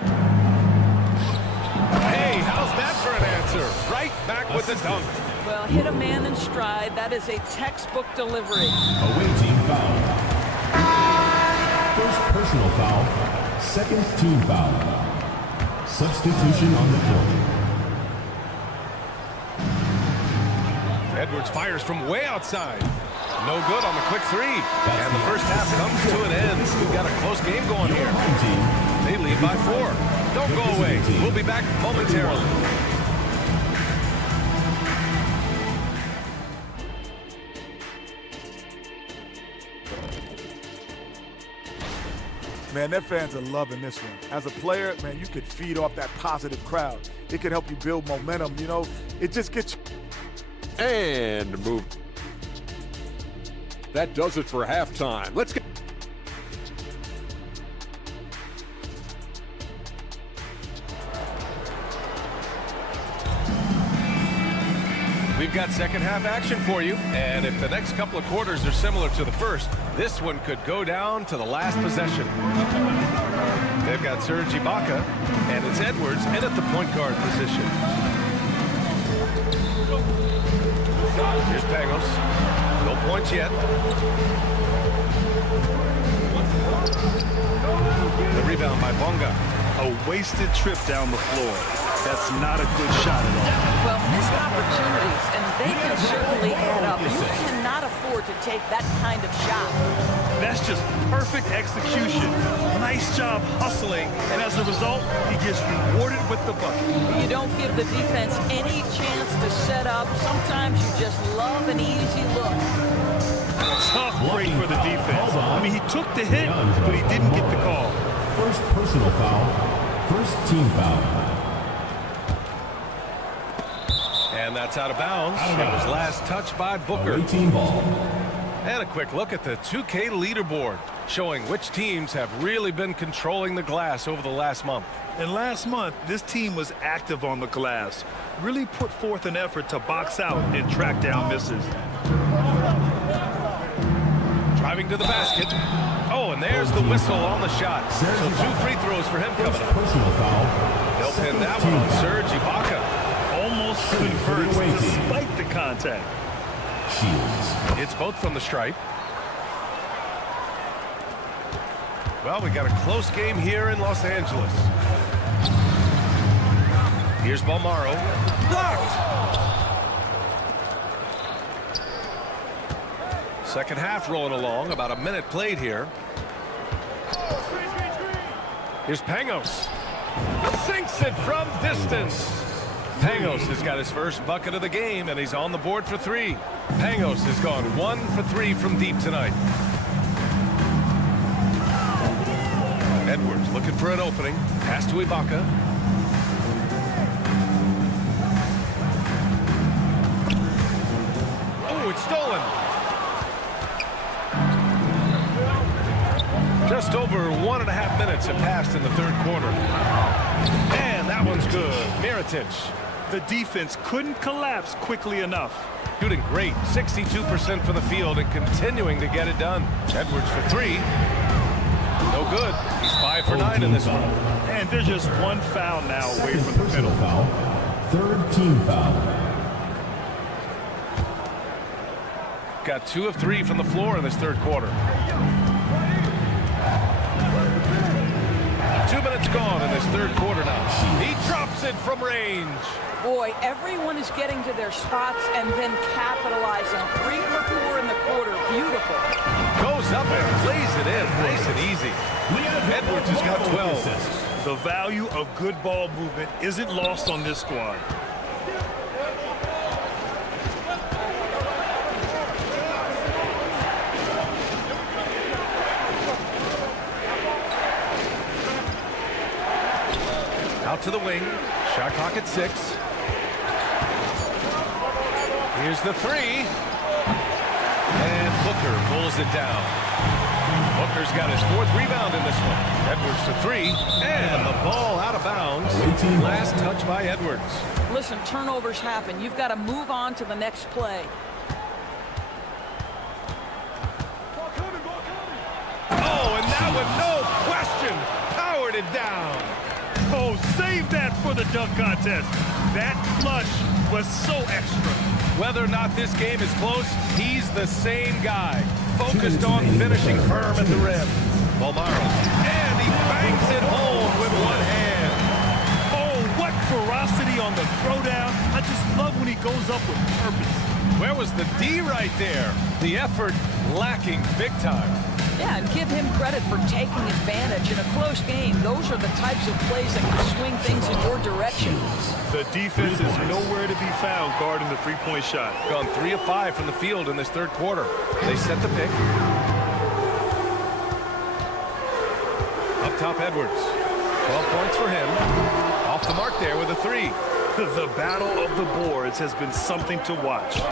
Hey, how's that for an answer? Right back with the dunk. Well, hit a man in stride. That is a textbook delivery. Away team foul. First personal foul. Second team foul. Substitution on the court. Edwards fires from way outside. No good on the quick 3. And the first half comes to an end. We've got a close game going here. They lead by 4. Don't go away. We'll be back momentarily. Man, their fans are loving this one. As a player, man, you could feed off that positive crowd. It can help you build momentum, you know. It just gets you. And move. That does it for halftime. Let's get. We've got second half action for you. And if the next couple of quarters are similar to the first, this one could go down to the last possession. They've got Serge Ibaka, and it's Edwards in at the point guard position. Here's Pangos. No points yet. The rebound by Bonga. A wasted trip down the floor. That's not a good shot at all. Well, missed opportunities, and they can certainly add up. You cannot afford sure to take that kind of shot. That's just perfect execution. Nice job hustling, and as a result, he gets rewarded with the bucket. You don't give the defense any chance to set up. Sometimes you just love an easy look. Tough break for the defense. I mean, he took the hit, but he didn't get the call. First personal foul. First team foul. And that's out of bounds. It was last touched by Booker. Team ball. And a quick look at the 2K leaderboard, showing which teams have really been controlling the glass over the last month. And last month, this team was active on the glass. Really put forth an effort to box out and track down misses. Driving to the basket. Oh, and there's the whistle on the shot. So 2 free throws for him coming up. Personal foul. They'll pin that one on Serge Ibaka. Almost converts despite the contact. Shields. It's both from the stripe. Well, we got a close game here in Los Angeles. Here's Balmaro. Blocked! Second half rolling along. About a minute played here. Here's Pangos. Sinks it from distance. Pangos has got his first bucket of the game, and he's on the board for 3. Pangos has gone 1 for 3 from deep tonight. Edwards looking for an opening. Pass to Ibaka. Oh, it's stolen. Just over 1.5 minutes have passed in the third quarter. And that one's good. Mirotic. The defense couldn't collapse quickly enough. Shooting great. 62% from the field and continuing to get it done. Edwards for 3. No good. He's 5 for 9 in this one. And they're just 1 foul now away from the Personal penalty. foul. Third team foul. Got 2 of 3 from the floor in this third quarter. 2 minutes gone in this third quarter now. He drops it from range. Boy, everyone is getting to their spots and then capitalizing. 3 for 4 in the quarter. Beautiful. Goes up and plays it in. Nice and easy. Edwards has got 12. The value of good ball movement isn't lost on this squad. Out to the wing. Shot clock at 6. Here's the 3. And Booker pulls it down. Booker's got his 4th rebound in this one. Edwards for 3. And the ball out of bounds. Last touch by Edwards. Listen, turnovers happen. You've got to move on to the next play. Oh, and that one, no question, powered it down. Oh, save that for the dunk contest. That flush was so extra. Whether or not this game is close, he's the same guy. Focused on finishing firm at the rim. Balmaro. And he banks it home with one hand. Oh, what ferocity on the throwdown. I just love when he goes up with purpose. Where was the D right there? The effort lacking big time. Yeah, and give him credit for taking advantage in a close game. Those are the types of plays that can swing things in your direction. The defense is nowhere to be found guarding the three-point shot. Gone 3 of 5 from the field in this third quarter. They set the pick. Up top, Edwards. 12 points for him. Off the mark there with a 3. The battle of the boards has been something to watch.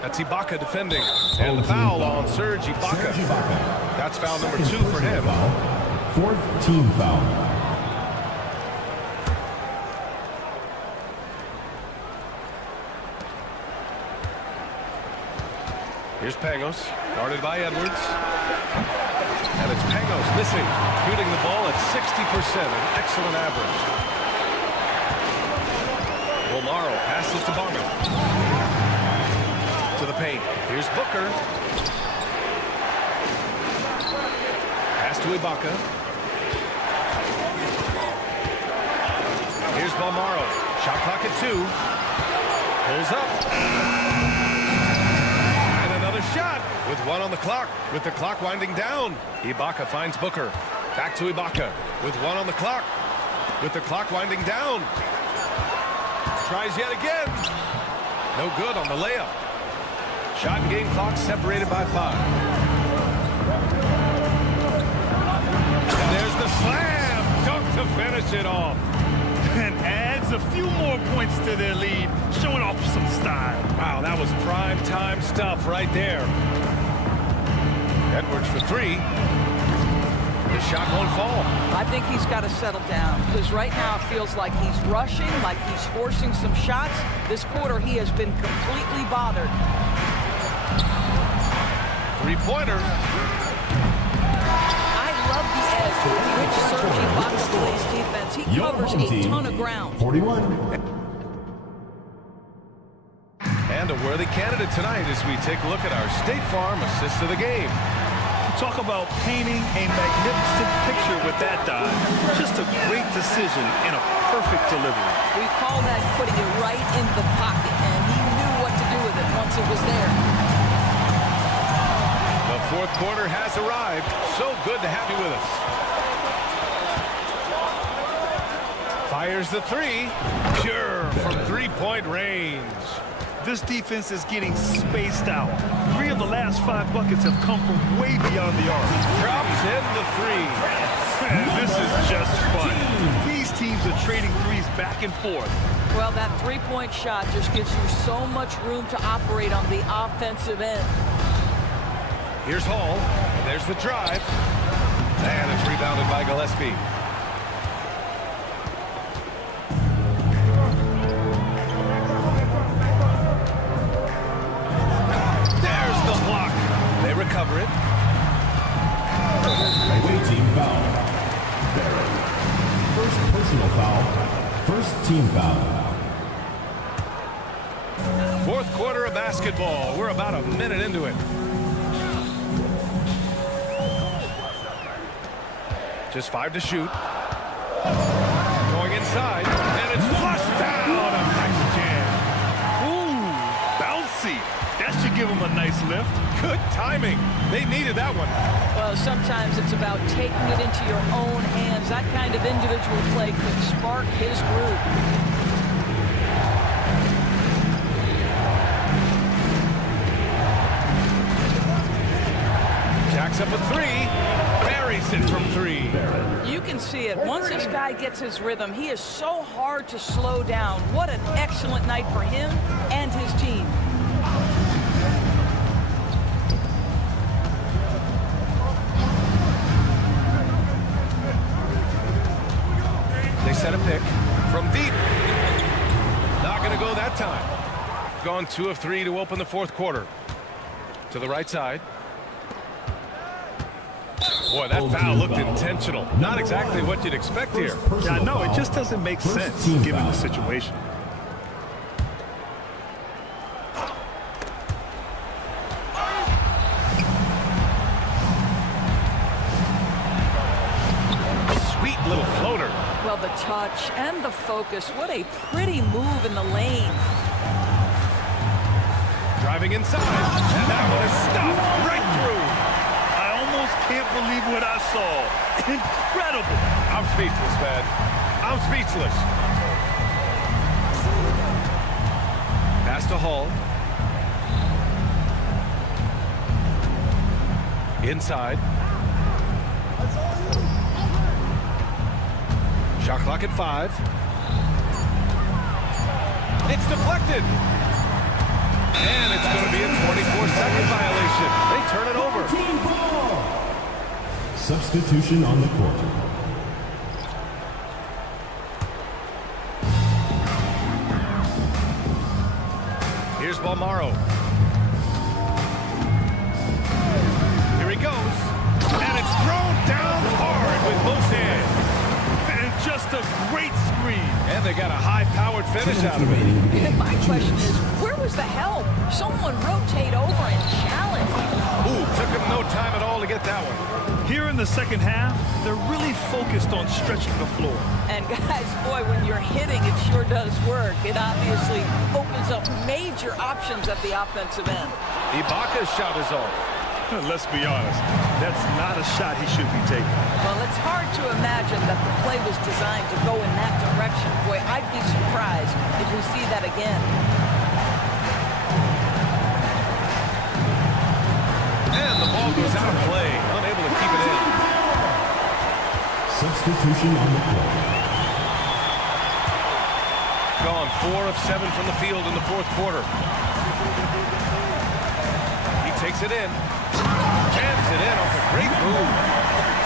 That's Ibaka defending. And the foul on Serge Ibaka. That's foul number 2 for him. 4th team foul. Here's Pangos, guarded by Edwards. And it's Pangos missing, shooting the ball at 60%, an excellent average. Balmaro passes to Bonga. To the paint. Here's Booker. Pass to Ibaka. Here's Balmaro. Shot clock at 2. Pulls up. And another shot with 1 on the clock. With the clock winding down. Ibaka finds Booker. Back to Ibaka with 1 on the clock. With the clock winding down. Tries yet again. No good on the layup. Shot and game clock separated by 5. And there's the slam. Dunk to finish it off. And adds a few more points to their lead, showing off some style. Wow, that was prime time stuff right there. Edwards for 3. The shot won't fall. I think he's got to settle down because right now it feels like he's rushing, like he's forcing some shots. This quarter he has been completely bothered. 3-pointer. I love the edge with which Serge Ibaka plays defense. He covers a ton of ground. 41. And a worthy candidate tonight as we take a look at our State Farm assist of the game. Talk about painting a magnificent picture with that dive. Just a great decision and a perfect delivery. We call that putting it right in the pocket, and he knew what to do with it once it was there. The fourth quarter has arrived. So good to have you with us. Fires the 3. Pure from 3-point range. This defense is getting spaced out. 3 of the last 5 buckets have come from way beyond the arc. Drops in the 3. Man, this is just fun. These teams are trading threes back and forth. Well, that 3-point shot just gives you so much room to operate on the offensive end. Here's Hall. And there's the drive. And it's rebounded by Gillespie. Recover it. Away team foul. First personal foul. First team foul. Fourth quarter of basketball. We're about a minute into it. Just 5 to shoot. Going inside. And it's flushed down. A nice jam. Ooh, bouncy. That should give him a nice lift. Good timing. They needed that one. Well, sometimes it's about taking it into your own hands. That kind of individual play could spark his group. Jacks up a 3. Buries it from 3. You can see it. Once this guy gets his rhythm, he is so hard to slow down. What an excellent night for him and his team. Set a pick from deep. Not going to go that time. Gone 2 of 3 to open the fourth quarter. To the right side. Boy, that foul looked intentional. Not exactly what you'd expect here. Yeah, no, it just doesn't make sense given the situation. Sweet little floater. Well, the touch and the focus. What a pretty move in the lane. Driving inside. And that one is stuffed right through. I almost can't believe what I saw. Incredible. I'm speechless, man. I'm speechless. Pass to Hall. Inside. Shot clock at 5. It's deflected. And it's going to be a 24-second violation. They turn it over. Team ball. Substitution on the court. Here's Balmaro. Here he goes. And it's thrown down hard with both hands. Just a great screen. And they got a high-powered finish out of it. And my question is, where was the help? Someone rotate over and challenge. Ooh, took him no time at all to get get that one. Here in the second half, they're really focused on stretching the floor. And guys, boy, when you're hitting, it sure does work. It obviously opens up major options at the offensive end. Ibaka's shot is off. Let's be honest, that's not a shot he should be taking. Well, it's hard to imagine that the play was designed to go in that direction. Boy, I'd be surprised if we see that again. And the ball goes out of play, unable to keep it in. Substitution on the play. Gone 4 of 7 from the field in the fourth quarter. He takes it in. Jams it in off a great move.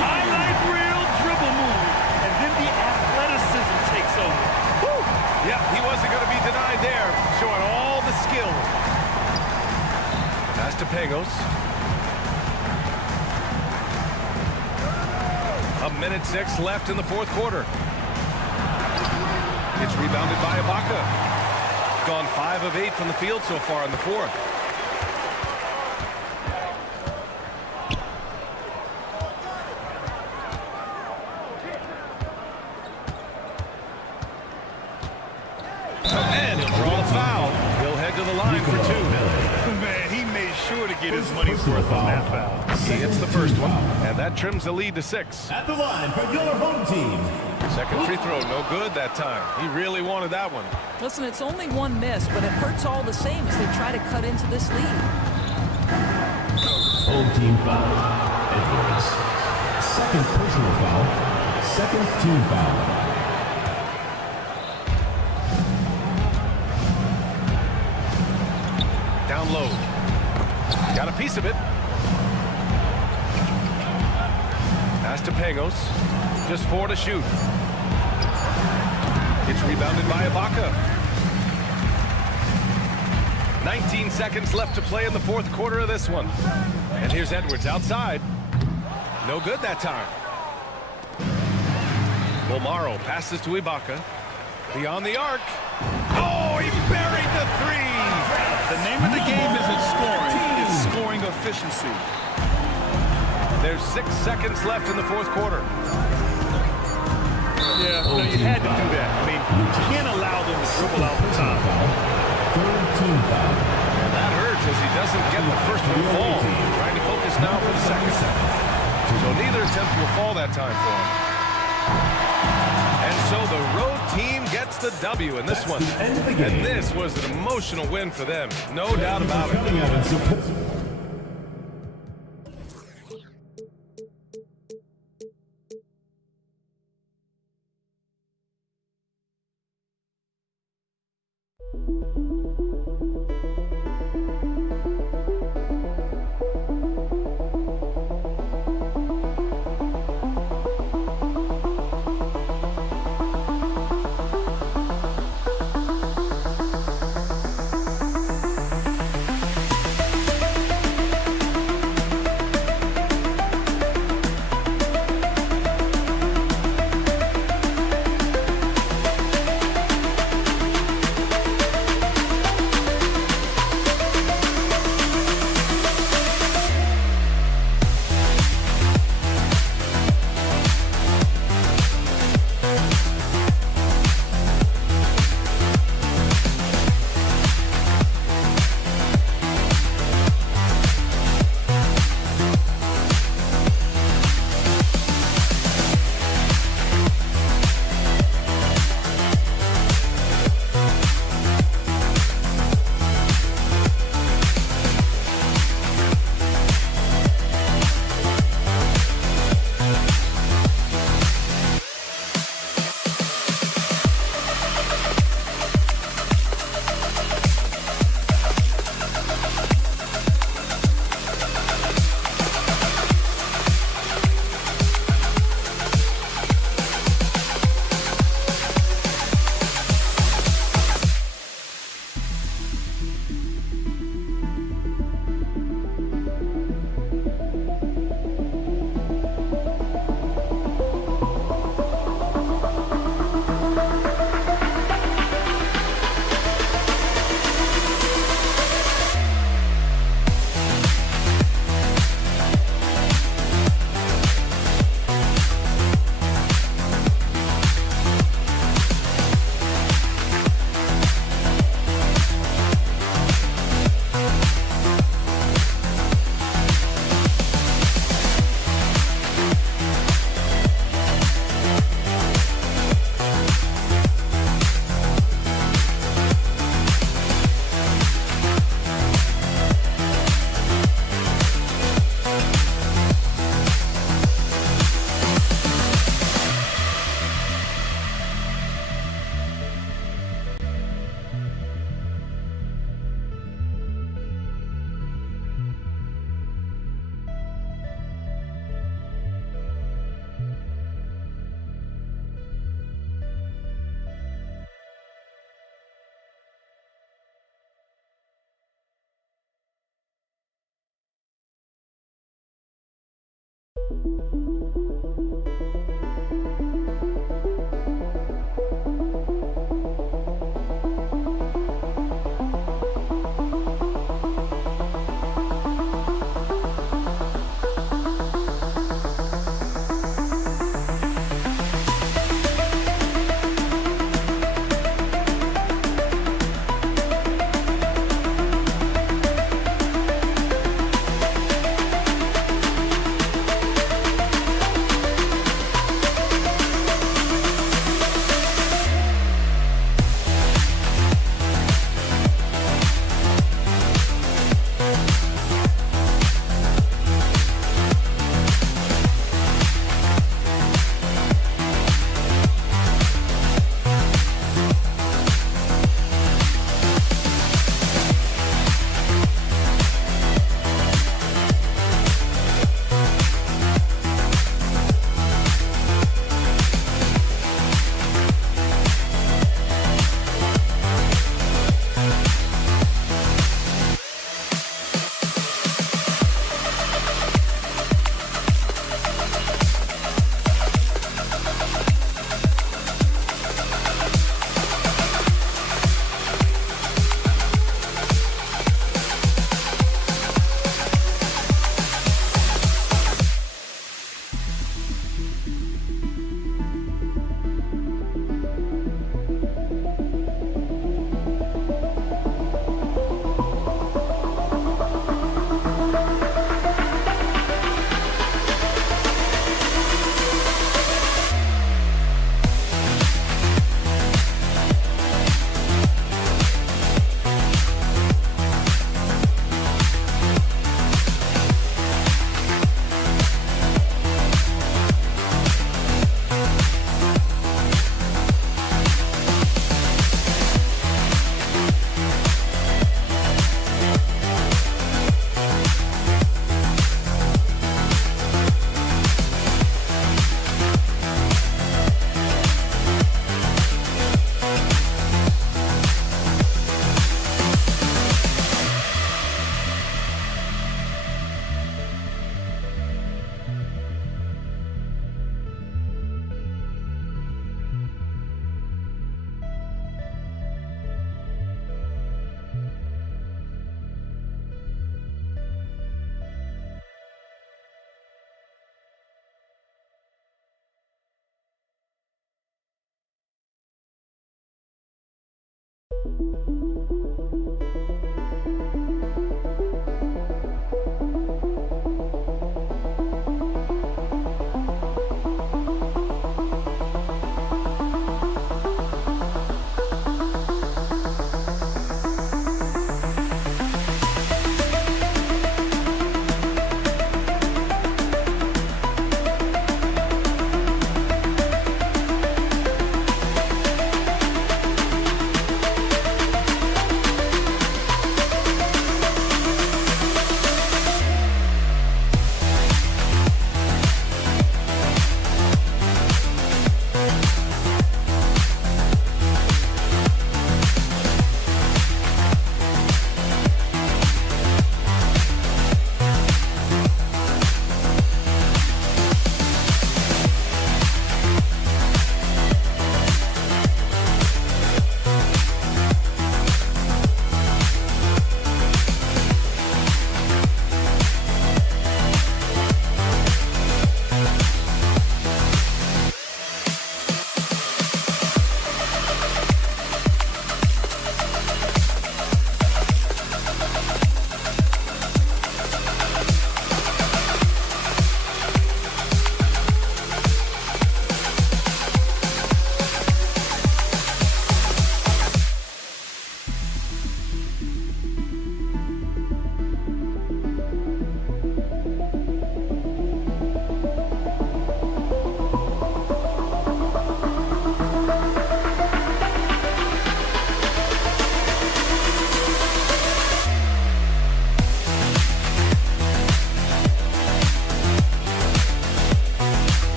Highlight reel dribble move. And then the athleticism takes over. Woo! Yeah, he wasn't going to be denied there. Showing all the skill. Pass to Pagos. 1:06 left in the fourth quarter. It's rebounded by Ibaka. Gone 5 of 8 from the field so far in the fourth. And he'll draw the foul. He'll head to the line for 2. Man, he made sure to get his money's worth on that foul. He hits the first one, and that trims the lead to 6. At the line for your home team. Second free throw, no good that time. He really wanted that one. Listen, it's only one miss, but it hurts all the same as they try to cut into this lead. Home team foul. Edwards. Second personal foul. Second team foul. Down low. Got a piece of it. Pass to Pagos. Just 4 to shoot. It's rebounded by Ibaka. 19 seconds left to play in the fourth quarter of this one. And here's Edwards outside. No good that time. Bolmaro passes to Ibaka. Beyond the arc. Oh, he buried the 3. The name of the game isn't scoring, it's scoring efficiency. There's 6 seconds left in the fourth quarter. Yeah, no, you had to do that. I mean, you can't allow them to dribble out the top. Third team foul. And that hurts as he doesn't get the first one fall. Trying to focus now for the second. So neither attempt will fall that time for him. And so the road team gets the W in this one. And this was an emotional win for them. No doubt about it.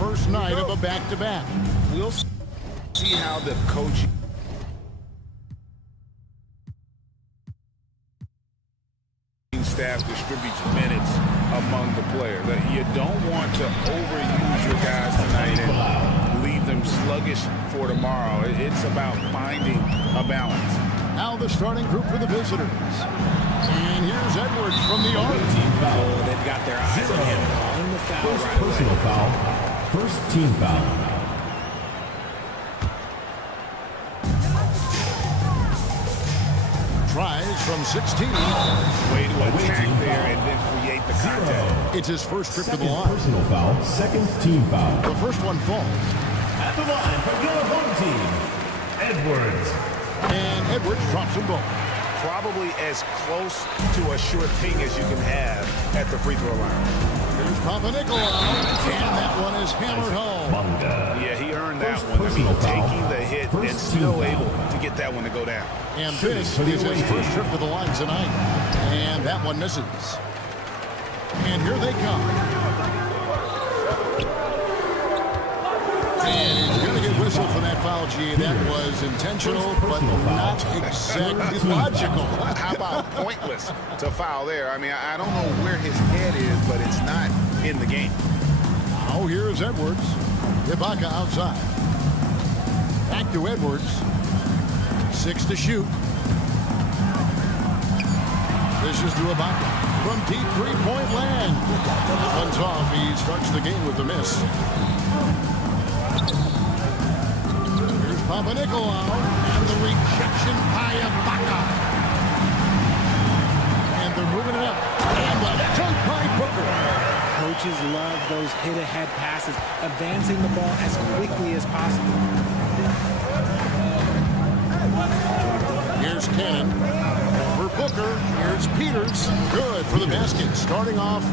first night of a back-to-back. We'll see how the coach staff distributes minutes among the players. You don't want to overuse your guys tonight and leave them sluggish for tomorrow. It's about finding a balance. Now the starting group for the visitors. And here's Edwards from the arc. Oh, they've got their eyes on him. Calling the foul First right personal away. foul. First team foul. Tries from 16. Way to attack there and then create the contact. It's his first trip to the Second line. personal foul. Second team foul. The first one falls. At the line for your home team, Edwards. And Edwards drops them both. Probably as close to a sure thing as you can have at the free throw line. Here's Papanikolaou, and that one is hammered home. Yeah, he earned that one. I mean, taking the hit and still able to get that one to go down. And this is his first trip to the line tonight. And that one misses. And here they come. And he's going to get whistled for that foul, G. That was intentional, but not exactly logical. How about pointless to foul there? I mean, I don't know where his head is, but it's not in the game. Oh, here's Edwards. Ibaka outside. Back to Edwards. 6 to shoot. This is to Ibaka. From deep three-point land. One's off. He starts the game with a miss. Here's Papanikolaou. And the rejection by Ibaka. And they're moving it up. And the dunk by Booker. Coaches love those hit-ahead passes, advancing the ball as quickly as possible. Here's Cannon. For Booker. Here's Peters. Good for the basket. Starting off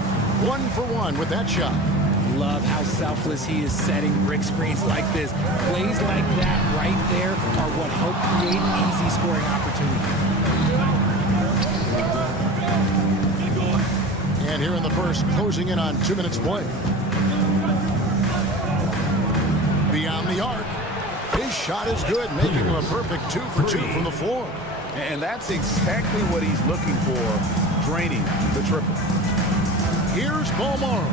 1 for 1 with that shot. Love how selfless he is setting brick screens like this. Plays like that right there are what help create easy scoring opportunities. And here in the first, closing in on 2 minutes play. Beyond the arc. His shot is good, making him a perfect 2 for 2 from the floor. And that's exactly what he's looking for, draining the triple. Here's Balmaro.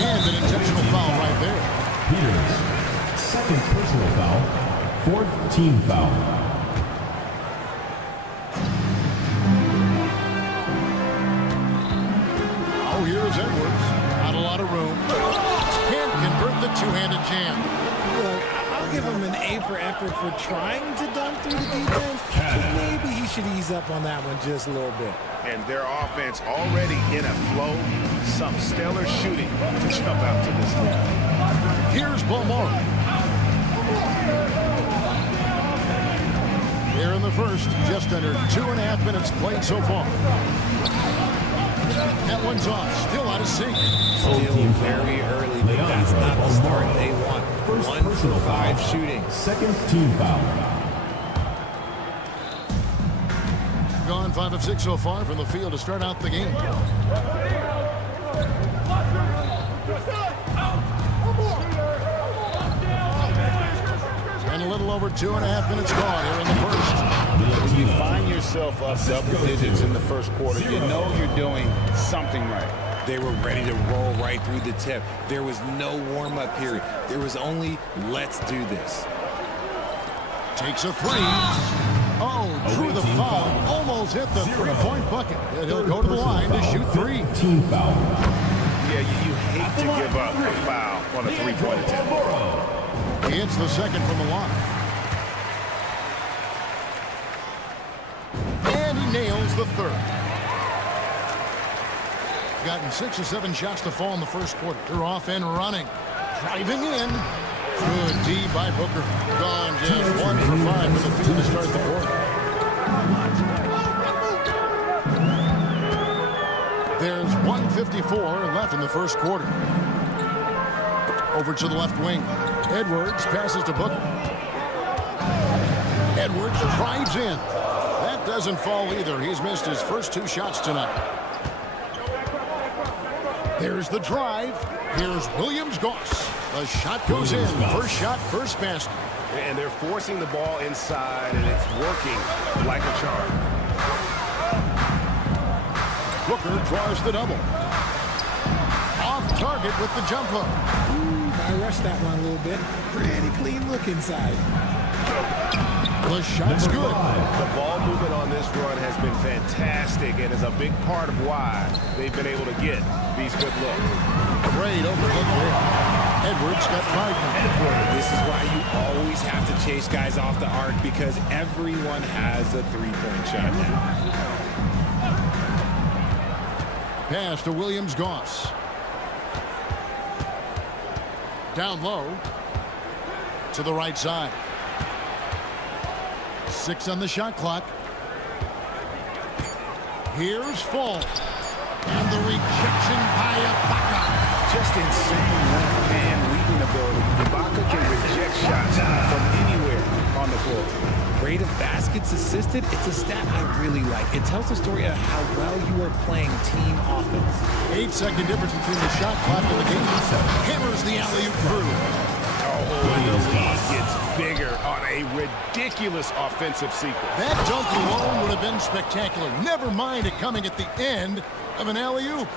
And an intentional foul right there. Peters. Second personal foul. Fourth team foul. Oh, here's Edwards. Not a lot of room. Can't convert the two-handed jam. Look, I'll give him an A for effort for trying to dunk through the defense, but maybe he should ease up on that one just a little bit. And their offense already in a flow. Some stellar shooting to jump out to this lead. Here's Balmaro. Here in the first, just under 2.5 minutes played so far. That one's off, still out of sync. Still very early, but that's not the start they want. First 1 for 5 shooting. Second team foul. Gone 5 of 6 so far from the field to start out the game. And a little over 2.5 minutes gone here in the first. When you find yourself up double digits in the first quarter, you know you're doing something right. They were ready to roll right through the tip. There was no warm-up period. There was only, let's do this. Takes a 3. Oh, drew the foul. Almost hit the 3-point bucket. And he'll go to the line to shoot 3. Team foul. Yeah, you hate to give up a foul on a 3-point attempt. It's the second from the line. And he nails the third. Gotten 6 or 7 shots to fall in the first quarter. They're off and running. Driving in. Good D by Booker. Gone just 1 for 5 with the field to start the quarter. There's 1:54 left in the first quarter. Over to the left wing. Edwards passes to Booker. Edwards drives in. That doesn't fall either. He's missed his first 2 shots tonight. There's the drive. Here's Williams-Goss. The shot goes in. First shot, first basket. And they're forcing the ball inside, and it's working like a charm. Booker draws the double. Off target with the jump hook. I rushed that one a little bit. Pretty clean look inside. The shot's good. The ball movement on this run has been fantastic and is a big part of why they've been able to get these good looks. Great overlook there. Edwards got 5 now. This is why you always have to chase guys off the arc, because everyone has a three-point shot now. Pass to Williams-Goss. Down low to the right side. 6 on the shot clock. Here's Fall. And the rejection by Ibaka. Just insane length and leading ability. Ibaka can reject shots from anywhere on the floor. Rate of baskets assisted, it's a stat I really like. It tells the story of how well you are playing team offense. 8-second difference between the shot clock and the game. Hammers the alley-oop through. Oh, and the lead gets bigger on a ridiculous offensive sequence. That dunk alone would have been spectacular. Never mind it coming at the end of an alley-oop.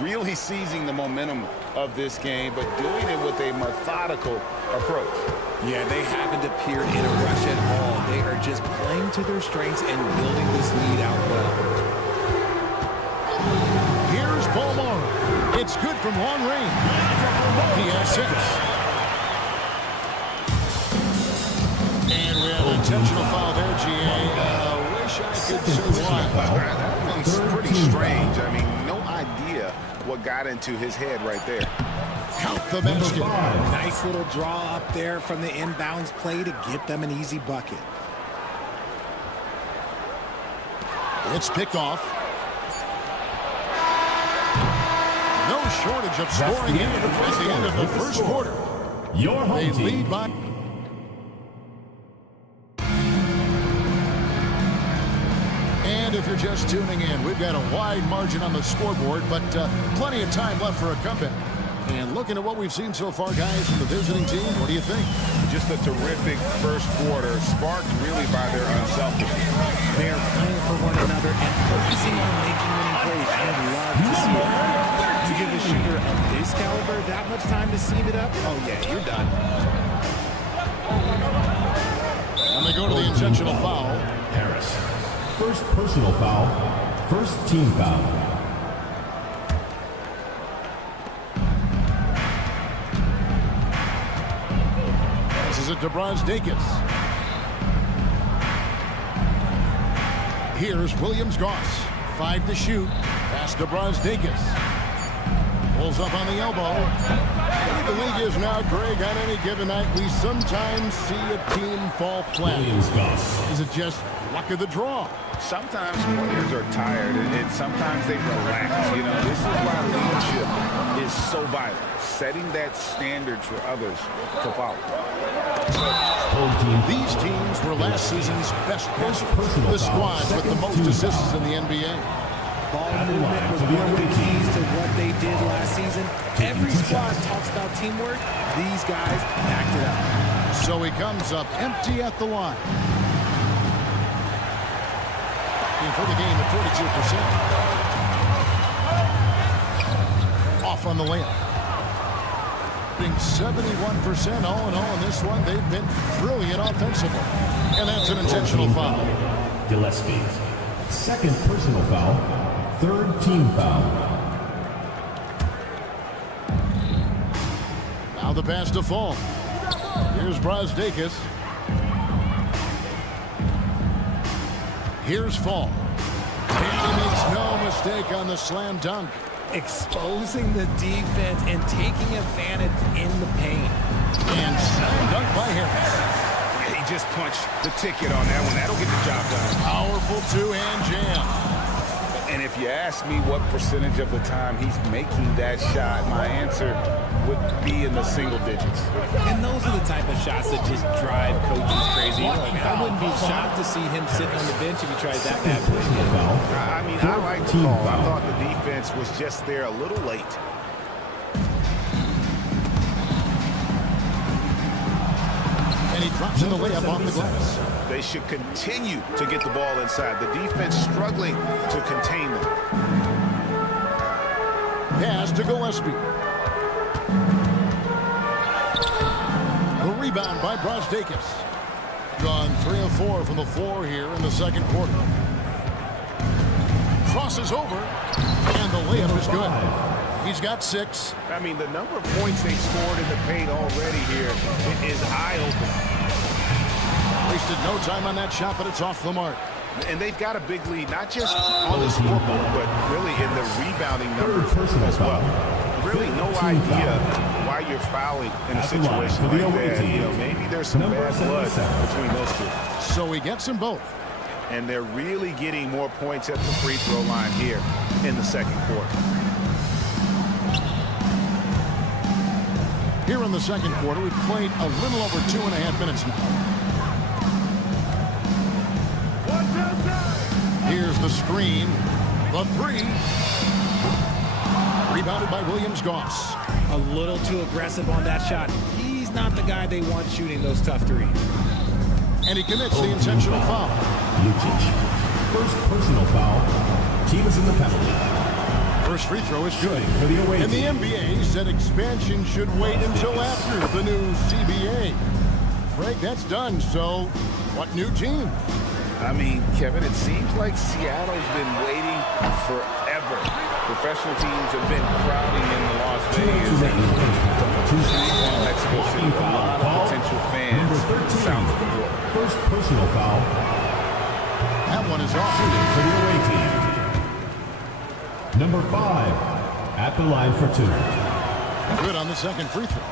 Really seizing the momentum of this game, but doing it with a methodical approach. Yeah, they haven't appeared in a rush at all. They are just playing to their strengths and building this lead out well. Here's Paul Morrow. It's good from long range. He has 6. And we have an intentional foul there, GA. Wish I could say why. That one's pretty strange. I mean, no idea what got into his head right there. Count the basket. Nice little draw up there from the inbounds play to get them an easy bucket. It's picked off. No shortage of scoring at the end of the first quarter. Your home they team. lead by... And if you're just tuning in, we've got a wide margin on the scoreboard, but plenty of time left for a comeback. And looking at what we've seen so far, guys, from the visiting team, what do you think? Just a terrific first quarter, sparked really by their unselfishness. They are playing for one another and focusing on making winning plays. I'd love to see it. You give a shooter of this caliber that much time to seam it up, oh yeah, you're done. And they go to the intentional foul. Harris. First personal foul. First team foul. To Brazdeikis. Here's Williams-Goss. 5 to shoot. Pass to Brazdeikis. Pulls up on the elbow. The league is now, Greg, on any given night, we sometimes see a team fall flat. Williams-Goss. Is it just luck of the draw? Sometimes players are tired, and sometimes they relax. You know, this is why leadership is so vital. Setting that standard for others to follow. These teams were last season's best passers. The squads with the most assists in the NBA. Ball movement was one of the keys to what they did last season. Every squad talks about teamwork. These guys backed it up. So he comes up empty at the line. For the game at 42%. Off on the layup. 71% all in all in this one. They've been brilliant offensively. And that's an intentional foul. Gillespie. Second personal foul. Third team foul. Now the pass to Fall. Here's Brazdeikis. Here's Fall. And he makes no mistake on the slam dunk. Exposing the defense and taking advantage in the paint. And slam dunk by Harris. He just punched the ticket on that one. That'll get the job done. Powerful two-hand jam. And if you ask me what percentage of the time he's making that shot, my answer would be in the single digits. And those are the type of shots that just drive coaches crazy. I wouldn't be shocked to see him sitting on the bench if he tried that bad boy again. I mean, I like the call. I thought the defense was just there a little late. And he drops in the layup off the glass. They should continue to get the ball inside. The defense struggling to contain them. Pass to Gillespie. The rebound by Brosdakis. Gone 3 of 4 from the floor here in the second quarter. Crosses over, and the layup is good. He's got 6. I mean, the number of points they scored in the paint already here is eye-opening. Wasted no time on that shot, but it's off the mark. And they've got a big lead, not just on the scoreboard, but really in the rebounding numbers as well. Really no idea why you're fouling in a situation like that. You know, maybe there's some bad blood between those two. So he gets them both. And they're really getting more points at the free throw line here in the second quarter. Here in the second quarter, we've played a little over 2.5 minutes now. Here's the screen. The 3. Rebounded by Williams-Goss. A little too aggressive on that shot. He's not the guy they want shooting those tough threes. And he commits the intentional foul. Lucic. First personal foul. Team is in the penalty. First free throw is good. For the away and the team. NBA said expansion should wait until after the new CBA. Greg, that's done. So, what new team? I mean, Kevin, it seems like Seattle's been waiting forever. Professional teams have been crowding in the Las Vegas and Mexico City. A lot of potential fans sound the door. First personal foul. That one is off. For the away team. Number 5 at the line for 2. Good on the second free throw.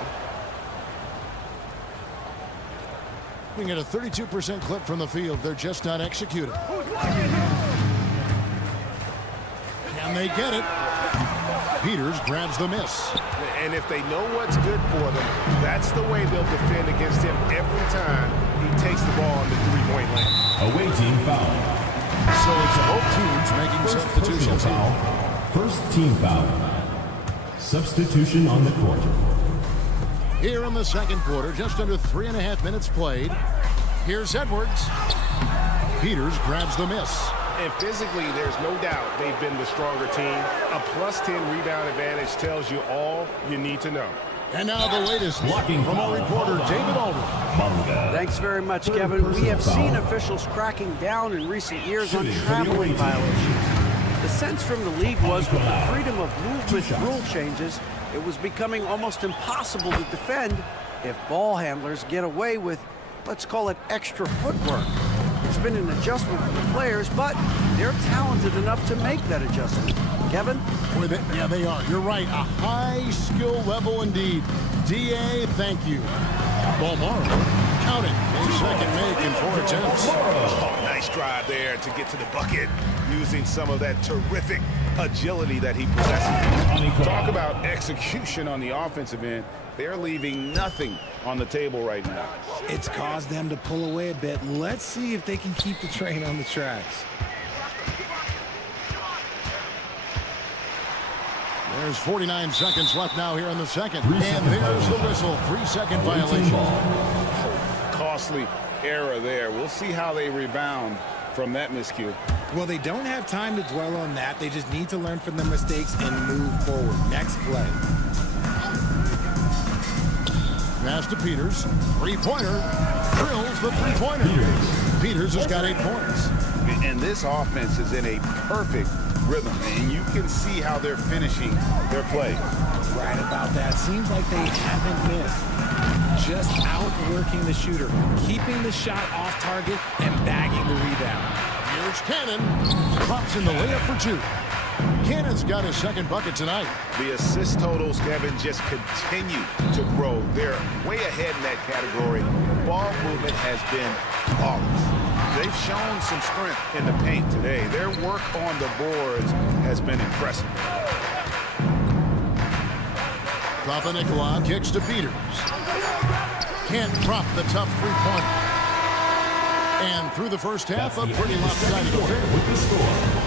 At a 32% clip from the field. They're just not executing. And they get it. Peters grabs the miss. And if they know what's good for them, that's the way they'll defend against him every time he takes the ball in the three-point lane. Away team foul. So it's both teams making substitutions. Foul. First team foul. Substitution on the court. Here in the second quarter, just under 3.5 minutes played. Here's Edwards. Peters grabs the miss. And physically, there's no doubt they've been the stronger team. A +10 rebound advantage tells you all you need to know. And now the latest from our reporter, David Aldridge. Thanks very much, Kevin. We have seen officials cracking down in recent years on traveling violations. The sense from the league was with the freedom of movement rule changes, it was becoming almost impossible to defend if ball handlers get away with, let's call it, extra footwork. It's been an adjustment for the players, but they're talented enough to make that adjustment. Kevin? Yeah, they are. You're right. A high skill level indeed. DA, thank you. Balmaro, count it. A second make in 4 attempts. Oh, nice drive there to get to the bucket using some of that terrific agility that he possesses. Talk about execution on the offensive end. They're leaving nothing on the table right now. It's caused them to pull away a bit. Let's see if they can keep the train on the tracks. There's 49 seconds left now here in the second. And there's the whistle. 3-second violation. Costly error there. We'll see how they rebound from that miscue. Well, they don't have time to dwell on that. They just need to learn from their mistakes and move forward. Next play. Pass to Peters. Three-pointer. Drills the three-pointer. Peters has got 8 points. And this offense is in a perfect rhythm, and you can see how they're finishing their play. Right about that. Seems like they haven't missed. Just outworking the shooter, keeping the shot off target, and bagging the rebound. Here's Cannon. Drops in the layup for 2. Cannon's got his second bucket tonight. The assist totals, Kevin, just continue to grow. They're way ahead in that category. Ball movement has been flawless. They've shown some strength in the paint today. Their work on the boards has been impressive. Papa Nicolau kicks to Peters. can't drop the tough three-pointer. And through the first half, a pretty lopsided affair.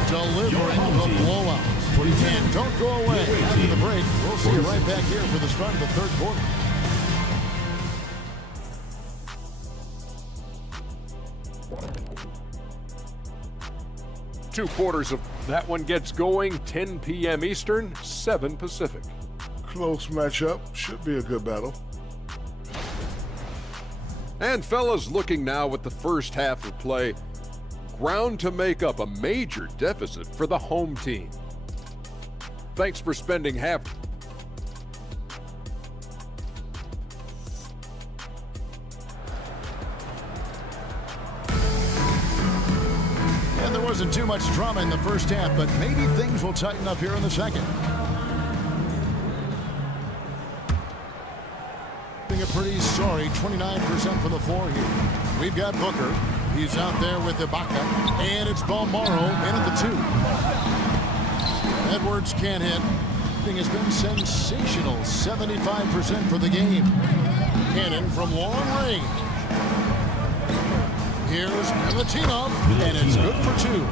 Delivering the blowout. And don't go away after the break. We'll see you right back here for the start of the third quarter. Two quarters of that one gets going, 10 p.m. Eastern, 7 Pacific. Close matchup. Should be a good battle. And fellas, looking now at the first half of play, ground to make up, a major deficit for the home team. Thanks for spending half. And there wasn't too much drama in the first half, but maybe things will tighten up here in the second. A pretty sorry 29% from the floor here. We've got Booker. He's out there with Ibaka. And it's Balmaro in at the 2. Edwards can't hit. Thing has been sensational. 75% for the game. Cannon from long range. Here's Milutinov, and it's good for 2.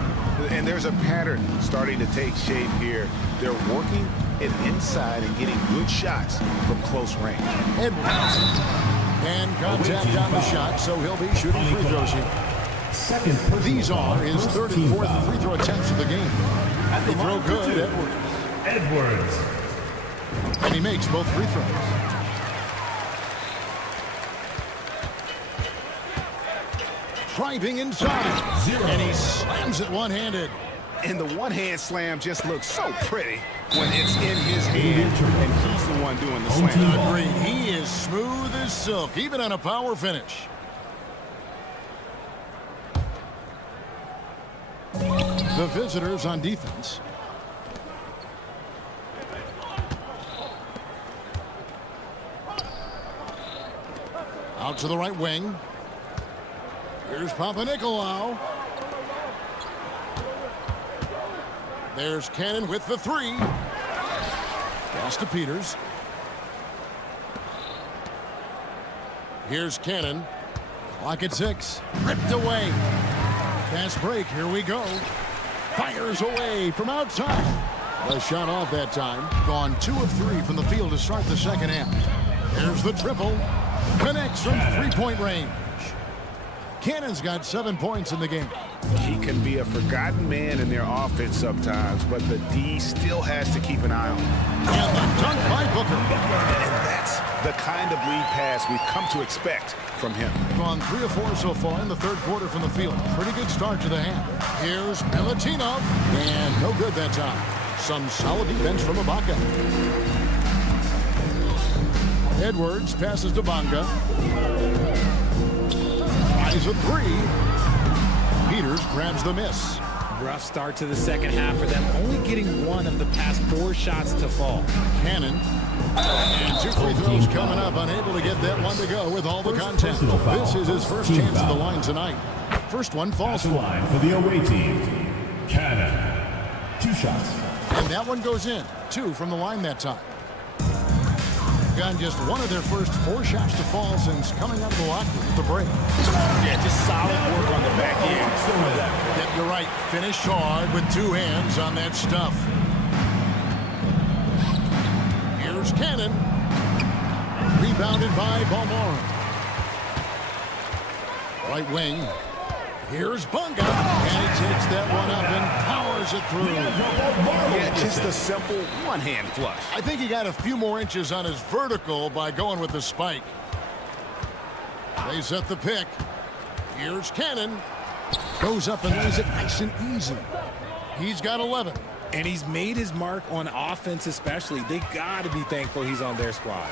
And there's a pattern starting to take shape here. They're working it inside and getting good shots from close range. Edwards. And contact on the shot, so he'll be shooting free throws here. These are his third and fourth free throw attempts of the game. They throw good, Edwards. And he makes both free throws. Driving inside. And he slams it one-handed. And the one-hand slam just looks so pretty when it's in his hand and he's the one doing the slam. Agreed. He is smooth as silk, even on a power finish. The visitors on defense. Out to the right wing. Here's Papanikolaou. There's Cannon with the 3. Pass to Peters. Here's Cannon. Clock at 6. Ripped away. Fast break. Here we go. Fires away from outside. The shot off that time. Gone 2 of 3 from the field to start the second half. Here's the triple. Connects from three-point range. Cannon's got 7 points in the game. He can be a forgotten man in their offense sometimes, but the D still has to keep an eye on him. And the dunk by Booker. And that's the kind of lead pass we've come to expect from him. Gone 3 of 4 so far in the third quarter from the field. Pretty good start to the half. Here's Milutinov. And no good that time. Some solid defense from Ibaka. Edwards passes to Bonga. Tries a 3. Peters grabs the miss. Rough start to the second half for them, only getting 1 of the past 4 shots to fall. Cannon. And 2 free throws coming up, unable to get that one to go with all the content. This is his first chance at the line tonight. First one falls for line for the away team. Cannon. 2 shots. And that one goes in. 2 from the line that time. Gotten just 1 of their first 4 shots to fall since coming out of the locker room at the break. Yeah, just solid work on the back end. Yep, you're right. Finished hard with 2 hands on that stuff. Here's Cannon. Rebounded by Balmaro. Right wing. Here's Bonga. And he takes that one up and powers it through. Yeah, just a simple one-hand flush. I think he got a few more inches on his vertical by going with the spike. They set the pick. Here's Cannon. Goes up and lays it nice and easy. He's got 11. And he's made his mark on offense especially. They got to be thankful he's on their squad.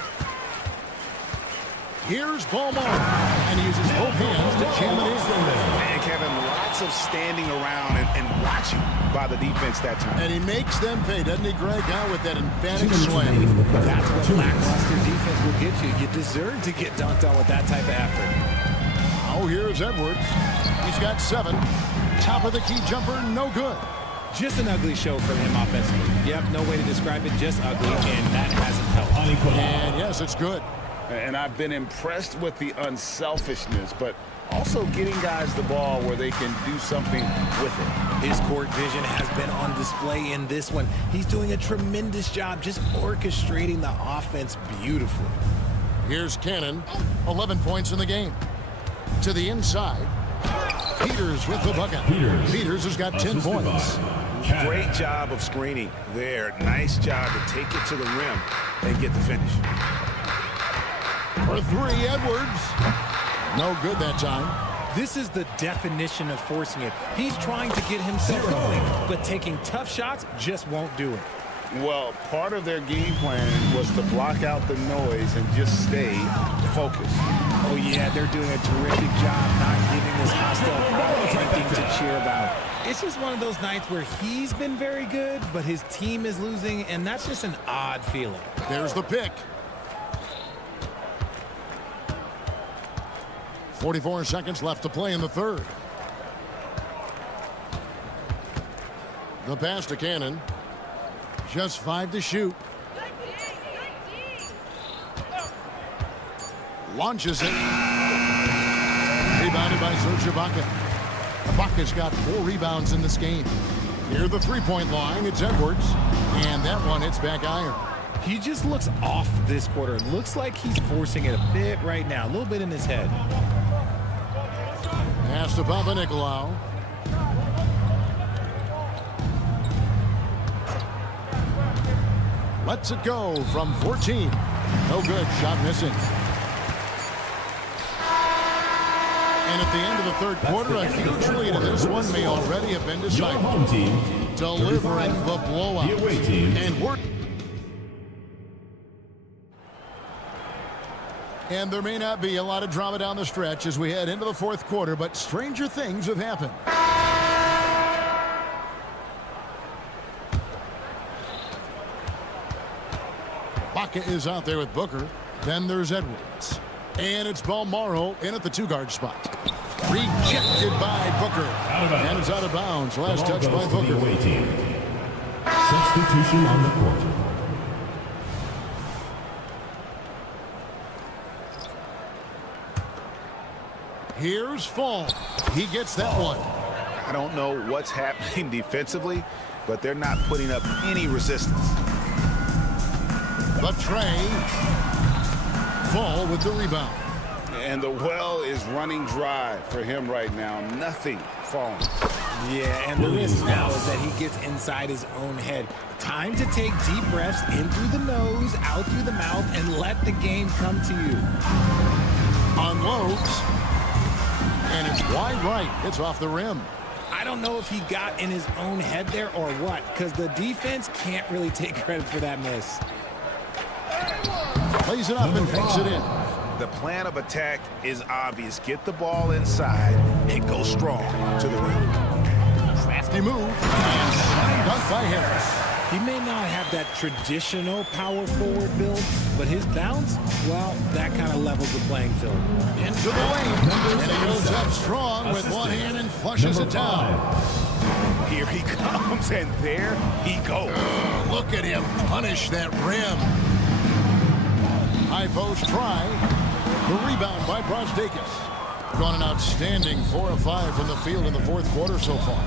Here's Balmaro. And he uses both hands to jam it in. And Kevin, lots of standing around and watching by the defense that time. And he makes them pay, doesn't he, Greg? Out with that emphatic slam. That's what lackluster defense will get you. You deserve to get dunked on with that type of effort. Oh, here's Edwards. He's got 7. Top of the key jumper, no good. Just an ugly show for him offensively. Yep, no way to describe it, just ugly, and that hasn't helped. And yes, it's good. And I've been impressed with the unselfishness, but also getting guys the ball where they can do something with it. His court vision has been on display in this one. He's doing a tremendous job just orchestrating the offense beautifully. Here's Cannon, 11 points in the game. To the inside, Peters with the bucket. Peters has got 10 points. Great job of screening there. Nice job to take it to the rim and get the finish. For three, Edwards. No good that time. This is the definition of forcing it. He's trying to get himself going, but taking tough shots just won't do it. Well, part of their game plan was to block out the noise and just stay focused. Oh, yeah, they're doing a terrific job not giving this hostile crowd anything to cheer about. It's just one of those nights where he's been very good, but his team is losing, and that's just an odd feeling. There's the pick. 44 seconds left to play in the third. The pass to Cannon. Just 5 to shoot. Launches it. Rebounded by Serge Ibaka. Ibaka's got 4 rebounds in this game. Near the three-point line, it's Edwards. And that one hits back iron. He just looks off this quarter. Looks like he's forcing it a bit right now. A little bit in his head. Pass to Papanikolaou. Lets it go from 14. No good. Shot missing. And at the end of the third quarter, a huge lead in this one may already have been decided. Your home team Delivering the blowout. The away team. And there may not be a lot of drama down the stretch as we head into the fourth quarter, but stranger things have happened. Ibaka is out there with Booker. Then there's Edwards. And it's Balmaro in at the two-guard spot. Rejected by Booker. And it's out of bounds. Last touch by Booker. The away team. Substitution on the court. Here's Fall. He gets that one. I don't know what's happening defensively, but they're not putting up any resistance. The tray. Fall with the rebound. And the well is running dry for him right now. Nothing falling. Yeah, and the risk now is that he gets inside his own head. Time to take deep breaths in through the nose, out through the mouth, and let the game come to you. Unloads. And it's wide right. It's off the rim. I don't know if he got in his own head there or what, because the defense can't really take credit for that miss. Plays it up and fakes it in. The plan of attack is obvious. Get the ball inside and go strong to the rim. Crafty move. And slam dunk by Harris. He may not have that traditional power forward build, but his bounce, well, that kind of levels the playing field. Into the lane. And he goes up strong with one hand and flushes it down. Here he comes, and there he goes. Look at him punish that rim. High post try. The rebound by Brosdakis. Gone an outstanding 4 of 5 from the field in the fourth quarter so far.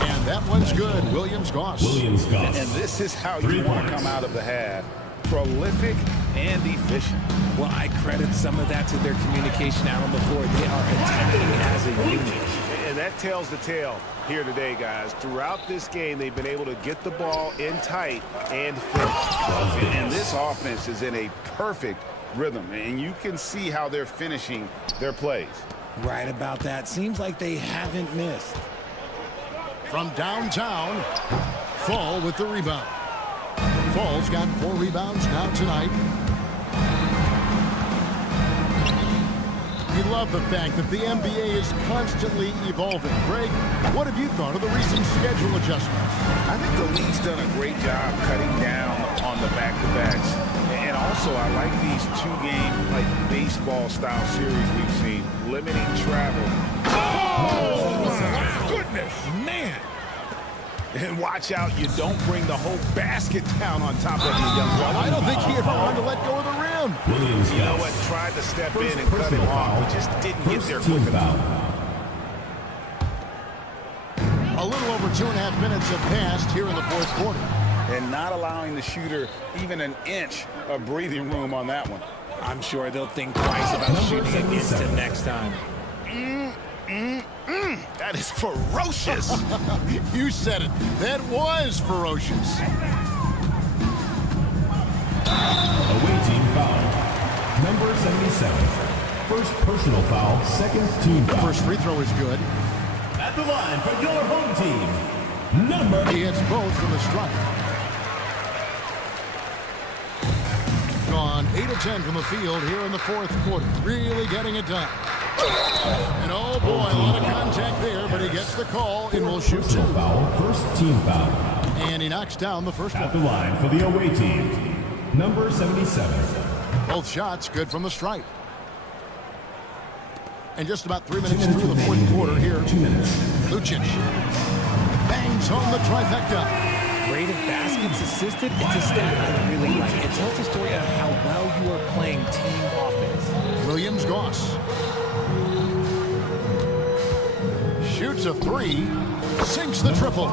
And that one's good. Williams-Goss. And this is how you want to come out of the half. Prolific and efficient. Well, I credit some of that to their communication out on the floor. They are attacking as a unit. And that tells the tale here today, guys. Throughout this game, they've been able to get the ball in tight and finish. And this offense is in a perfect rhythm. And you can see how they're finishing their plays. Right about that. Seems like they haven't missed. From downtown, Fall with the rebound. Fall's got 4 rebounds now tonight. We love the fact that the NBA is constantly evolving. Greg, what have you thought of the recent schedule adjustments? I think the league's done a great job cutting down on the back-to-backs. And also, I like these 2-game, like, baseball-style series we've seen, limiting travel. Oh, my goodness, man. And watch out, you don't bring the whole basket down on top of you, young fella. I don't think he ever wanted to let go of the rim. You know what? Tried to step in and cut him off, but just didn't get there quick enough. A little over 2.5 minutes have passed here in the fourth quarter. And not allowing the shooter even an inch of breathing room on that one. I'm sure they'll think twice about shooting against him next time. That is ferocious. You said it. That was ferocious. Away team foul. Number 77. First personal foul, second team foul. First free throw is good. At the line for your home team. He hits both from the strike. Gone 8 of 10 from the field here in the fourth quarter. Really getting it done. And oh boy, a lot of contact there, but he gets the call and will shoot 2. Foul, first team foul. And he knocks down the first one. At the line for the away team. Number 77. Both shots good from the stripe. And just about 3 minutes through the fourth quarter here. 2 minutes. Lucic bangs home the trifecta. Rate of baskets assisted, it's a stat I really like. It tells a story of how well you are playing team offense. Williams-Goss shoots a 3, sinks the triple.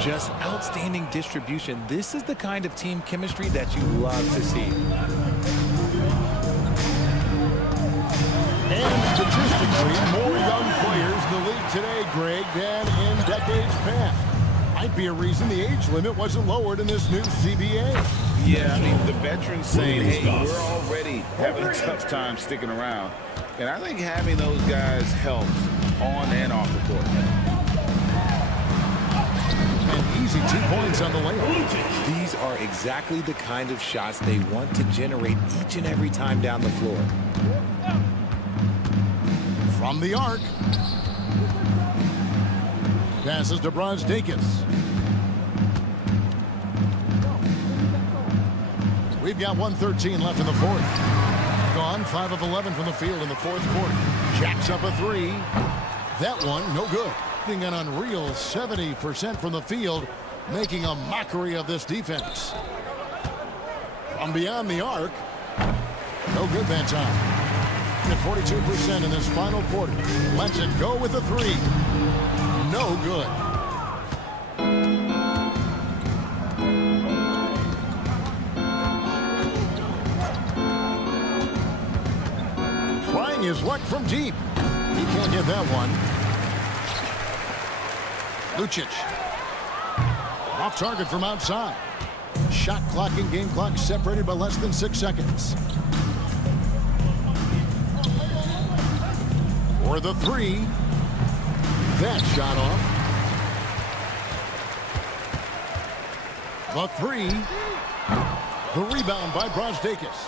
Just outstanding distribution. This is the kind of team chemistry that you love to see. And statistically, more young players in the league today, Greg, than in decades past. Might be a reason the age limit wasn't lowered in this new CBA. Yeah, I mean, the veterans saying, hey, we're already having a tough time sticking around. And I think having those guys helps on and off the court. An easy 2 points on the layup. These are exactly the kind of shots they want to generate each and every time down the floor. From the arc. Passes to Brosdakis. We've got 1:13 left in the fourth. Gone 5 of 11 from the field in the fourth quarter. Jacks up a 3. That one, no good. Getting an unreal 70% from the field, making a mockery of this defense. From beyond the arc. No good that time. At 42% in this final quarter. Lets it go with a 3. No good. Trying his luck from deep. He can't get that one. Lucic. Off target from outside. Shot clock and game clock separated by less than 6 seconds. For the 3. That shot off. The 3. The rebound by Brosdakis.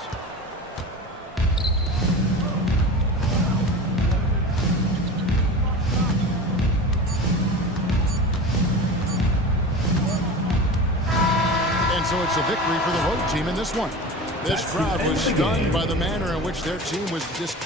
And so it's a victory for the road team in this one. This crowd was stunned by the manner in which their team was just